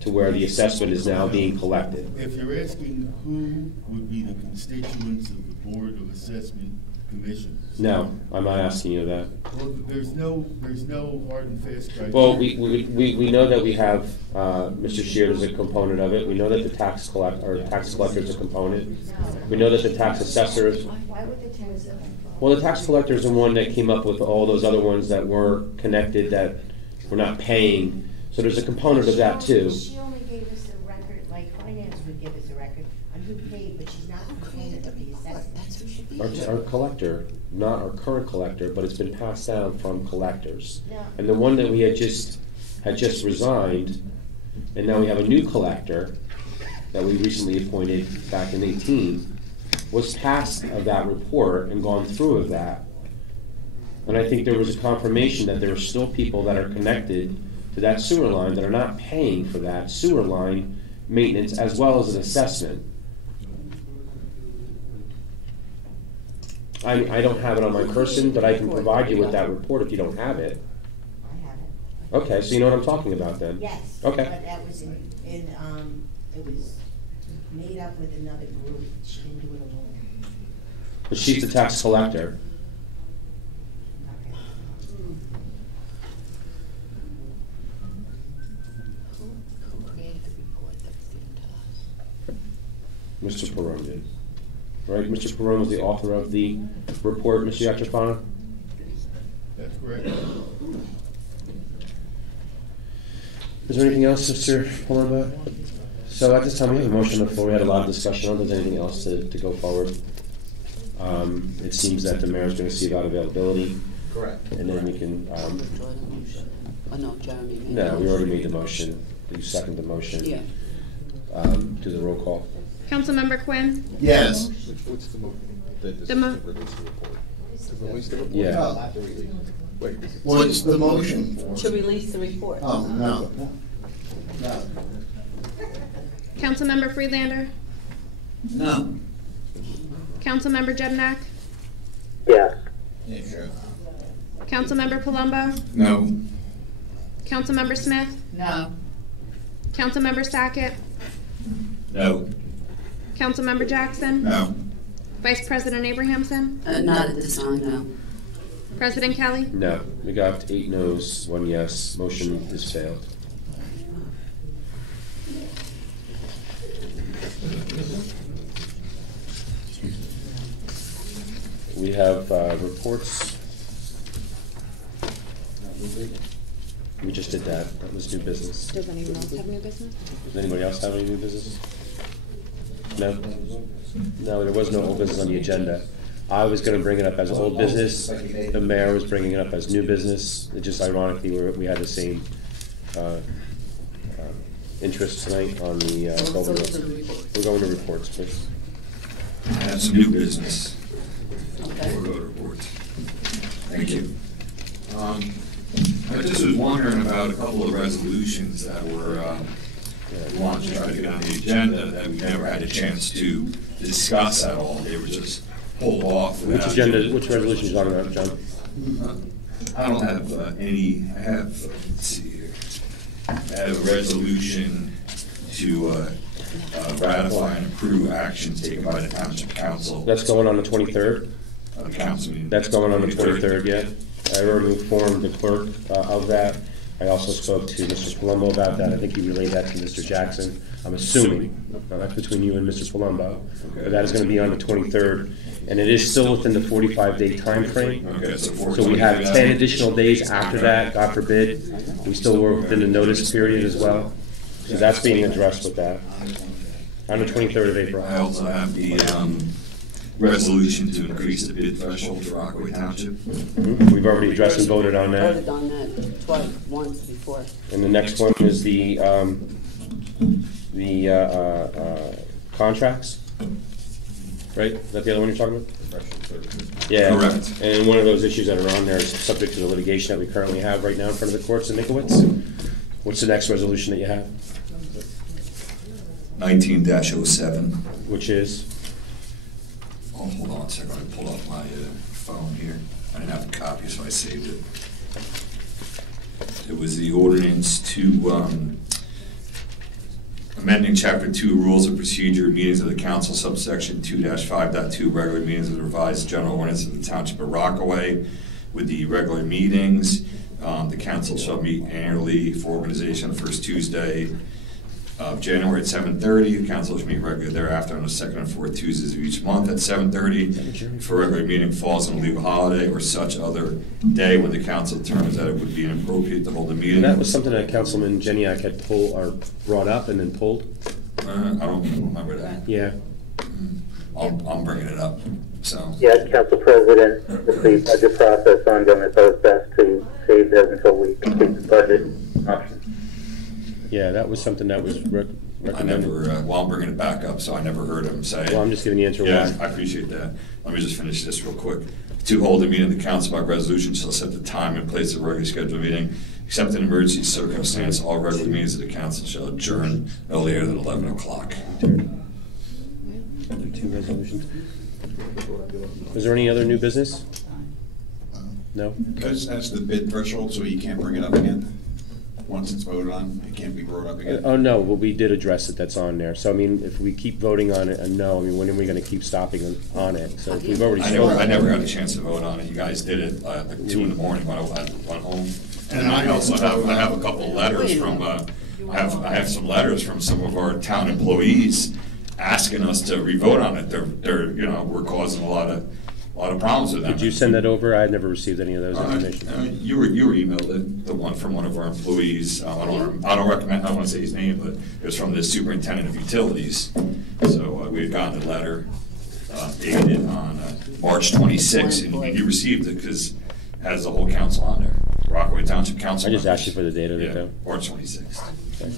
to where the assessment is now being collected? If you're asking who would be the constituents of the Board of Assessment Commission. No, I'm not asking you that. Well, there's no hard and fast criteria. Well, we know that we have Mr. Shear is a component of it. We know that the tax collector is a component. We know that the tax assessor is. Why would the tax? Well, the tax collector is the one that came up with all those other ones that were connected that we're not paying. So there's a component of that too. She only gave us a record, like finance would give us a record on who paid, but she's not a component of the assessment. Our collector, not our current collector, but it's been passed down from collectors. Yeah. And the one that we had just resigned, and now we have a new collector that we recently appointed back in 2018, was passed of that report and gone through of that. And I think there was a confirmation that there are still people that are connected to that sewer line that are not paying for that sewer line maintenance as well as an assessment. I don't have it on my person, but I can provide you with that report if you don't have it. I have it. Okay, so you know what I'm talking about then? Yes. Okay. But that was it was made up with another group. She didn't do it alone. But she's the tax collector. Mr. Perone did. Right, Mr. Perone was the author of the report, Mr. Yatrafana? That's correct. Is there anything else, Mr. Palumbo? So at this time, we have a motion on the floor. We had a lot of discussion on. Is there anything else to go forward? It seems that the mayor's going to see about availability. Correct. And then we can. Oh, no, Jeremy. No, we already made the motion. You second the motion. Yeah. Do the roll call. Councilmember Quinn? Yes. What's the motion? Release the report. Yeah. What's the motion? To release the report. Oh, no. Councilmember Freelander? No. Councilmember Jednak? Yes. Yeah, sure. Councilmember Palumbo? No. Councilmember Smith? No. Councilmember Sackett? No. Councilmember Jackson? No. Vice President Abrahamson? Not at this time, no. President Kelly? No. We got 8 no's, 1 yes. Motion is failed. We have reports. We just did that. That was new business. Does anyone else have new business? Does anybody else have any new business? No? No, there was no old business on the agenda. I was going to bring it up as old business. The mayor was bringing it up as new business. It just ironically we had the same interest tonight on the we're going to reports, please. That's new business. Okay. We'll go to reports. Thank you. I just was wondering about a couple of resolutions that were launched to try to get on the agenda that we never had a chance to discuss at all. They were just pulled off. Which resolution are you talking about, John? I don't have any. I have, let's see here. I have a resolution to ratify and approve actions taken by the Township Council. That's going on the 23rd? Council meeting. That's going on the 23rd, yeah. I already informed the clerk of that. I also spoke to Mr. Palumbo about that. I think he relayed that to Mr. Jackson. I'm assuming, that's between you and Mr. Palumbo. But that is going to be on the 23rd. And it is still within the 45-day time frame. Okay, so we have 10 additional days after that, God forbid. We still work within the notice period as well. So that's being addressed with that. On the 23rd of April. I also have the resolution to increase the bid threshold for Rockaway Township. We've already addressed and voted on that. Voted on that once before. And the next one is the contracts. Right? Is that the other one you're talking about? Yeah. Correct. And one of those issues that are on there is subject to the litigation that we currently have right now in front of the courts in Nikowitz. What's the next resolution that you have? 19-07. Which is? Oh, hold on a second. I pulled off my phone here. I didn't have a copy, so I saved it. It was the ordinance to amending Chapter 2 Rules of Procedure, Meetings of the Council, subsection 2-5.2, regular meetings of the revised general ordinance of the Township of Rockaway. With the regular meetings, the council shall meet annually for organization the first Tuesday of January at 7:30. The council shall meet regularly thereafter on the second and fourth Tuesdays of each month at 7:30. If a regular meeting falls on a legal holiday or such other day when the council determines that it would be inappropriate to hold a meeting. And that was something that Councilman Jeniak had brought up and then pulled. I don't remember that. Yeah. I'm bringing it up. So. Yeah, Council President, with the budget process ongoing, I thought it was best to save those until we complete the budget option. Yeah, that was something that was recommended. I never, well, I'm bringing it back up, so I never heard him say it. Well, I'm just giving the answer yeah, why. I appreciate that. Let me just finish this real quick. To hold a meeting of the council by resolution shall set the time and place of a regularly scheduled meeting. Except in emergency circumstance, all regular meetings of the council shall adjourn no later than 11 o'clock. Two resolutions. Is there any other new business? No? That's the bid threshold, so you can't bring it up again? Once it's voted on, it can't be brought up again? Oh, no, well, we did address it, that's on there. So, I mean, if we keep voting on it and no, I mean, when are we going to keep stopping on it? So if we've already I never got a chance to vote on it. You guys did it like 2 in the morning when I went home. And I also have a couple of letters from, I have some letters from some of our town employees asking us to re-vote on it. They're we're causing a lot of problems with them. Did you send that over? I had never received any of those information. You were emailed it, the one from one of our employees. I don't recommend. I don't want to say his name, but it was from the superintendent of utilities. So we had gotten a letter dated on March 26th, and you received it because it has the whole council on there. Rockaway Township Council. I just asked you for the date of it, though. March 26th. Okay.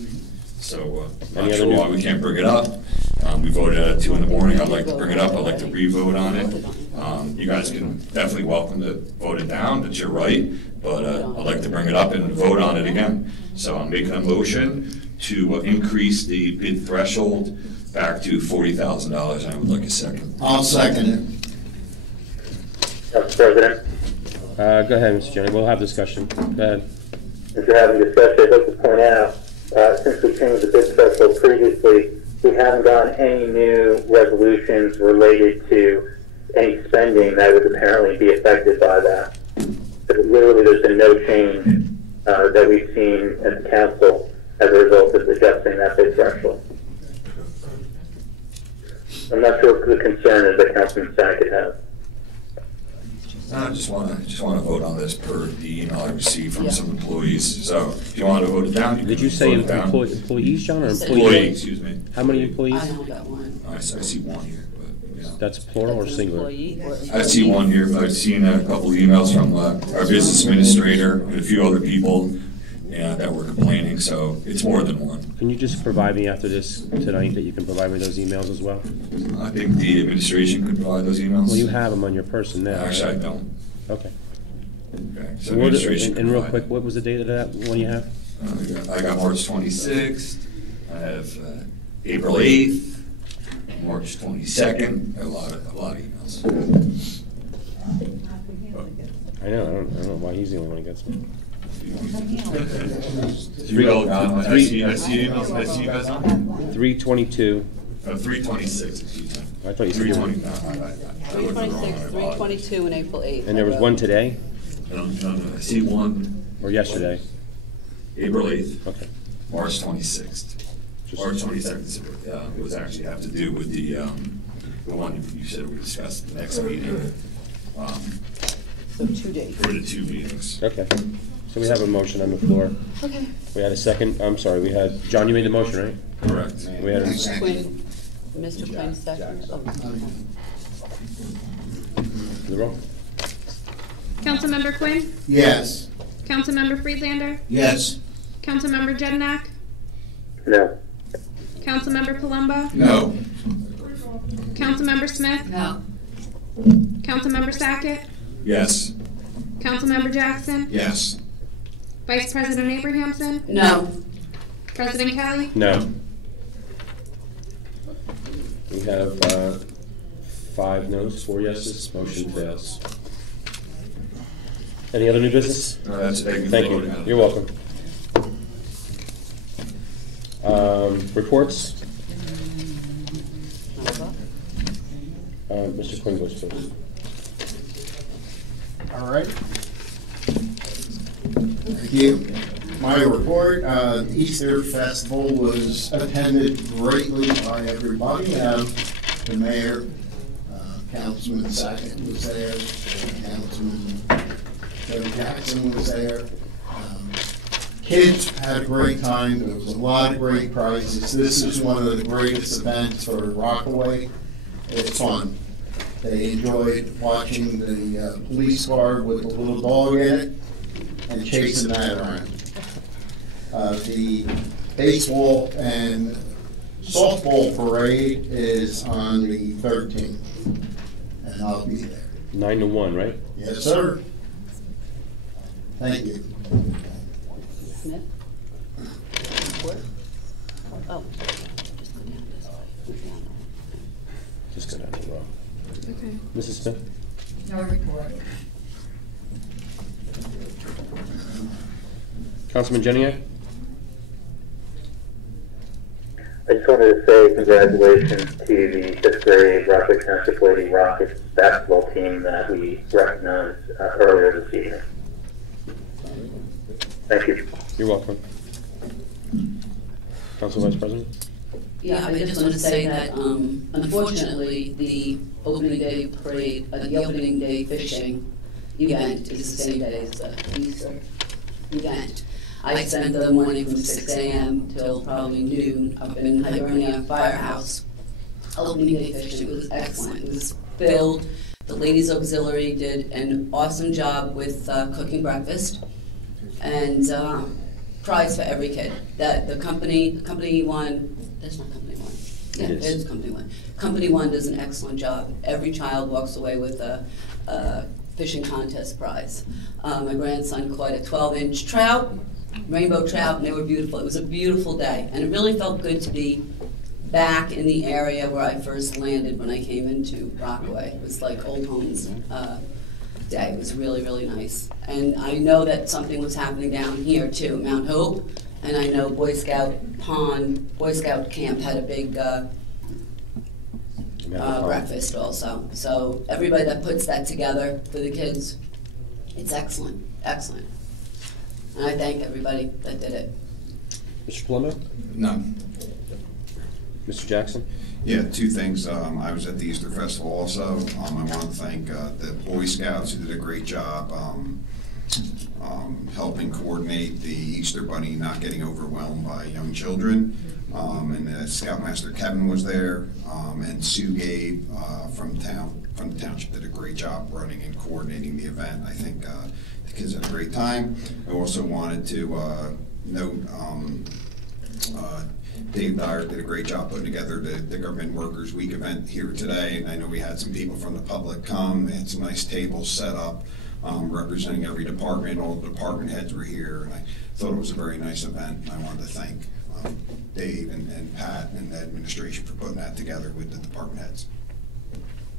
So I'm Any not other sure why we can't bring it up. We voted at 2 in the morning. I'd like to bring it up. I'd like to re-vote on it. You guys can definitely welcome to vote it down. That's your right. But I'd like to bring it up and vote on it again. So I'm making a motion to increase the bid threshold back to $40,000. And I would like a second. I'll second it. Council President. Go ahead, Mr. Jenny. We'll have discussion. Go ahead. If you're having discussion, I'd like to point out, since we changed the bid threshold previously, we haven't gotten any new resolutions related to any spending that would apparently be affected by that. But literally, there's been no change that we've seen at the council as a result of adjusting that bid threshold. I'm not sure what the concern is that Councilman Sackett has. I just want to vote on this per the email I received from some employees. So if you want to vote it down, Did you say employees, John, or employees? Employee, excuse me. How many employees? I only got one. I see one here. But, yeah. That's plural or singular? I see one here, but I've seen a couple of emails from our business administrator and a few other people that were complaining. So it's more than one. Can you just provide me after this tonight that you can provide me those emails as well? I think the administration could provide those emails. Well, you have them on your person now. Actually, right? I don't. Okay. Okay. So And, administration and real provide- quick, what was the date of that one you have? I got March 26th. I have April 8th, March 22nd. A lot of emails. I know. I don't know why he's the only one who gets me. You all got my SU emails. SU guys on? 322. 326. Excuse me. I thought you said 320. 326, 322, and April 8th. And there was one today? No, I see one. Or yesterday? April 8th. Okay. March 26th. March 22nd. It was actually have to do with the one you said we discussed the next meeting. So 2 days. For the 2 meetings. Okay. So we have a motion on the floor. Okay. We had a second. I'm sorry. We had John. You made the motion, right? Correct. We had a Quinn. Mr. Quinn, second. Oh. The roll. Councilmember Quinn? Yes. Councilmember Friedlander? Yes. Councilmember Jednak? No. Councilmember Palumbo? No. Councilmember Smith? No. Councilmember Sackett? Yes. Councilmember Jackson? Yes. Vice President Abrahamson? No. President Kelly? No. We have 5 noes, 4 yeses. Motion fails. Any other new business? No, that's it. Thank you. You're welcome. Reports? Mr. Quinn goes first. All right. Thank you. My report, Easter Festival was attended greatly by everybody. The mayor, Councilman Sackett was there, Councilman Joe Jackson was there. Kids had a great time. There was a lot of great prizes. This is one of the greatest events for Rockaway. It's fun. They enjoyed watching the police car with a little dog in it and chasing that around. The baseball and softball parade is on the 13th, and I'll be there. 9 to 1, right? Yes, sir. Thank you. Smith? Report? Oh. Just go down the row. Okay. Mrs. Smith? No report. Councilman Jeniak? I just wanted to say congratulations to the 5th grade Rockaway Township Lady Rockets basketball team that we recognized earlier this evening. Thank you. You're welcome. Council Vice President? Yeah, I just want to say that, unfortunately, the opening day parade, the opening day fishing event is the same day as the Easter event. I spent the morning from 6 a.m. till probably noon up in Hibernia Firehouse, opening day fishing. It was excellent. It was filled. The Ladies Auxiliary did an awesome job with cooking breakfast, and prize for every kid. That the company one. That's not company one. Yeah, it is company one. Company one does an excellent job. Every child walks away with a fishing contest prize. My grandson caught a 12-inch trout, rainbow trout, and they were beautiful. It was a beautiful day, and it really felt good to be back in the area where I first landed when I came into Rockaway. It was like old homes day. It was really, really nice. And I know that something was happening down here too, Mount Hope, and I know Boy Scout Camp had a big breakfast also. So everybody that puts that together for the kids, it's excellent, excellent. And I thank everybody that did it. Mr. Palumbo? None. Mr. Jackson? Yeah, 2 things. I was at the Easter Festival also. I want to thank the Boy Scouts who did a great job helping coordinate the Easter Bunny not getting overwhelmed by young children. And Scoutmaster Kevin was there, and Sue Gabe from the township did a great job running and coordinating the event. I think the kids had a great time. I also wanted to note Dave Dyer did a great job putting together the Government Workers Week event here today, and I know we had some people from the public come. They had some nice tables set up. representing every department. All the department heads were here, and I thought it was a very nice event. And I wanted to thank Dave and Pat and the administration for putting that together with the department heads.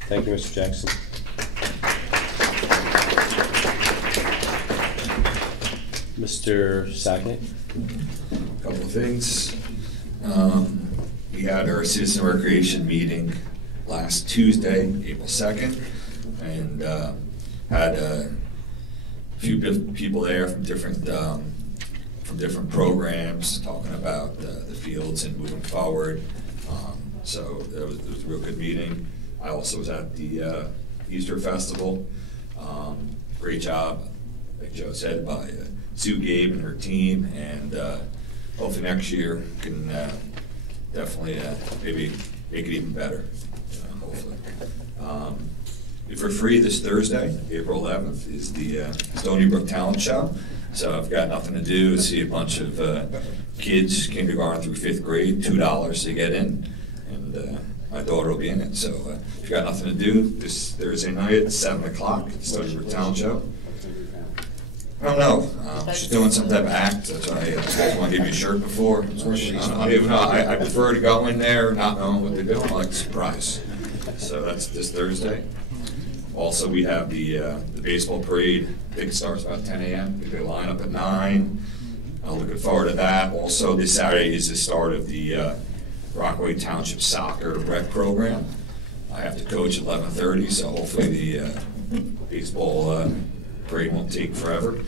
Thank you, Mr. Jackson. Mr. Sackett. A couple of things. We had our citizen recreation meeting last Tuesday, April 2nd, and had a few people there from different programs talking about the fields and moving forward. So it was a real good meeting. I also was at the Easter Festival. Great job, like Joe said, by Sue Gabe and her team, and hopefully next year can definitely maybe make it even better, hopefully. For free this Thursday, April 11th, is the Stony Brook Talent Show. So I've got nothing to do, see a bunch of kids, kindergarten through 5th grade, $2 to get in, and my daughter will be in it. So if you've got nothing to do, this Thursday night at 7 o'clock, Stony Brook Talent Show. I don't know. She's doing some type of act. That's why I want to give you a shirt before. I prefer to go in there not knowing what they're doing. I like the surprise. So that's this Thursday. Also, we have the baseball parade. I think it starts about 10 a.m. They line up at 9. I'm looking forward to that. Also, this Saturday is the start of the Rockaway Township soccer rec program. I have to coach at 11:30, so hopefully the baseball parade won't take forever.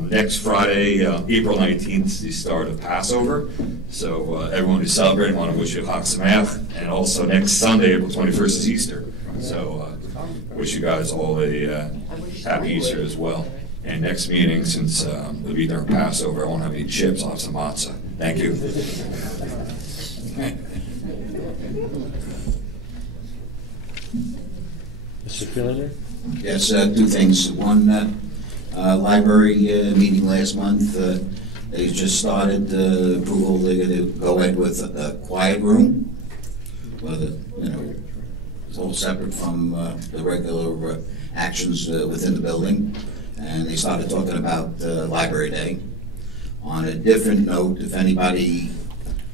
Next Friday, April 19th, is the start of Passover. So everyone who's celebrating, I want to wish you Chag Sameach. And also next Sunday, April 21st, is Easter. So wish you guys all a happy Easter as well. And next meeting, since we'll be during Passover, I won't have any chips, I'll have some matzah. Thank you. Mr. Freelander? Yes, two things. One, library meeting last month. They just started approval. They're going to go ahead with a quiet room. It's all separate from the regular actions within the building. And they started talking about Library Day. On a different note, if anybody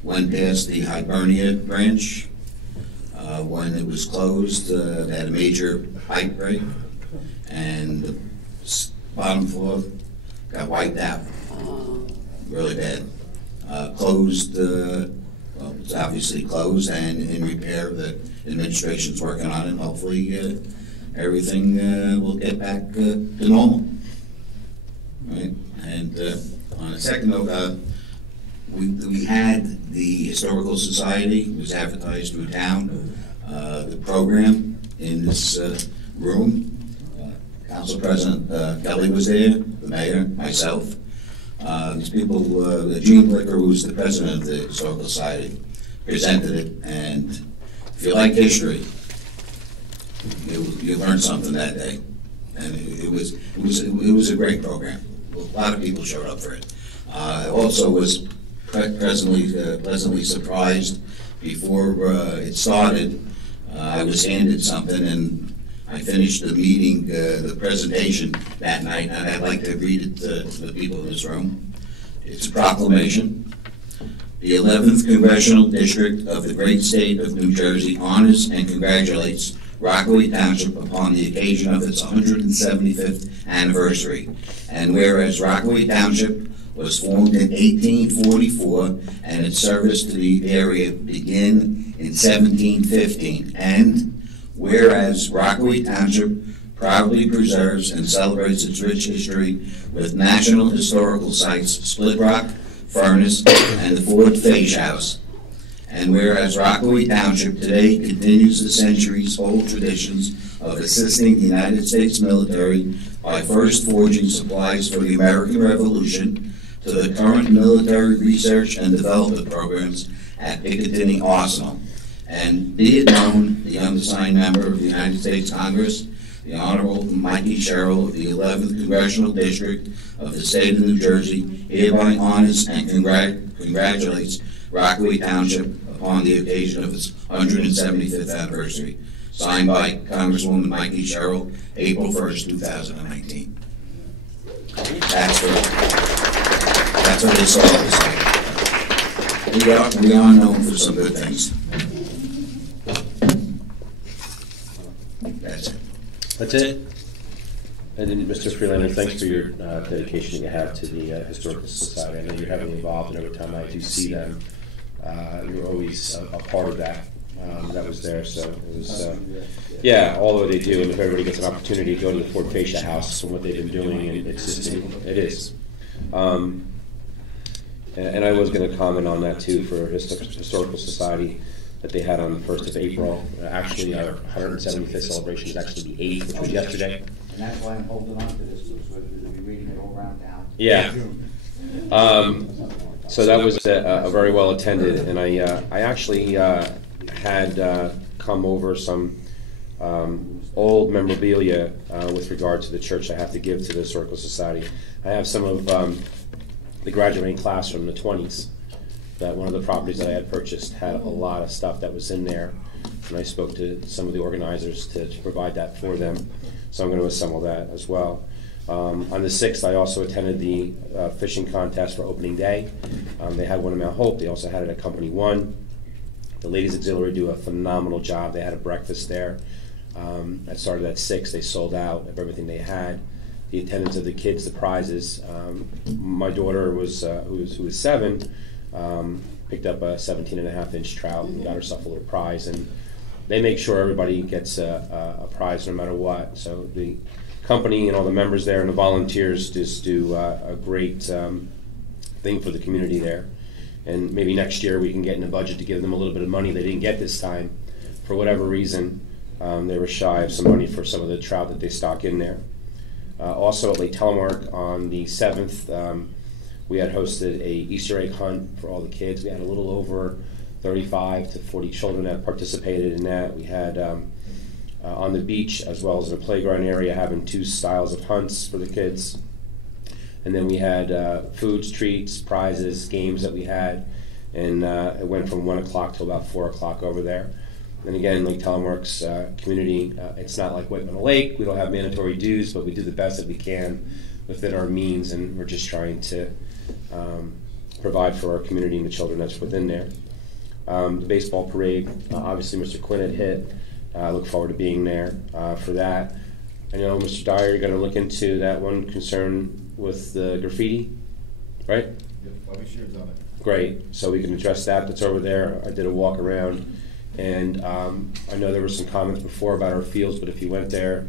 went past the Hibernia branch, when it was closed, they had a major pipe break, and the bottom floor got wiped out, really bad. Closed, well, it's obviously closed and in repair. The administration's working on it, and hopefully everything will get back to normal. Right? And on a second note, we had the Historical Society, it was advertised through town, the program in this room. Council President Kelly was there, the mayor, myself. These people, Gene Licker, who's the president of the Historical Society, presented it, and if you like history, you learned something that day. And it was a great program. A lot of people showed up for it. I also was pleasantly surprised before it started. I was handed something, and I finished the meeting, the presentation that night, and I'd like to read it to the people in this room. It's a proclamation. The 11th Congressional District of the great state of New Jersey honors and congratulates Rockaway Township upon the occasion of its 175th anniversary. And whereas Rockaway Township was formed in 1844 and its service to the area began in 1715, and whereas Rockaway Township proudly preserves and celebrates its rich history with national historical sites Split Rock, Furnace, and the Fort Phage House. And whereas Rockaway Township today continues the centuries-old traditions of assisting the United States military by first forging supplies for the American Revolution to the current military research and development programs at Picatinny Arsenal. And be it known, the undersigned member of the United States Congress, the Honorable Mikey Sherrill of the 11th Congressional District of the state of New Jersey, hereby honors and congratulates Rockaway Township upon the occasion of its 175th anniversary. signed by Congresswoman Mikey Sherrill, April 1st, 2019. That's what they saw this day. We are known for some good things. That's it. That's it. And then, Mr. Freelander, thanks for your dedication you have to the Historical Society. I know you're heavily involved, and every time I do see them, you're always a part of that. That was there, so it was, yeah, all that they do, and if everybody gets an opportunity to go to the Fort Fascia House and what they've been doing, and it's just, it is. And I was going to comment on that too for Historical Society that they had on the 1st of April. Actually, our 175th celebration is actually the 8th, which was yesterday. And that's why I'm holding on to this, so we'll be reading it all around town. Yeah. So that was a very well attended, and I actually had come over some old memorabilia with regard to the church I have to give to the Historical Society. I have some of the graduating class from the 20s. That one of the properties that I had purchased had a lot of stuff that was in there, and I spoke to some of the organizers to provide that for them. So I'm going to assemble that as well. On the 6th, I also attended the fishing contest for opening day. They had one in Mount Hope. They also had it at Company 1. The Ladies Auxiliary do a phenomenal job. They had a breakfast there. That started at 6. They sold out of everything they had. The attendance of the kids, the prizes. My daughter was who was 7, picked up a 17.5-inch trout and got herself a little prize. And they make sure everybody gets a prize no matter what. So the company and all the members there and the volunteers just do a great thing for the community there. And maybe next year we can get in the budget to give them a little bit of money they didn't get this time. For whatever reason, they were shy of some money for some of the trout that they stock in there. Also at Lake Telemark on the 7th, we had hosted a Easter egg hunt for all the kids. We had a little over 35 to 40 children that participated in that. We had on the beach as well as in the playground area having 2 styles of hunts for the kids. And then we had foods, treats, prizes, games that we had, and it went from 1 o'clock till about 4 o'clock over there. And again, Lake Telemark's community, it's not like Whitman Lake. We don't have mandatory dues, but we do the best that we can within our means, and we're just trying to provide for our community and the children that's within there. The baseball parade, obviously Mr. Quinn had hit. I look forward to being there for that. I know, Mr. Dyer, you're going to look into that one concern with the graffiti, right? Yep, I'll be sure it's on it. Great, so we can address that. That's over there. I did a walk around, and I know there were some comments before about our fields, but if you went there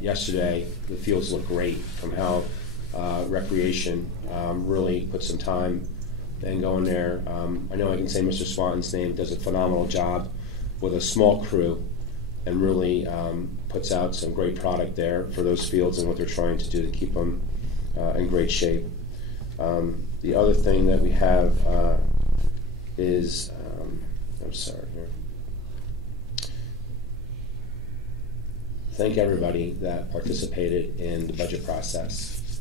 yesterday, the fields look great from how Recreation really put some time and going there. I know I can say Mr. Swanton's name, does a phenomenal job with a small crew and really puts out some great product there for those fields and what they're trying to do to keep them in great shape. The other thing that we have is, I'm sorry here. Thank everybody that participated in the budget process.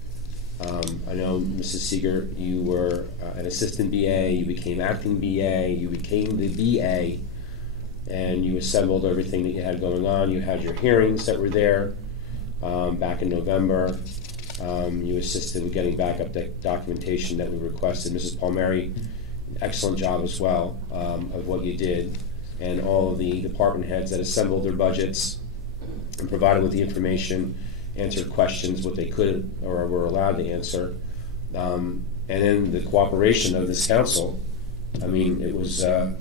I know, Mrs. Seeger, you were an assistant BA, you became acting BA, you became the BA, and you assembled everything that you had going on. You had your hearings that were there back in November. You assisted with getting backup documentation that we requested. Mrs. Palmieri, excellent job as well of what you did, and all of the department heads that assembled their budgets and provided with the information, answered questions, what they could or were allowed to answer. And then the cooperation of this council. I mean, it was a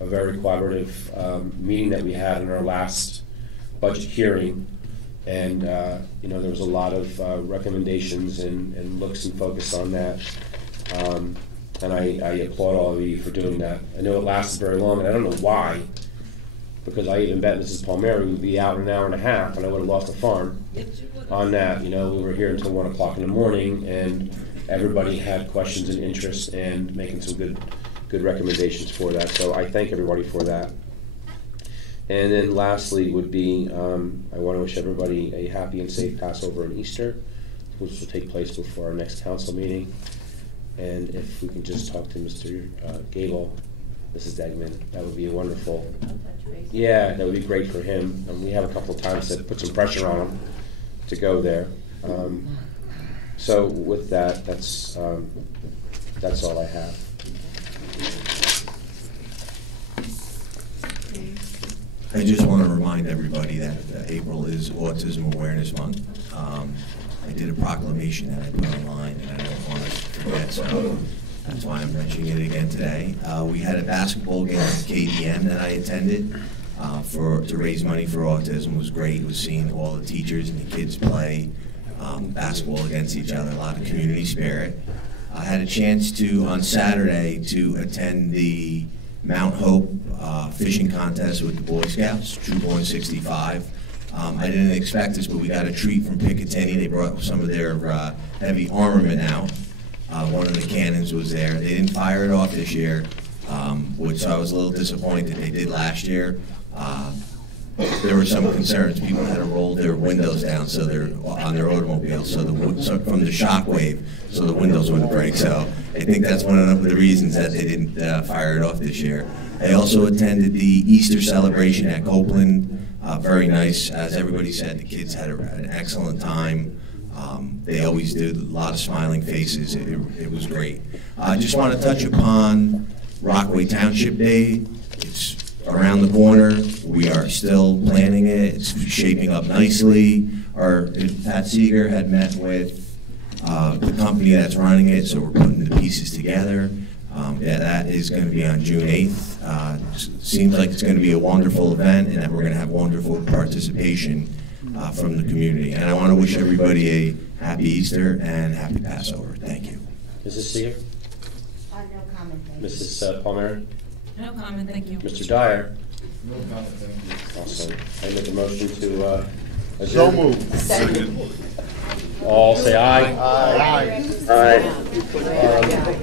very collaborative meeting that we had in our last budget hearing. And you know, there was a lot of recommendations and looks and focus on that. And I applaud all of you for doing that. I know it lasted very long, and I don't know why, because I even bet Mrs. Palmieri would be out in an hour and a half, and I would have lost a farm on that. You know, we were here until 1 o'clock in the morning, and everybody had questions and interest, and making some good recommendations for that. So I thank everybody for that. And then lastly would be, I want to wish everybody a happy and safe Passover and Easter, which will take place before our next council meeting. And if we can just talk to Mr. Gable Mrs. Degman. That would be wonderful. Yeah, that would be great for him. And we have a couple of times to put some pressure on him to go there. So with that, that's all I have. I just want to remind everybody that April is Autism Awareness Month. I did a proclamation that I put online, and I don't want to forget, so that's why I'm mentioning it again today. We had a basketball game at KDM that I attended to raise money for autism. It was great. It was seeing all the teachers and the kids play basketball against each other, a lot of community spirit. I had a chance to, on Saturday, to attend the Mount Hope fishing contest with the Boy Scouts, Troop 165. I didn't expect this, but we got a treat from Picatinny. They brought some of their heavy armament out. One of the cannons was there. They didn't fire it off this year, which I was a little disappointed. They did last year. There were some concerns. People had to roll their windows down so they're on their automobiles, so from the shock wave, so the windows wouldn't break. So I think that's one of the reasons that they didn't fire it off this year. I also attended the Easter celebration at Copeland. Very nice. As everybody said, the kids had an excellent time. They always do. A lot of smiling faces. It was great. I just want to touch upon Rockaway Township Day. It's around the corner. We are still planning it. It's shaping up nicely. Pat Seeger had met with the company that's running it, so we're putting the pieces together. Yeah, that is going to be on June 8th. Seems like it's going to be a wonderful event, and that we're going to have wonderful participation from the community. And I want to wish everybody a happy Easter and happy Passover. Thank you. Mrs. Seeger? No comment, thank you. Mrs. Palmer? No comment, thank you. Mr. Dyer? No comment, thank you. Awesome. I make a motion to adjourn. So moved. Second. All say aye. Aye.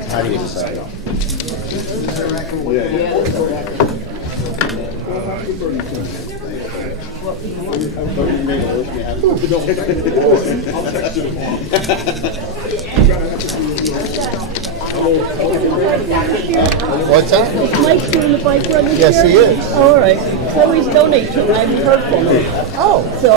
How do you decide? What's that? Mike's doing the bike run this Yes, year? he is. All right. So he's donating. I haven't heard from him. Oh. So